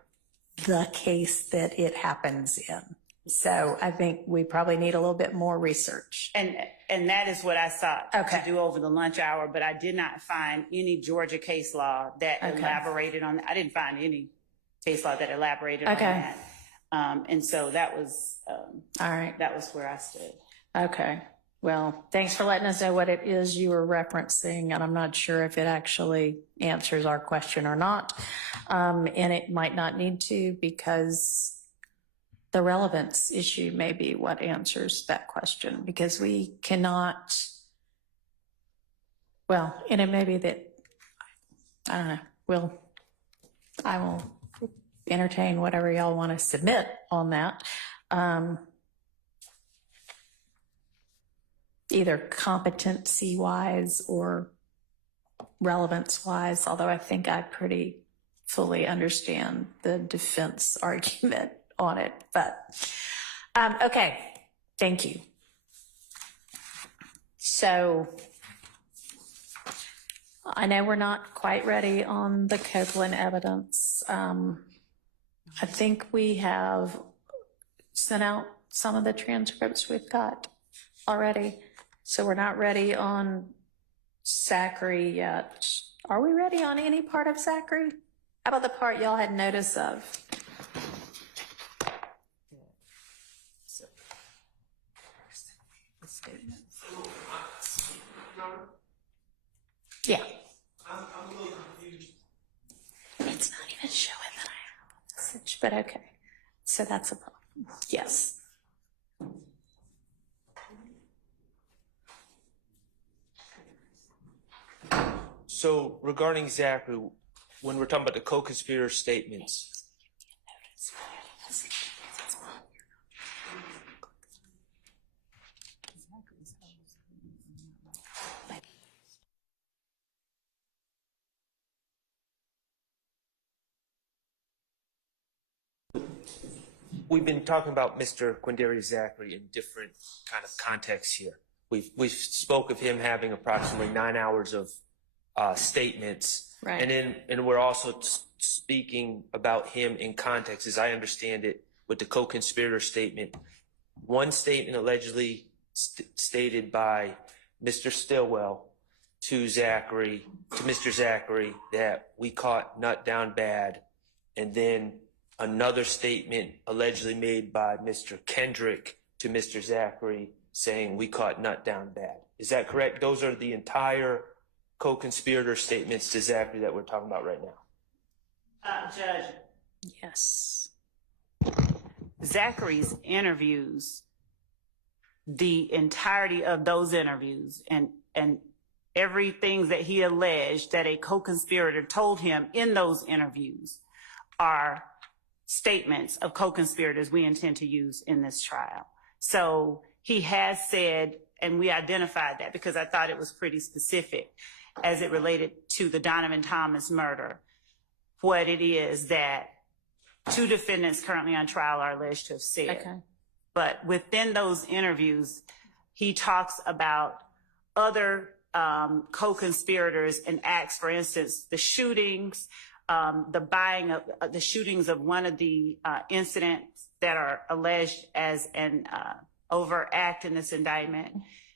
the case that it happens in? So I think we probably need a little bit more research. And that is what I sought to do over the lunch hour, but I did not find any Georgia case law that elaborated on that. I didn't find any case law that elaborated on that. And so that was, all right. That was where I stood. Okay. Well, thanks for letting us know what it is you were referencing, and I'm not sure if it actually answers our question or not. And it might not need to because the relevance issue may be what answers that question because we cannot, well, and it may be that, I don't know, I will entertain whatever y'all want to submit on that. Either competency-wise or relevance-wise, although I think I pretty fully understand the defense argument on it, but okay, thank you. So I know we're not quite ready on the Copeland evidence. I think we have sent out some of the transcripts we've got already, so we're not ready on Zachary yet. Are we ready on any part of Zachary? How about the part y'all had notice of? Yeah. I'm a little confused. It's not even showing that I have a message, but okay. So that's a problem. Yes. So regarding Zachary, when we're talking about the co-conspirator statements, we've been talking about Mr. Quindarius Zachary in different kind of contexts here. We've spoke of him having approximately 9 hours of statements, Right. and we're also speaking about him in context, as I understand it, with the co-conspirator statement. One statement allegedly stated by Mr. Stillwell to Mr. Zachary, that we caught Nut down bad, and then another statement allegedly made by Mr. Kendrick to to Mr. Zachary saying we caught Nut down bad. Is that correct? Those are the entire co-conspirator statements to Zachary that we're talking about right now. Judge, Yes. Zachary's interviews, the entirety of those interviews and everything that he alleged that a co-conspirator told him in those interviews are statements of co-conspirators we intend to use in this trial. So he has said, and we identified that because I thought it was pretty specific as it related to the Donovan Thomas murder, what it is that two defendants currently on trial are alleged to have said. Okay. But within those interviews, he talks about other co-conspirators and acts, for instance, the shootings, the buying of the shootings of one of the incidents that are alleged as an overt act in this indictment.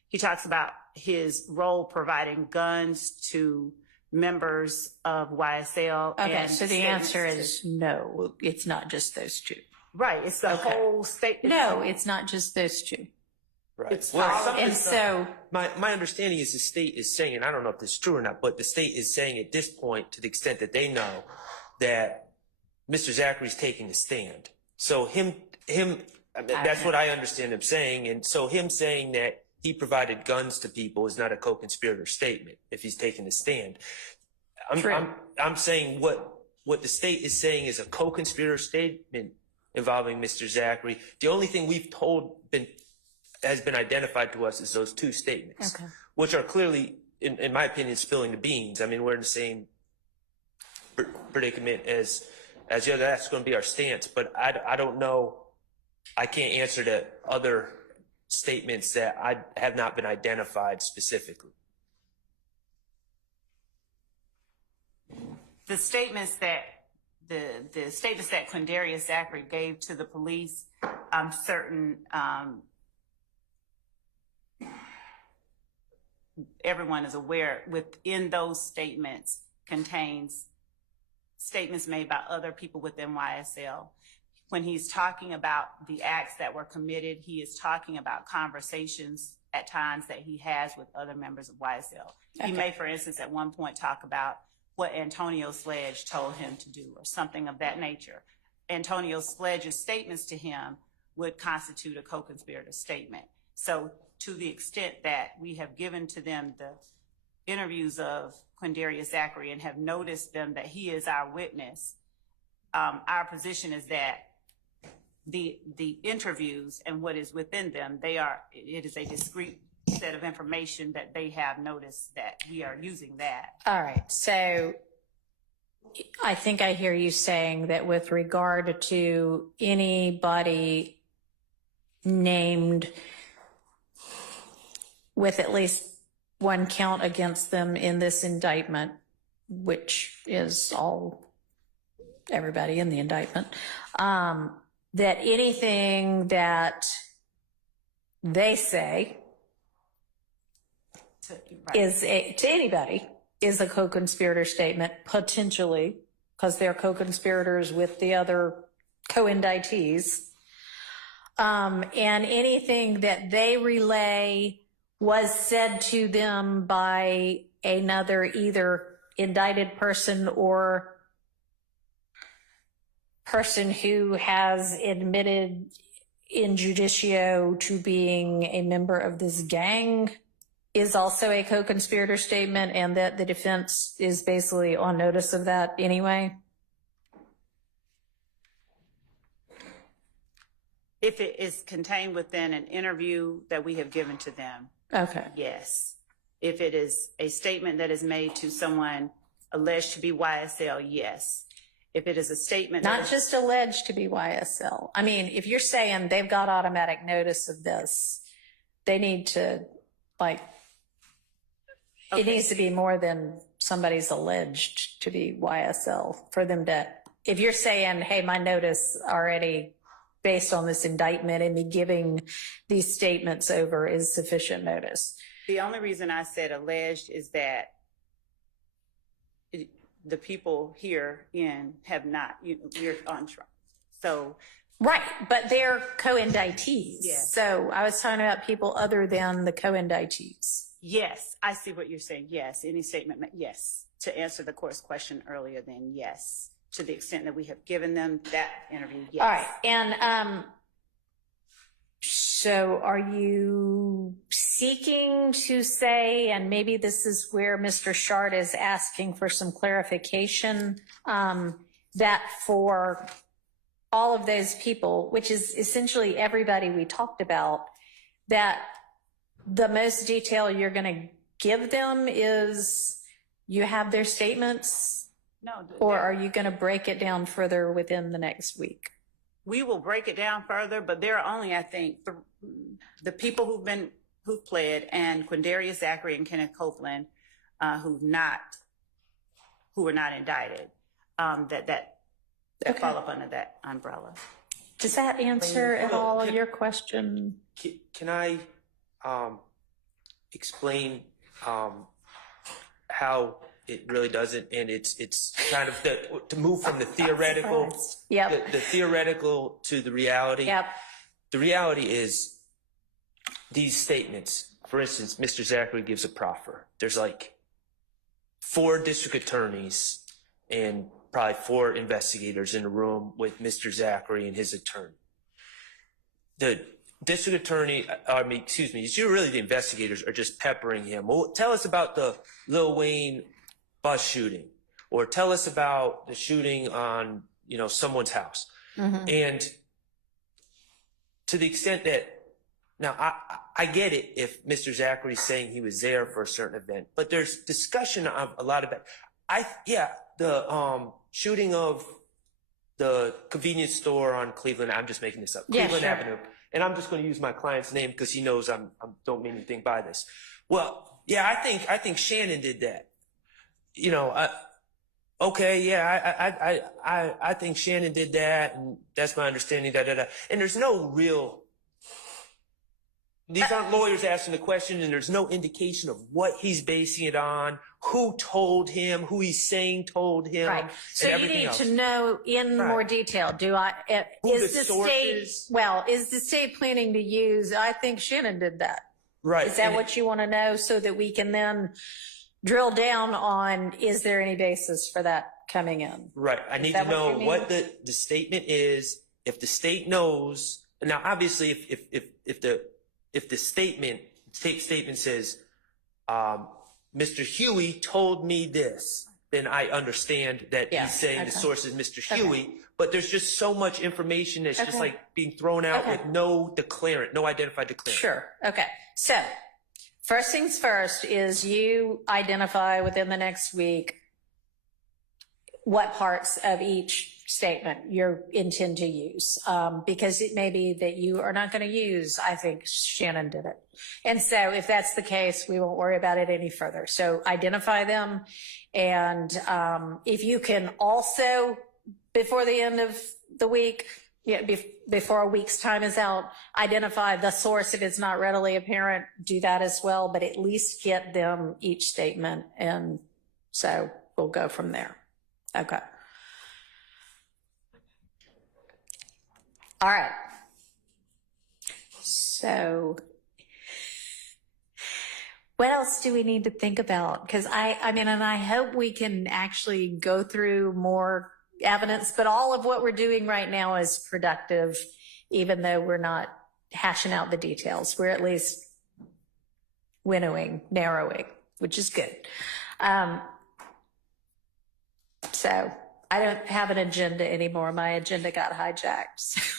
He talks about his role providing guns to members of YSL. Okay, and so the answer is no, it's not just those two. right. It's the whole state. No, it's not just those two. Right. It's And so, My understanding is the state is saying, and I don't know if this is true or not, but the state is saying at this point, to the extent that they know, that Mr. Zachary's taking a stand. So him, I mean, that's what I understand him saying. And so him saying that he provided guns to people is not a co-conspirator statement if he's taking a stand. I'm saying what the state is saying is a co-conspirator statement involving Mr. Zachary. The only thing we've has been identified to us is those two statements, okay. which are clearly, in my opinion, spilling the beans. I mean, we're in the same predicament as the other. That's going to be our stance, but I don't know. I can't answer the other statements that I have not been identified specifically. The statements that the statements that Quindarius Zachary gave to the police, I'm certain everyone is aware within those statements contains statements made by other people within YSL. When he's talking about the acts that were committed, he is talking about conversations at times that he has with other members of YSL. He may, for instance, at one point talk about what Antonio Sledge told him to do or something of that nature. Antonio Sledge's statements to him would constitute a co-conspirator statement. So to the extent that we have given to them the interviews of Quindarius Zachary and have noticed them that he is our witness, our position is that the interviews and what is within them, it is a discrete set of information that they have noticed that we are using that. All right. So I think I hear you saying that with regard to anybody named with at least one count against them in this indictment, which is everybody in the indictment, that anything that they say to anybody is a co-conspirator statement, potentially, because they're co-conspirators with the other co-indictees. And anything that they relay was said to them by another either indicted person or person who has admitted in judicio to being a member of this gang is also a co-conspirator statement, and that the defense is basically on notice of that anyway? If it is contained within an interview that we have given to them, Okay. yes. If it is a statement that is made to someone alleged to be YSL, yes. If it is a statement Not just alleged to be YSL. I mean, if you're saying they've got automatic notice of this, they need to, it needs to be more than somebody's alleged to be YSL for them to, if you're saying, hey, my notice already based on this indictment and me giving these statements over is sufficient notice. The only reason I said alleged is that the people here have not, we're on trial. So Right, but they're co-indictees. Yeah. So I was talking about people other than the co-indictees. Yes, I see what you're saying. Yes, any statement, yes. To answer the court's question earlier, then yes. To the extent that we have given them that interview, yes. All right, and so are you seeking to say, and maybe this is where Mr. Shard is asking for some clarification, that for all of those people, which is essentially everybody we talked about, that the most detail you're going to give them is you have their statements? No. Or are you going to break it down further within the next week? We will break it down further, but there are only, I think, the people who've pled, and Quindarius Zachary and Kenneth Copeland, who were not indicted, that Okay. fall up under that umbrella. Does that answer at all your question? Can I explain how it really doesn't, and it's kind of to move from the theoretical, Yep. the theoretical to the reality. Yep. The reality is these statements. For instance, Mr. Zachary gives a proffer. There's like 4 district attorneys and probably 4 investigators in a room with Mr. Zachary and his attorney. The district attorney, it's really the investigators are just peppering him. Well, tell us about the Lil Wayne bus shooting, or tell us about the shooting on, someone's house. Mm-hmm. And to the extent that, now I get it if Mr. Zachary's saying he was there for a certain event, but there's discussion of a lot of it. The shooting of the convenience store on Cleveland, I'm just making this up, Yeah, Cleveland sure. Avenue. And I'm just going to use my client's name because he knows I don't mean anything by this. Well, yeah, I think Shannon did that. I think Shannon did that, and that's my understanding. And there's no real. These aren't lawyers asking the question, and there's no indication of what he's basing it on, who told him, who he's saying told him, Right. So and you everything need else. to know in Right. more detail. Who Is the the source state, is. well, is the state planning to use, I think Shannon did that. Right. Is that And what you want to know so that we can then drill down on, is there any basis for that coming in? Right. I need that to what know you mean? what the statement is. If the state knows, now obviously if the statement says, Mr. Huey told me this, then I understand that Yeah, he's saying the okay. source is Mr. Okay. Huey, but there's just so much information that's just Okay. like being thrown out Okay. with no declarant, no identified declarant. Sure. Okay. So first things first is you identify within the next week what parts of each statement you intend to use, because it may be that you are not going to use, I think Shannon did it. And so if that's the case, we won't worry about it any further. So identify them. And if you can also, before the end of the week, before a week's time is out, identify the source. If it's not readily apparent, do that as well, but at least get them each statement. And so we'll go from there. Okay. All right. So what else do we need to think about? Because I mean, and I hope we can actually go through more evidence, but all of what we're doing right now is productive, even though we're not hashing out the details. We're at least winnowing, narrowing, which is good. So I don't have an agenda anymore. My agenda got hijacked.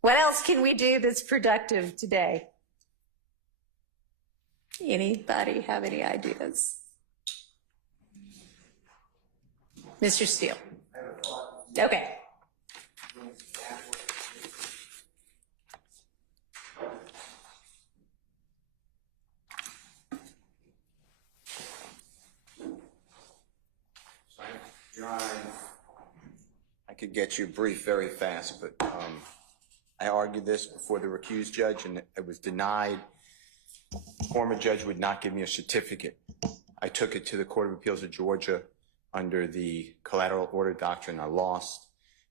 What else can we do that's productive today? Anybody have any ideas? Mr. Steele. Okay. I could get you brief very fast, but I argued this before the recused judge and it was denied. The former judge would not give me a certificate. I took it to the Court of Appeals of Georgia under the collateral order doctrine. I lost.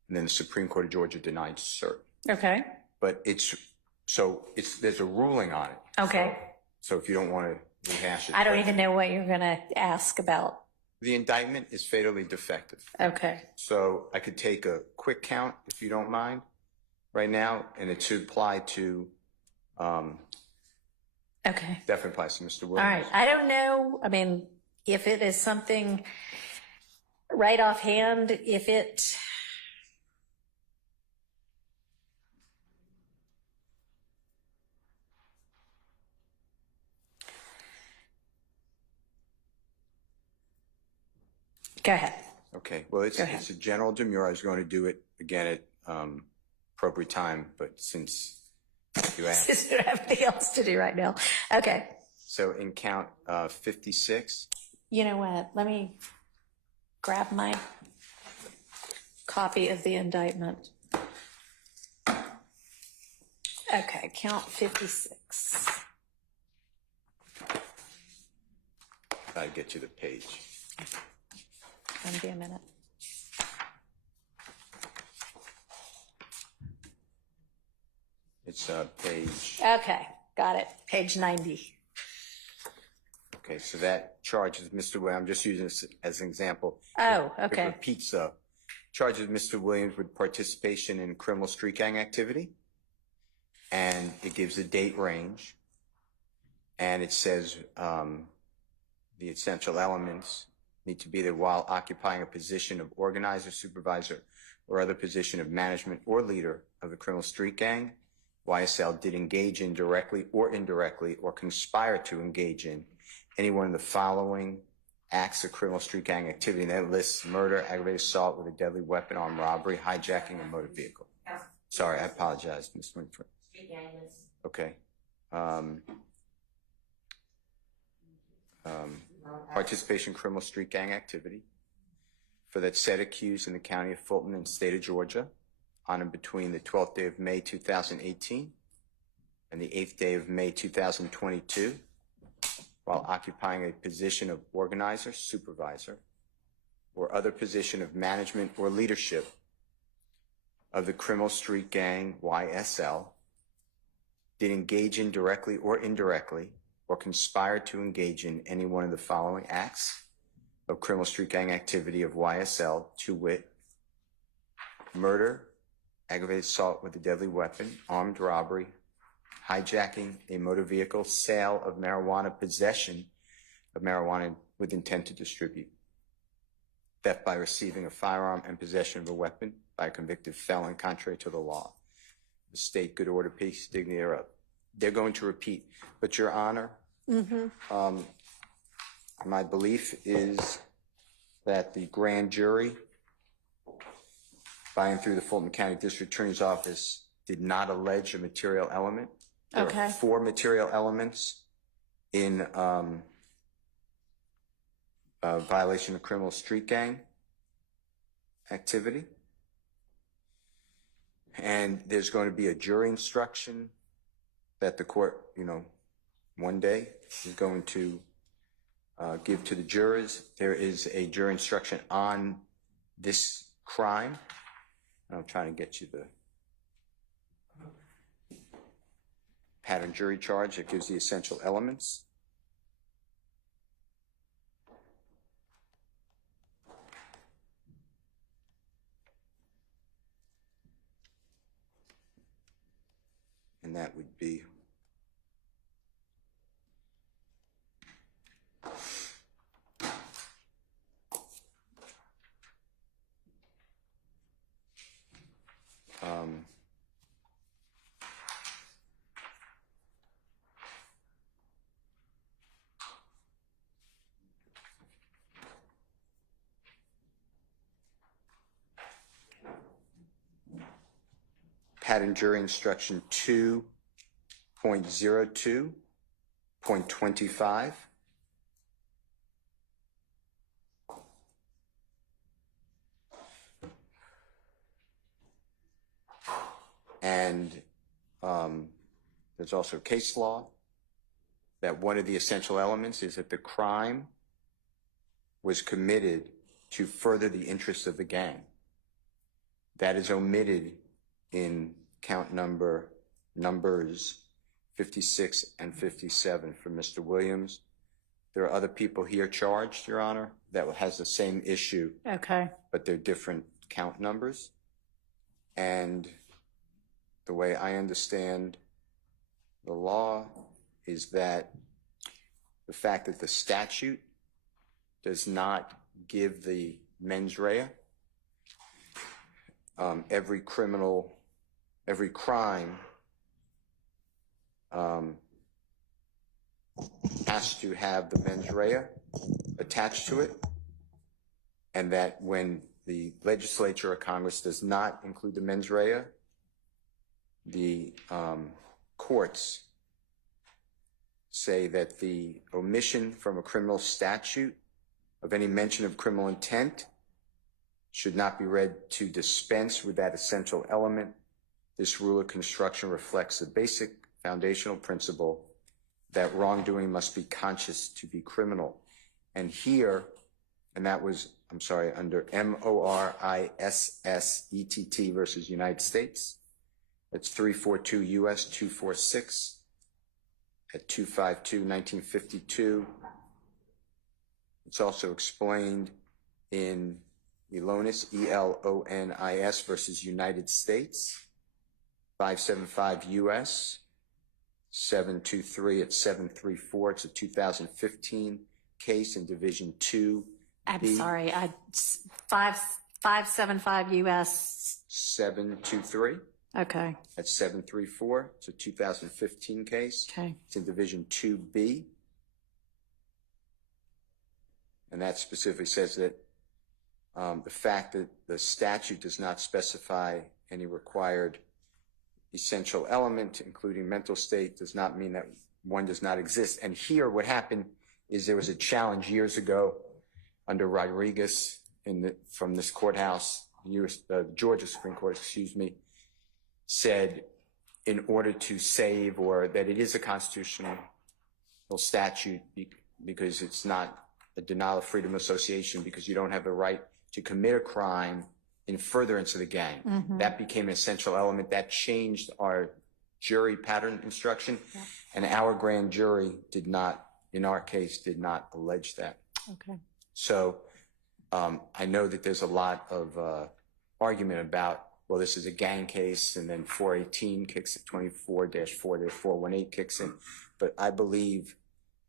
and then the Supreme Court of Georgia denied cert. Okay. But there's a ruling on it. Okay. So if you don't want to rehash it. I don't even know what you're going to ask about. The indictment is fatally defective. Okay. So I could take a quick count, if you don't mind, right now, and it should apply to, Okay. definitely applies to Mr. All Williams. right. I don't know. I mean, if it is something right offhand, if it. Go ahead. Okay, well, it's a general demur. I was going to do it again at appropriate time, but since you asked. Since you don't have anything else to do right now. Okay. So in count 56. You know what? Let me grab my copy of the indictment. Okay, count 56. I'll get you the page. Give me a minute. It's page. Okay, got it. Page 90. Okay, so that charges Mr. Williams. I'm just using this as an example. Oh, It okay. repeats charges Mr. Williams with participation in criminal street gang activity, and it gives a date range, and it says the essential elements need to be there while occupying a position of organizer, supervisor, or other position of management or leader of the criminal street gang. YSL did engage in directly or indirectly or conspire to engage in any one of the following acts of criminal street gang activity. And that lists murder, aggravated assault with a deadly weapon, armed robbery, hijacking a motor vehicle. Sorry, I apologize, Ms. Winfrey. Okay. Participation in criminal street gang activity for that said accused in the county of Fulton and state of Georgia on and between the 12th day of May 2018 and the 8th day of May 2022 while occupying a position of organizer, supervisor, or other position of management or leadership of the criminal street gang YSL, did engage in directly or indirectly or conspire to engage in any one of the following acts of criminal street gang activity of YSL, to wit, murder, aggravated assault with a deadly weapon, armed robbery, hijacking a motor vehicle, sale of marijuana, possession of marijuana with intent to distribute, theft by receiving a firearm and possession of a weapon by a convicted felon contrary to the law, the state, good order, peace, dignity thereof. They're going to repeat, but Your Honor, my belief is that the grand jury, by and through the Fulton County District Attorney's Office, did not allege a material element. There are 4 material elements in violation of criminal street gang activity. And there's going to be a jury instruction that the court, one day is going to give to the jurors. There is a jury instruction on this crime. I'm trying to get you the pattern jury charge that gives the essential elements. And that would be pattern jury instruction 2.02.25. And there's also case law that one of the essential elements is that the crime was committed to further the interests of the gang. That is omitted in count numbers 56 and 57 for Mr. Williams. There are other people here charged, Your Honor, that has the same issue, Okay. but they're different count numbers. And the way I understand the law is that the fact that the statute does not give the mens rea, every crime has to have the mens rea attached to it, and that when the legislature or Congress does not include the mens rea, the courts say that the omission from a criminal statute of any mention of criminal intent should not be read to dispense with that essential element. This rule of construction reflects the basic foundational principle that wrongdoing must be conscious to be criminal. And here, and that was, I'm sorry, under MORISSETT versus United States. That's 342 U.S. 246 at 252, 1952. It's also explained in Elonis, ELONIS versus United States, 575 U.S. 723 at 734. It's a 2015 case in Division 2. I'm sorry, 575 U.S. 723 Okay. at 734. It's a 2015 case. Okay. It's in Division 2B. And that specifically says that the fact that the statute does not specify any required essential element, including mental state, does not mean that one does not exist. And here what happened is there was a challenge years ago under Rodriguez from this courthouse, Georgia Supreme Court, said in order to save, or that it is a constitutional statute because it's not a denial of freedom of association, because you don't have the right to commit a crime in furtherance of the gang. Mm-hmm. That became an essential element. That changed our jury pattern instruction. Yeah. And our grand jury did not, in our case, did not allege that. Okay. So I know that there's a lot of argument about, well, this is a gang case, and then 418 kicks at 24-4-418 kicks in. But I believe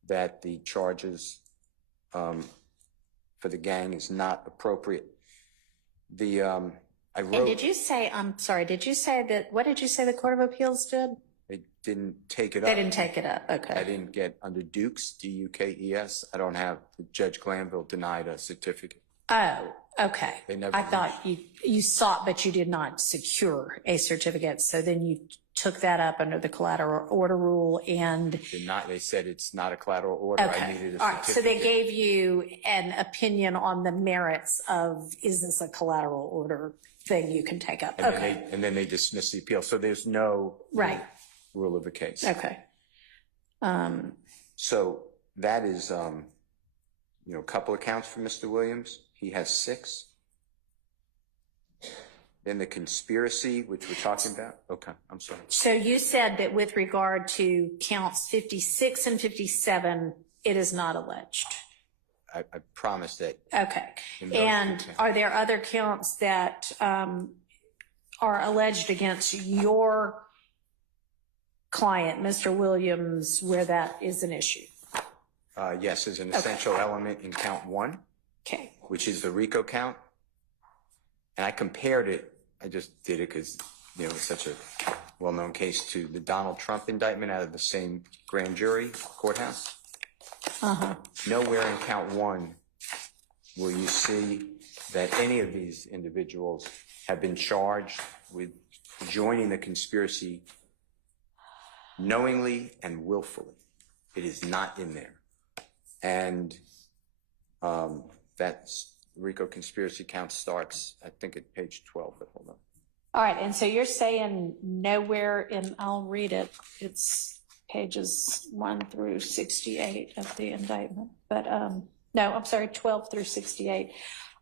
that the charges for the gang is not appropriate. I wrote. And did you say, I'm sorry, did you say that, what did you say the Court of Appeals did? They didn't take it up. They didn't take it up, okay. I didn't get under Dukes, D-U-K-E-S. I don't have, Judge Glanville denied a certificate. Oh, okay. They never I thought you sought, but you did not secure a certificate. So then you took that up under the collateral order rule and. Did not, they said it's not a collateral order. Okay. I needed a certificate. All right. So they gave you an opinion on the merits of, is this a collateral order thing you can take up? And okay. then they dismissed the appeal. So there's no Right. rule of the case. Okay. So that is, a couple of counts for Mr. Williams. He has 6. Then the conspiracy, which we're talking about. Okay, I'm sorry. So you said that with regard to counts 56 and 57, it is not alleged. I promise that. Okay. In those And two counts. are there other counts that are alleged against your client, Mr. Williams, where that is an issue? Yes, there's an essential element in count 1, Okay. which is the RICO count. And I compared it, I just did it because, it's such a well-known case, to the Donald Trump indictment out of the same grand jury courthouse. Uh-huh. Nowhere in count 1 will you see that any of these individuals have been charged with joining the conspiracy knowingly and willfully. It is not in there. And that's RICO conspiracy count starts, I think, at page 12, but hold on. All right. And so you're saying nowhere in, I'll read it. It's pages 1 through 68 of the indictment. But no, I'm sorry, 12 through 68.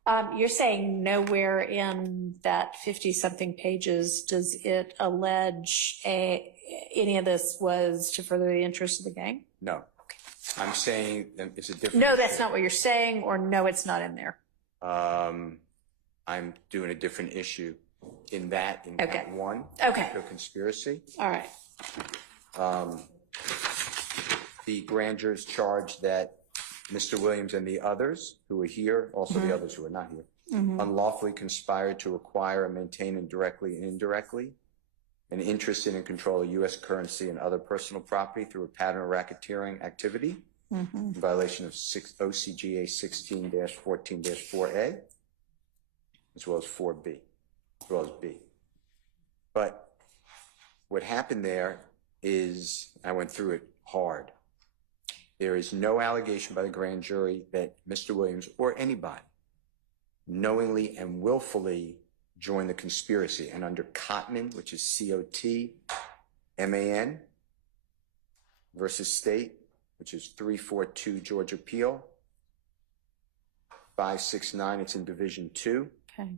You're saying nowhere in that 50-something pages does it allege any of this was to further the interest of the gang? No. I'm saying that it's a different. No, that's not what you're saying, or no, it's not in there. I'm doing a different issue in that Okay. one. Okay. Conspiracy. All right. The grand jurors charged that Mr. Williams and the others who were here, also the others who were not here, unlawfully conspired to acquire and maintain and directly and indirectly an interest in and control of U.S. currency and other personal property through a pattern of racketeering activity in violation of OCGA 16-14-4A, as well as 4B, as well as B. But what happened there is, I went through it hard. There is no allegation by the grand jury that Mr. Williams or anybody knowingly and willfully joined the conspiracy. And under Cotman, which is C-O-T-M-A-N versus State, which is 342 Georgia Appeal, 569, it's in Division 2. Okay.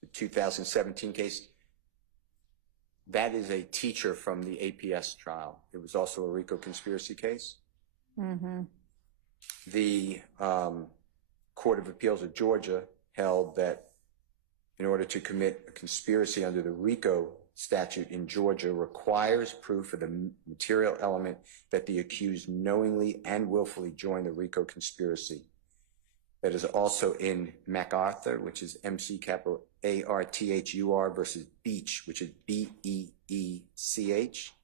The 2017 case, that is a teacher from the APS trial. It was also a RICO conspiracy case. The Court of Appeals of Georgia held that in order to commit a conspiracy under the RICO statute in Georgia requires proof of the material element that the accused knowingly and willfully joined the RICO conspiracy. That is also in MacArthur, which is MC-ARTHUR versus Beach, which is B-E-E-C-H.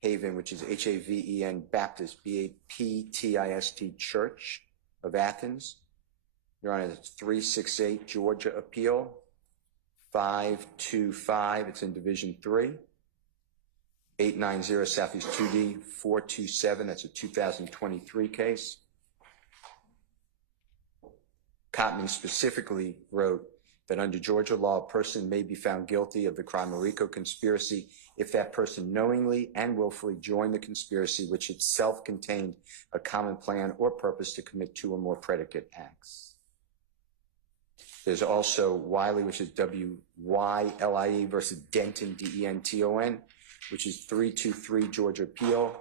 Haven, which is H-A-V-E-N Baptist, B-A-P-T-I-S-T Church of Athens. Your Honor, it's 368 Georgia Appeal, 525, it's in Division 3. 890 Southeast 2D, 427, that's a 2023 case. Cotman specifically wrote that under Georgia law, a person may be found guilty of the crime of RICO conspiracy if that person knowingly and willfully joined the conspiracy, which itself contained a common plan or purpose to commit two or more predicate acts. There's also Wiley, which is W-Y-L-I-E versus Denton, D-E-N-T-O-N, which is 323 Georgia Appeal,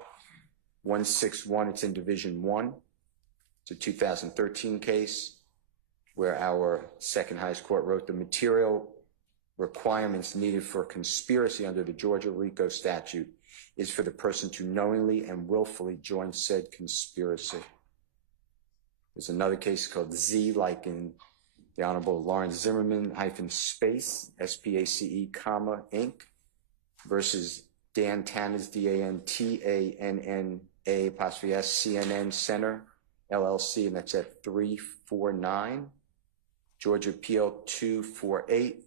161, it's in Division 1. It's a 2013 case where our second highest court wrote the material requirements needed for a conspiracy under the Georgia RICO statute is for the person to knowingly and willfully join said conspiracy. There's another case called Z, like in the Honorable Lawrence Zimmerman -space, S-P-A-C-E, comma, Inc. versus Dan Tanners, D-A-N-T-A-N-N-A apostrophe S, CNN Center, LLC, and that's at 349. Georgia Appeal 248.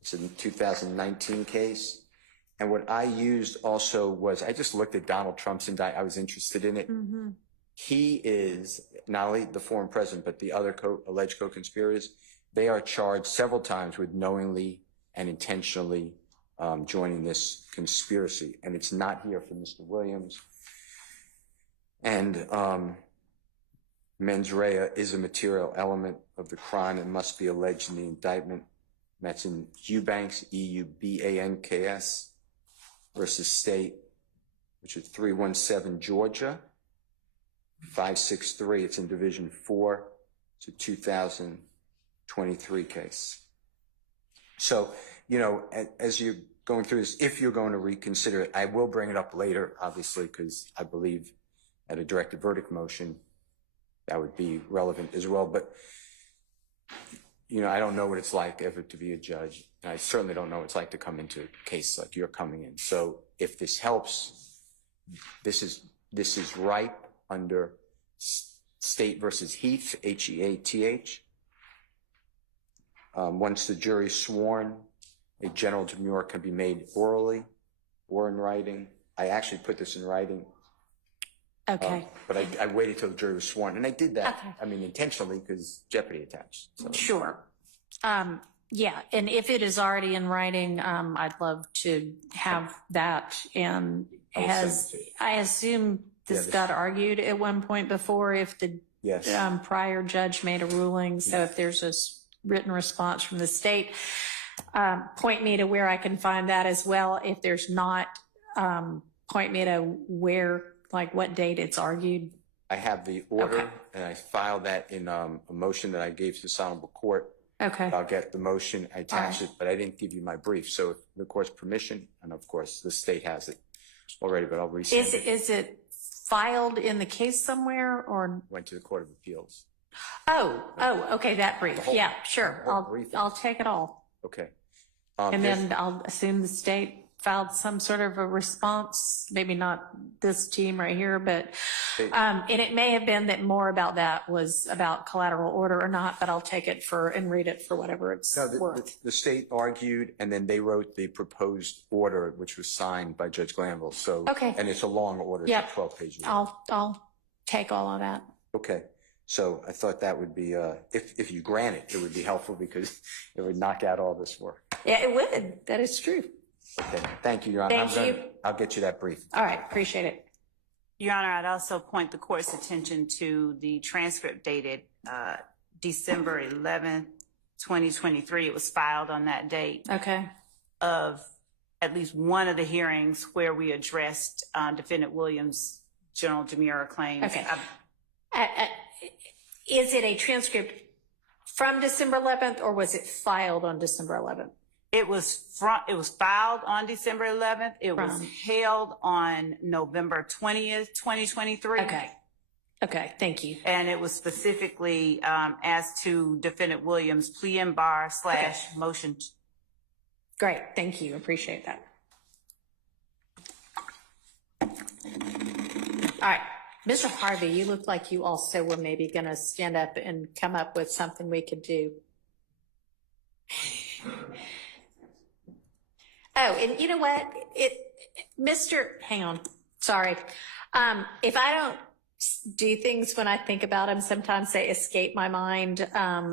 It's a 2019 case. And what I used also was, I just looked at Donald Trump's indictment. I was interested in it. He is not only the former president, but the other alleged co-conspirators. They are charged several times with knowingly and intentionally joining this conspiracy. And it's not here for Mr. Williams. And mens rea is a material element of the crime and must be alleged in the indictment. That's in Eubanks, E-U-B-A-N-K-S versus State, which is 317 Georgia, 563. It's in Division 4. It's a 2023 case. So, you know, as you're going through this, if you're going to reconsider it, I will bring it up later, obviously, because I believe at a directed verdict motion, that would be relevant as well. But, you know, I don't know what it's like ever to be a judge. And I certainly don't know what it's like to come into a case like you're coming in. So if this helps, this is ripe under State versus Heath, H-E-A-T-H. Once the jury's sworn, a general demurrer can be made orally or in writing. I actually put this in writing. Okay. But I waited till the jury was sworn, and I did that. Okay. I mean, intentionally, because jeopardy attached. So. Sure. Yeah, and if it is already in writing, I'd love to have that. And I assume this got argued at one point before. If the Yes. prior judge made a ruling. So if there's a written response from the state, point me to where I can find that as well. If there's not, point me to where, like what date it's argued. I have the order, Okay. and I filed that in a motion that I gave to this honorable court. Okay. I'll get the motion, I attach All it, but I didn't give you my brief. So with the court's permission, and of course the state has it already, but I'll resend it. Is it filed in the case somewhere or? Went to the Court of Appeals. Oh, okay, that brief. whole- Yeah, sure. the whole brief. I'll take it all. Okay. And there's- then I'll assume the state filed some sort of a response, maybe not this team right here, but, and it may have been that more about that was about collateral order or not, but I'll take it and read it for whatever it's No, worth. the state argued, and then they wrote the proposed order, which was signed by Judge Glanville. So, Okay. and it's a long order, it's Yep. 12 pages. I'll take all of that. Okay. So I thought that would be, if you grant it, it would be helpful because it would knock out all this work. Yeah, it would. That is true. Okay. Thank you, Your Honor. Thank you. I'll get you that brief. All right. Appreciate it. Your Honor, I'd also point the court's attention to the transcript dated December 11th, 2023. It was filed on that date Okay. of at least one of the hearings where we addressed Defendant Williams' general demurrer claims. Okay. Is it a transcript from December 11th or was it filed on December 11th? It was filed on December 11th. It was held on November 20th, 2023. Okay. Thank you. And it was specifically as to Defendant Williams' plea in bar / motion. Great. Thank you. Appreciate that. All right. Mr. Harvey, you look like you also were maybe going to stand up and come up with something we could do. Oh, and you know what? Hang on. Sorry. If I don't do things when I think about them, sometimes they escape my mind.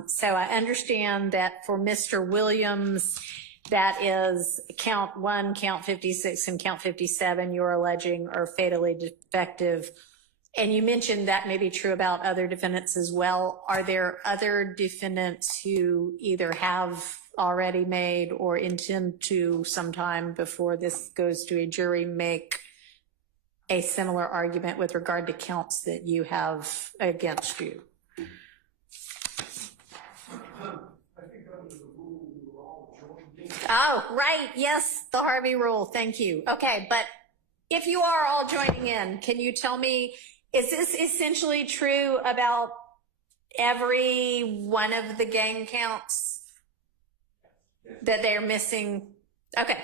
So I understand that for Mr. Williams, that is count 1, count 56, and count 57 you're alleging are fatally defective. And you mentioned that may be true about other defendants as well. Are there other defendants who either have already made or intend to sometime before this goes to a jury make a similar argument with regard to counts that you have against you? Oh, right. Yes, the Harvey rule. Thank you. Okay, but if you are all joining in, can you tell me, is this essentially true about every one of the gang counts that they're missing? Okay.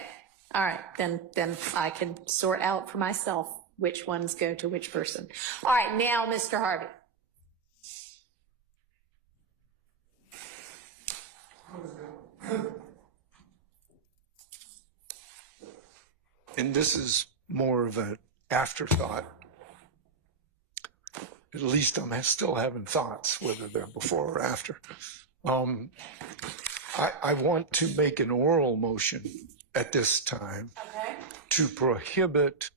All right. Then I can sort out for myself which ones go to which person. All right. Now, Mr. Harvey. And this is more of an afterthought. At least I'm still having thoughts, whether they're before or after. I want to make an oral motion at this time to prohibit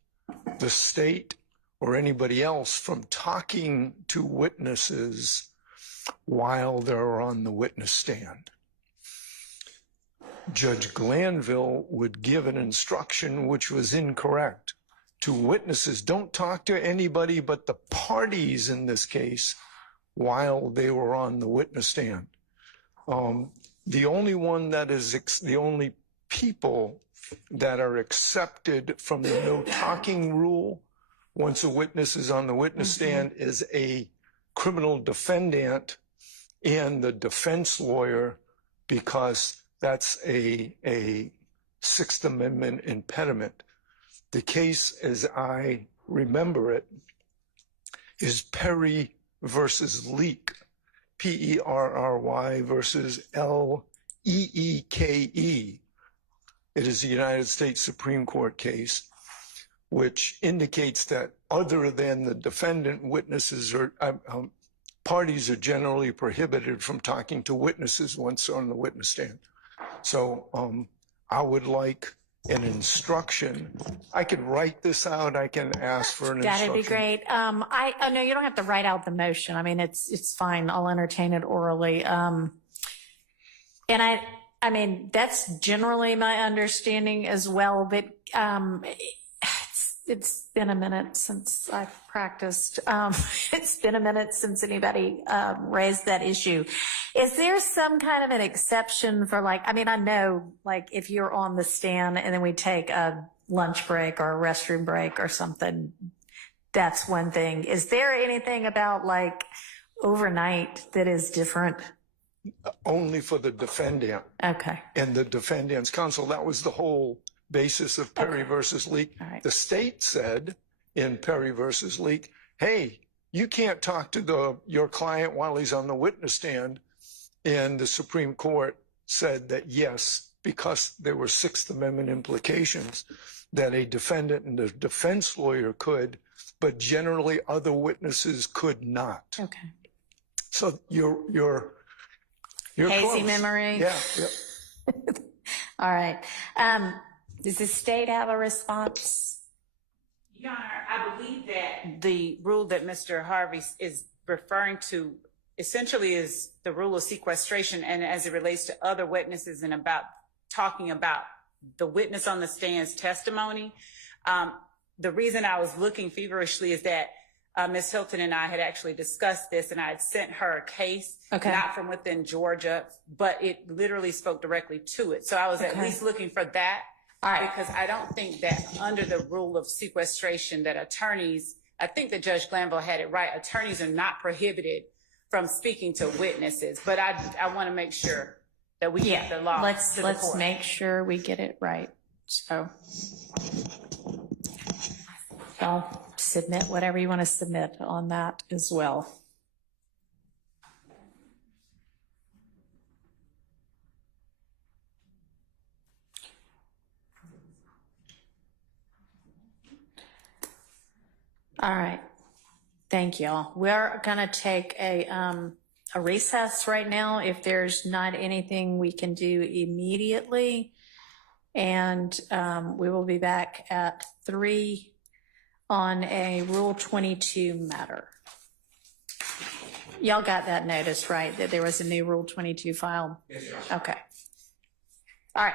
the state or anybody else from talking to witnesses while they're on the witness stand. Judge Glanville would give an instruction which was incorrect to witnesses. Don't talk to anybody but the parties in this case while they were on the witness stand. The only one that is, the only people that are accepted from the no talking rule once a witness is on the witness stand is a criminal defendant and the defense lawyer, because that's a Sixth Amendment impediment. The case, as I remember it, is Perry versus Leake, Perry versus Leeke. It is a United States Supreme Court case, which indicates that other than the defendant, witnesses or parties are generally prohibited from talking to witnesses once on the witness stand. So I would like an instruction. I could write this out. I can ask for an instruction. That'd be great. Oh no, you don't have to write out the motion. I mean, it's fine. I'll entertain it orally. And I mean, that's generally my understanding as well, but, it's been a minute since I've practiced. It's been a minute since anybody raised that issue. Is there some kind of an exception for like, I mean, I know like if you're on the stand and then we take a lunch break or a restroom break or something, that's one thing. Is there anything about like overnight that is different? Only for the defendant Okay. and the defendant's counsel. That was the whole basis of Perry versus Leak. All right. The state said in Perry versus Leak, hey, you can't talk to your client while he's on the witness stand. And the Supreme Court said that yes, because there were Sixth Amendment implications, that a defendant and a defense lawyer could, but generally other witnesses could not. Okay. So you're Hazy close. memory. Yeah. All right. Does the state have a response? Your Honor, I believe that the rule that Mr. Harvey is referring to essentially is the rule of sequestration, and as it relates to other witnesses and about talking about the witness on the stand's testimony. The reason I was looking feverishly is that Ms. Hilton and I had actually discussed this, and I had sent her a case, not from within Georgia, but it literally spoke directly to it. So I was at least looking for that. All right. Because I don't think that under the rule of sequestration that attorneys, I think that Judge Glanville had it right, attorneys are not prohibited from speaking to witnesses. But I want to make sure that we get the law. Let's make sure we get it right. So I'll submit whatever you want to submit on that as well. All right. Thank you all. We're going to take a recess right now if there's not anything we can do immediately. And we will be back at 3 on a Rule 22 matter. Y'all got that notice, right, that there was a new Rule 22 filed? Yes, Your Honor. Okay. All right.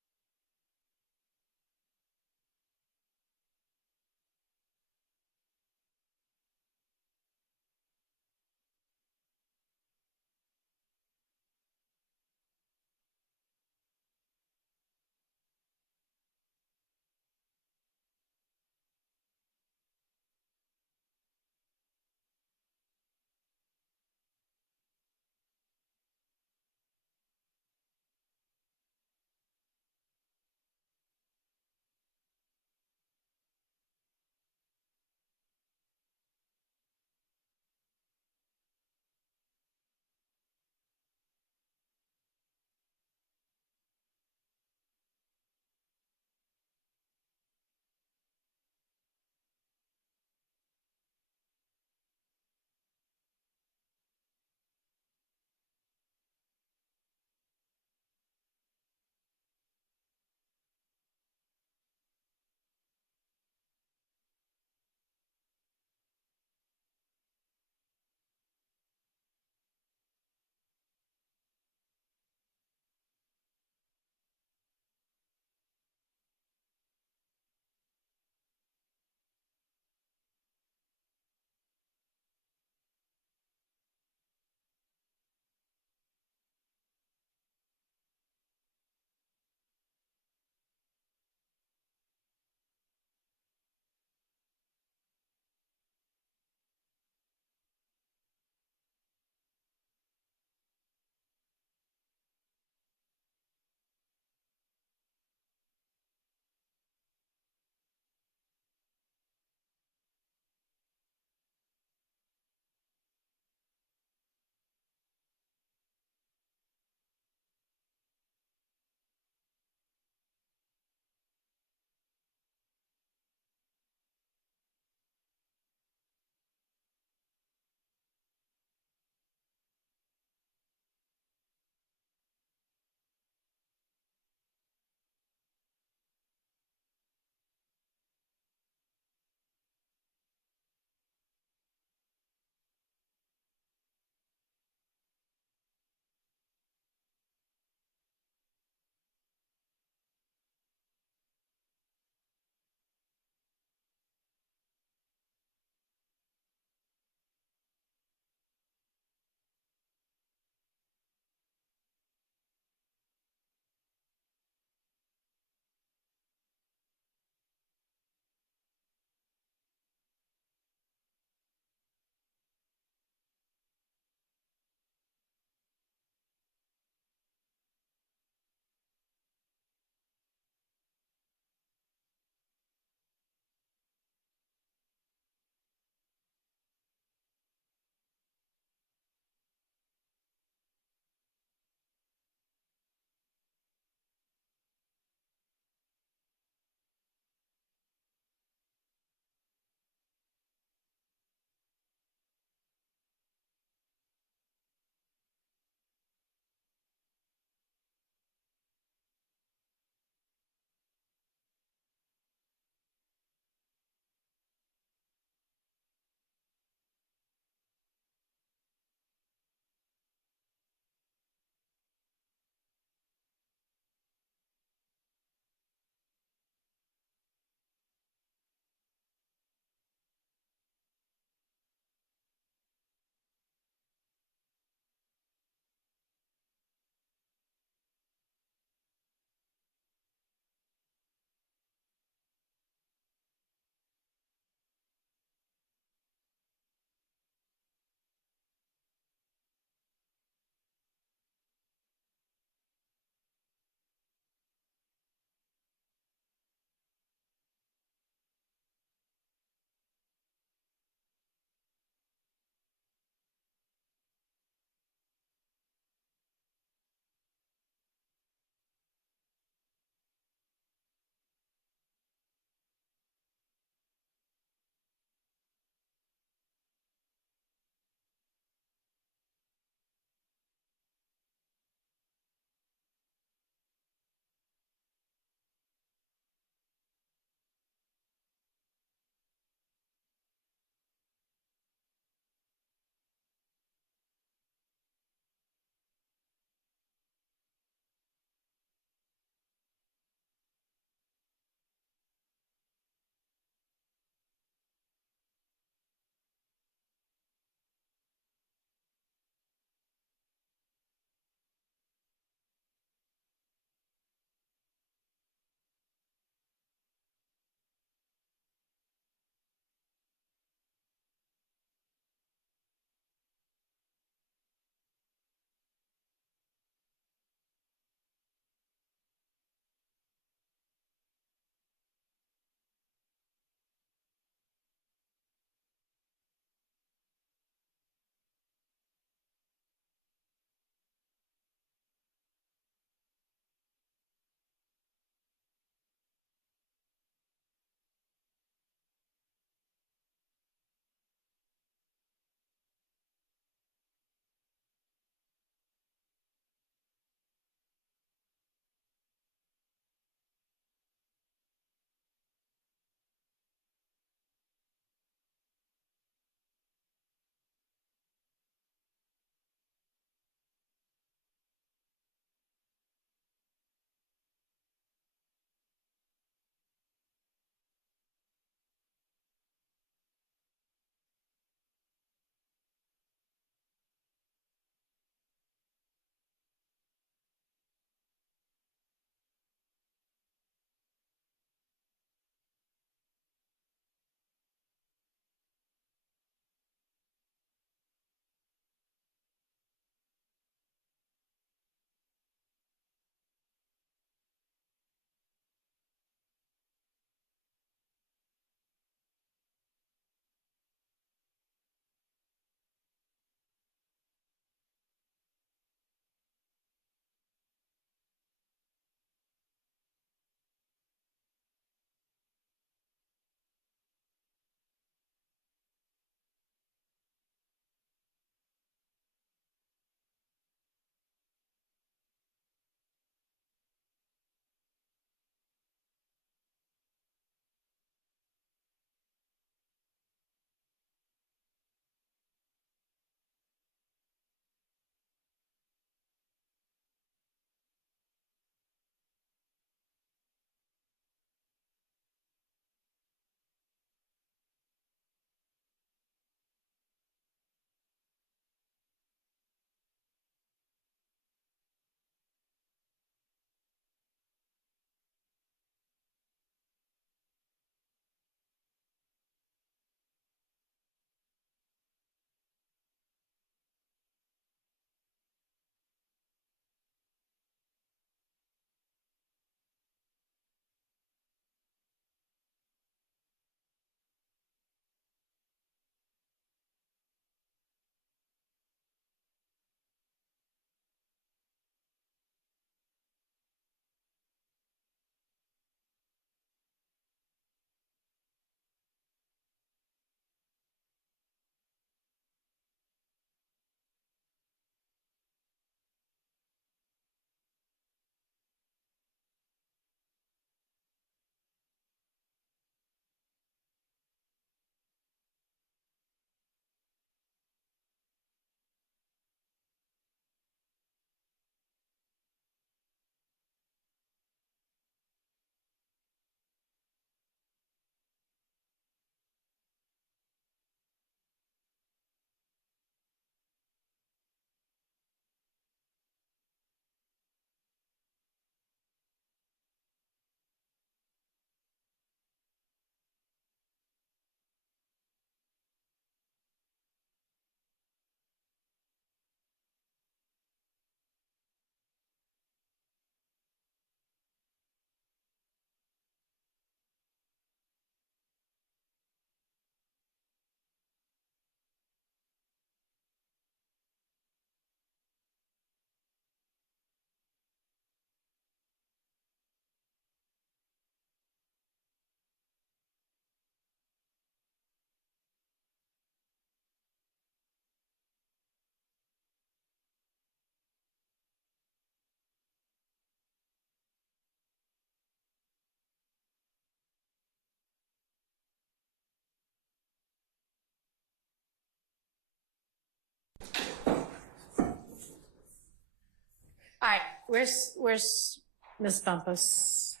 Where's Ms. Bumpus?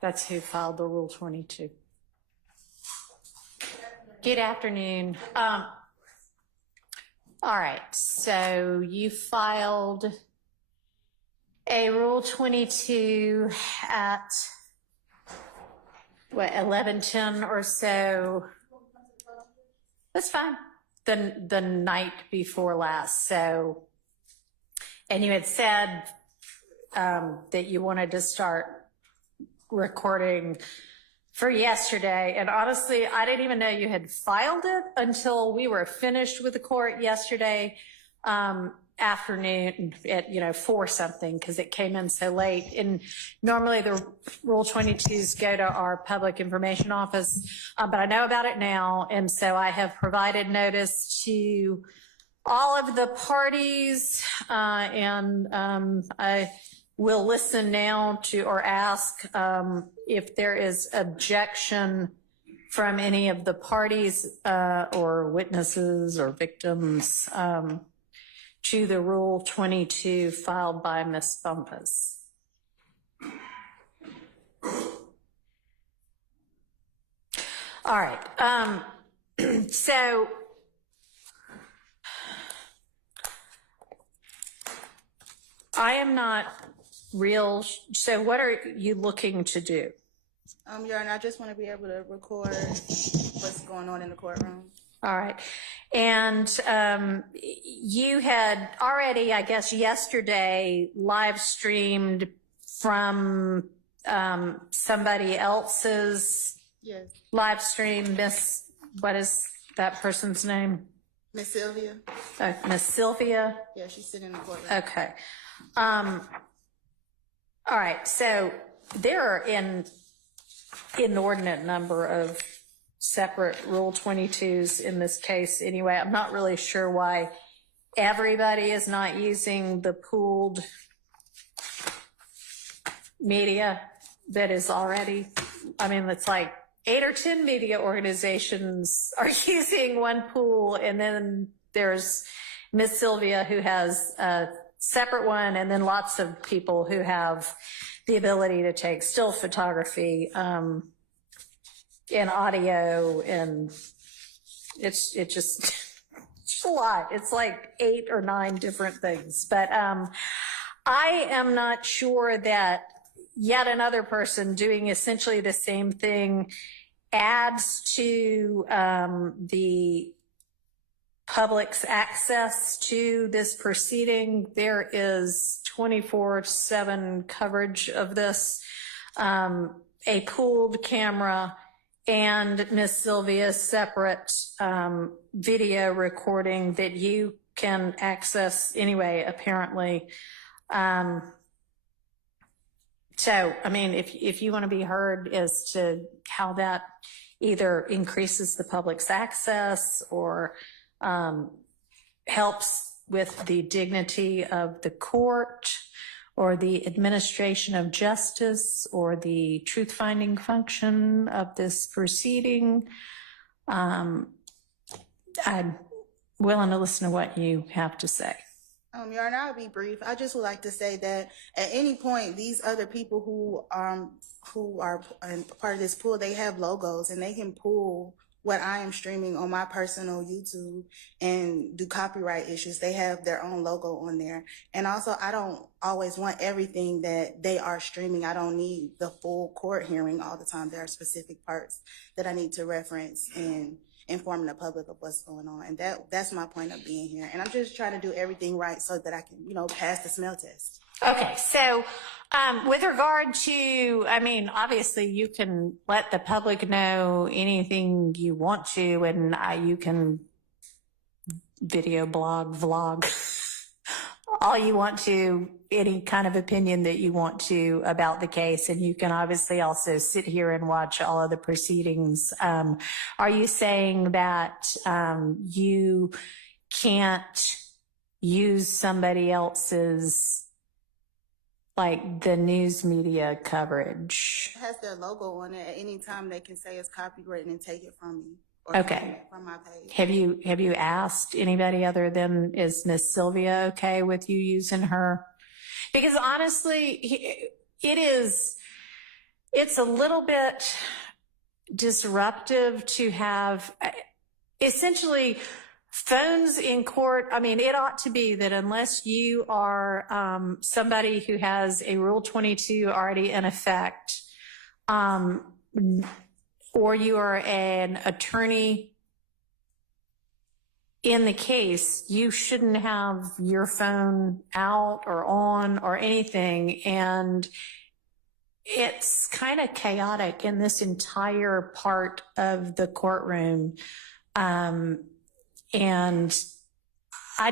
That's who filed the Rule 22. Good afternoon. All right, so you filed a Rule 22 at, what, 11:10 or so? That's fine. The night before last. So, and you had said that you wanted to start recording for yesterday. And honestly, I didn't even know you had filed it until we were finished with the court yesterday afternoon at 4 something, because it came in so late. And normally the Rule 22s go to our public information office, but I know about it now, and so I have provided notice to all of the parties, and I will listen now to, or ask if there is objection from any of the parties or witnesses or victims to the Rule 22 filed by Ms. Bumpus. All right. So I am not real. So what are you looking to do? Your Honor, I just want to be able to record what's going on in the courtroom. All right. And you had already, I guess, yesterday live streamed from somebody else's Yes. live stream. Miss, what is that person's name? Miss Sylvia? Miss Sylvia? Yeah, she's sitting in the courtroom. Okay. All right. So there are an inordinate number of separate Rule 22s in this case anyway. I'm not really sure why everybody is not using the pooled media that is already, I mean, it's like 8 or 10 media organizations are using one pool, and then there's Miss Sylvia who has a separate one, and then lots of people who have the ability to take still photography and audio, and it's just a lot. It's like 8 or 9 different things. But I am not sure that yet another person doing essentially the same thing adds to the public's access to this proceeding. There is 24/7 coverage of this, a pooled camera, and Miss Sylvia's separate video recording that you can access anyway, apparently. So, I mean, if you want to be heard as to how that either increases the public's access or helps with the dignity of the court or the administration of justice or the truth-finding function of this proceeding, I'm willing to listen to what you have to say. Your Honor, I'll be brief. I just would like to say that at any point, these other people who are part of this pool, they have logos, and they can pull what I am streaming on my personal YouTube and do copyright issues. They have their own logo on there. And also, I don't always want everything that they are streaming. I don't need the full court hearing all the time. There are specific parts that I need to reference and informing the public of what's going on. And that's my point of being here. And I'm just trying to do everything right so that I can, pass the smell test. Okay, so with regard to, I mean, obviously you can let the public know anything you want to, and you can video blog, vlog, all you want to, any kind of opinion that you want to about the case. And you can obviously also sit here and watch all of the proceedings. Are you saying that you can't use somebody else's, like the news media coverage? It has their logo on it. At any time they can say it's copyrighted and take it from me. Or Okay. From my page. Have you asked anybody other than, is Miss Sylvia okay with you using her? Because honestly, it's a little bit disruptive to have essentially phones in court. I mean, it ought to be that unless you are somebody who has a Rule 22 already in effect, or you are an attorney in the case, you shouldn't have your phone out or on or anything. And it's kind of chaotic in this entire part of the courtroom. And I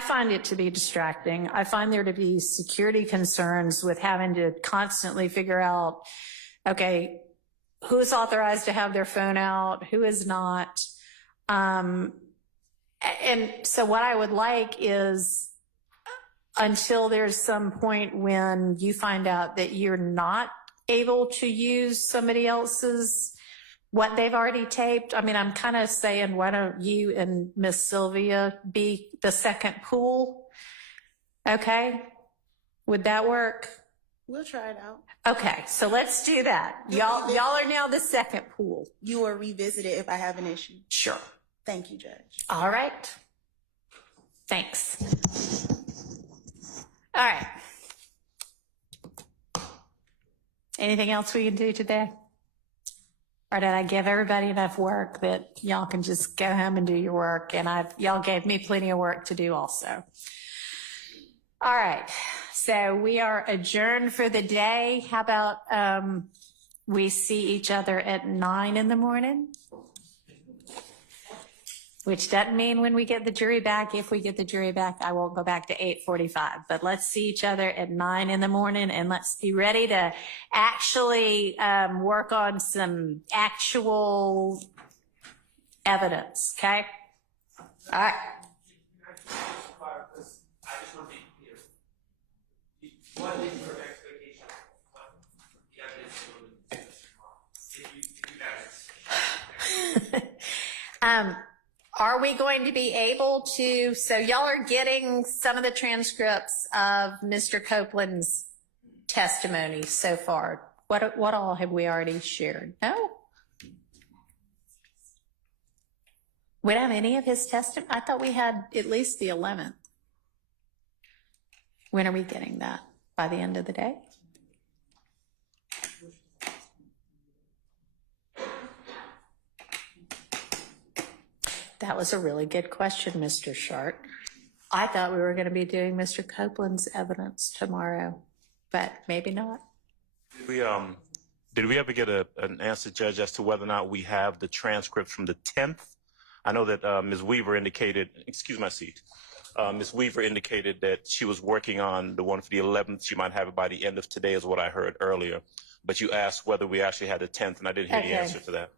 find it to be distracting. I find there to be security concerns with having to constantly figure out, okay, who's authorized to have their phone out, who is not. And so what I would like is, until there's some point when you find out that you're not able to use somebody else's, what they've already taped. I mean, I'm kind of saying, why don't you and Miss Sylvia be the second pool? Okay. Would that work? We'll try it out. Okay. So let's do that. Y'all are now the second pool. You will revisit it if I have an issue. Sure. Thank you, Judge. All right. Thanks. All right. Anything else we can do today? Or did I give everybody enough work that y'all can just go home and do your work? And y'all gave me plenty of work to do also. All right. So we are adjourned for the day. How about we see each other at 9 in the morning? Which doesn't mean when we get the jury back. If we get the jury back, I won't go back to 8:45. But let's see each other at 9 in the morning, and let's be ready to actually work on some actual evidence, okay? All right. I just want to be clear. What is your expectation of the evidence if you guys? Are we going to be able to, so y'all are getting some of the transcripts of Mr. Copeland's testimony so far. What all have we already shared? No? We don't have any of his testimony? I thought we had at least the 11th. When are we getting that? By the end of the day? That was a really good question, Mr. Sharp. I thought we were going to be doing Mr. Copeland's evidence tomorrow, but maybe not. Did we ever get an answer, Judge, as to whether or not we have the transcripts from the 10th? I know that Ms. Weaver indicated, excuse my seat, Ms. Weaver indicated that she was working on the one for the 11th. She might have it by the end of today is what I heard earlier. But you asked whether we actually had the 10th, and I didn't hear the answer to that.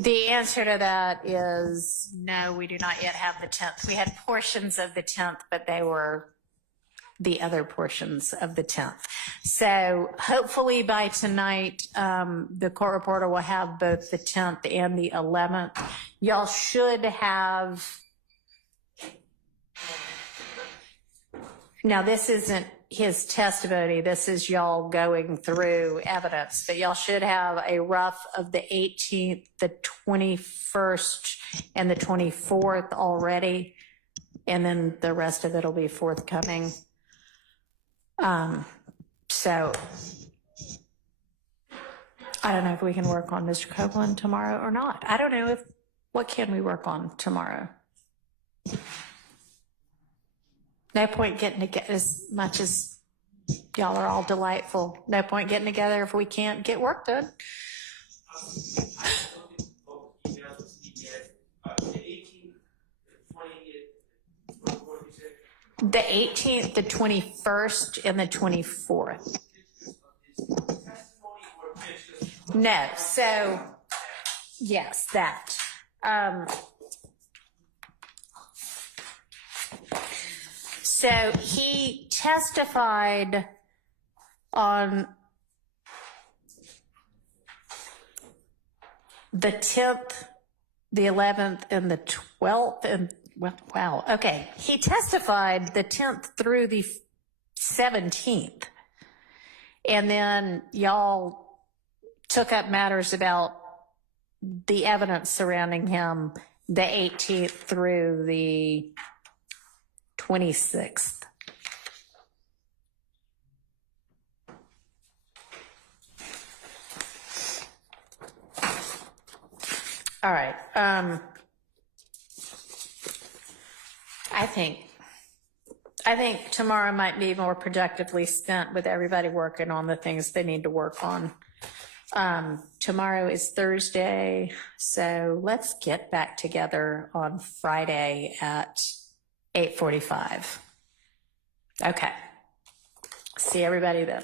The answer to that is no, we do not yet have the 10th. We had portions of the 10th, but they were the other portions of the 10th. So hopefully by tonight, the court reporter will have both the 10th and the 11th. Y'all should have, now this isn't his testimony. This is y'all going through evidence, but y'all should have a rough of the 18th, the 21st, and the 24th already. And then the rest of it will be forthcoming. So I don't know if we can work on Mr. Copeland tomorrow or not. I don't know what can we work on tomorrow? No point getting together, as much as y'all are all delightful. No point getting together if we can't get work done. The 18th, the 21st, and the 24th. No, so yes, that. So he testified on the 10th, the 11th, and the 12th, and wow, okay. He testified the 10th through the 17th. And then y'all took up matters about the evidence surrounding him the 18th through the 26th. All right. I think tomorrow might be more productively spent with everybody working on the things they need to work on. Tomorrow is Thursday, so let's get back together on Friday at 8:45. Okay. See everybody then.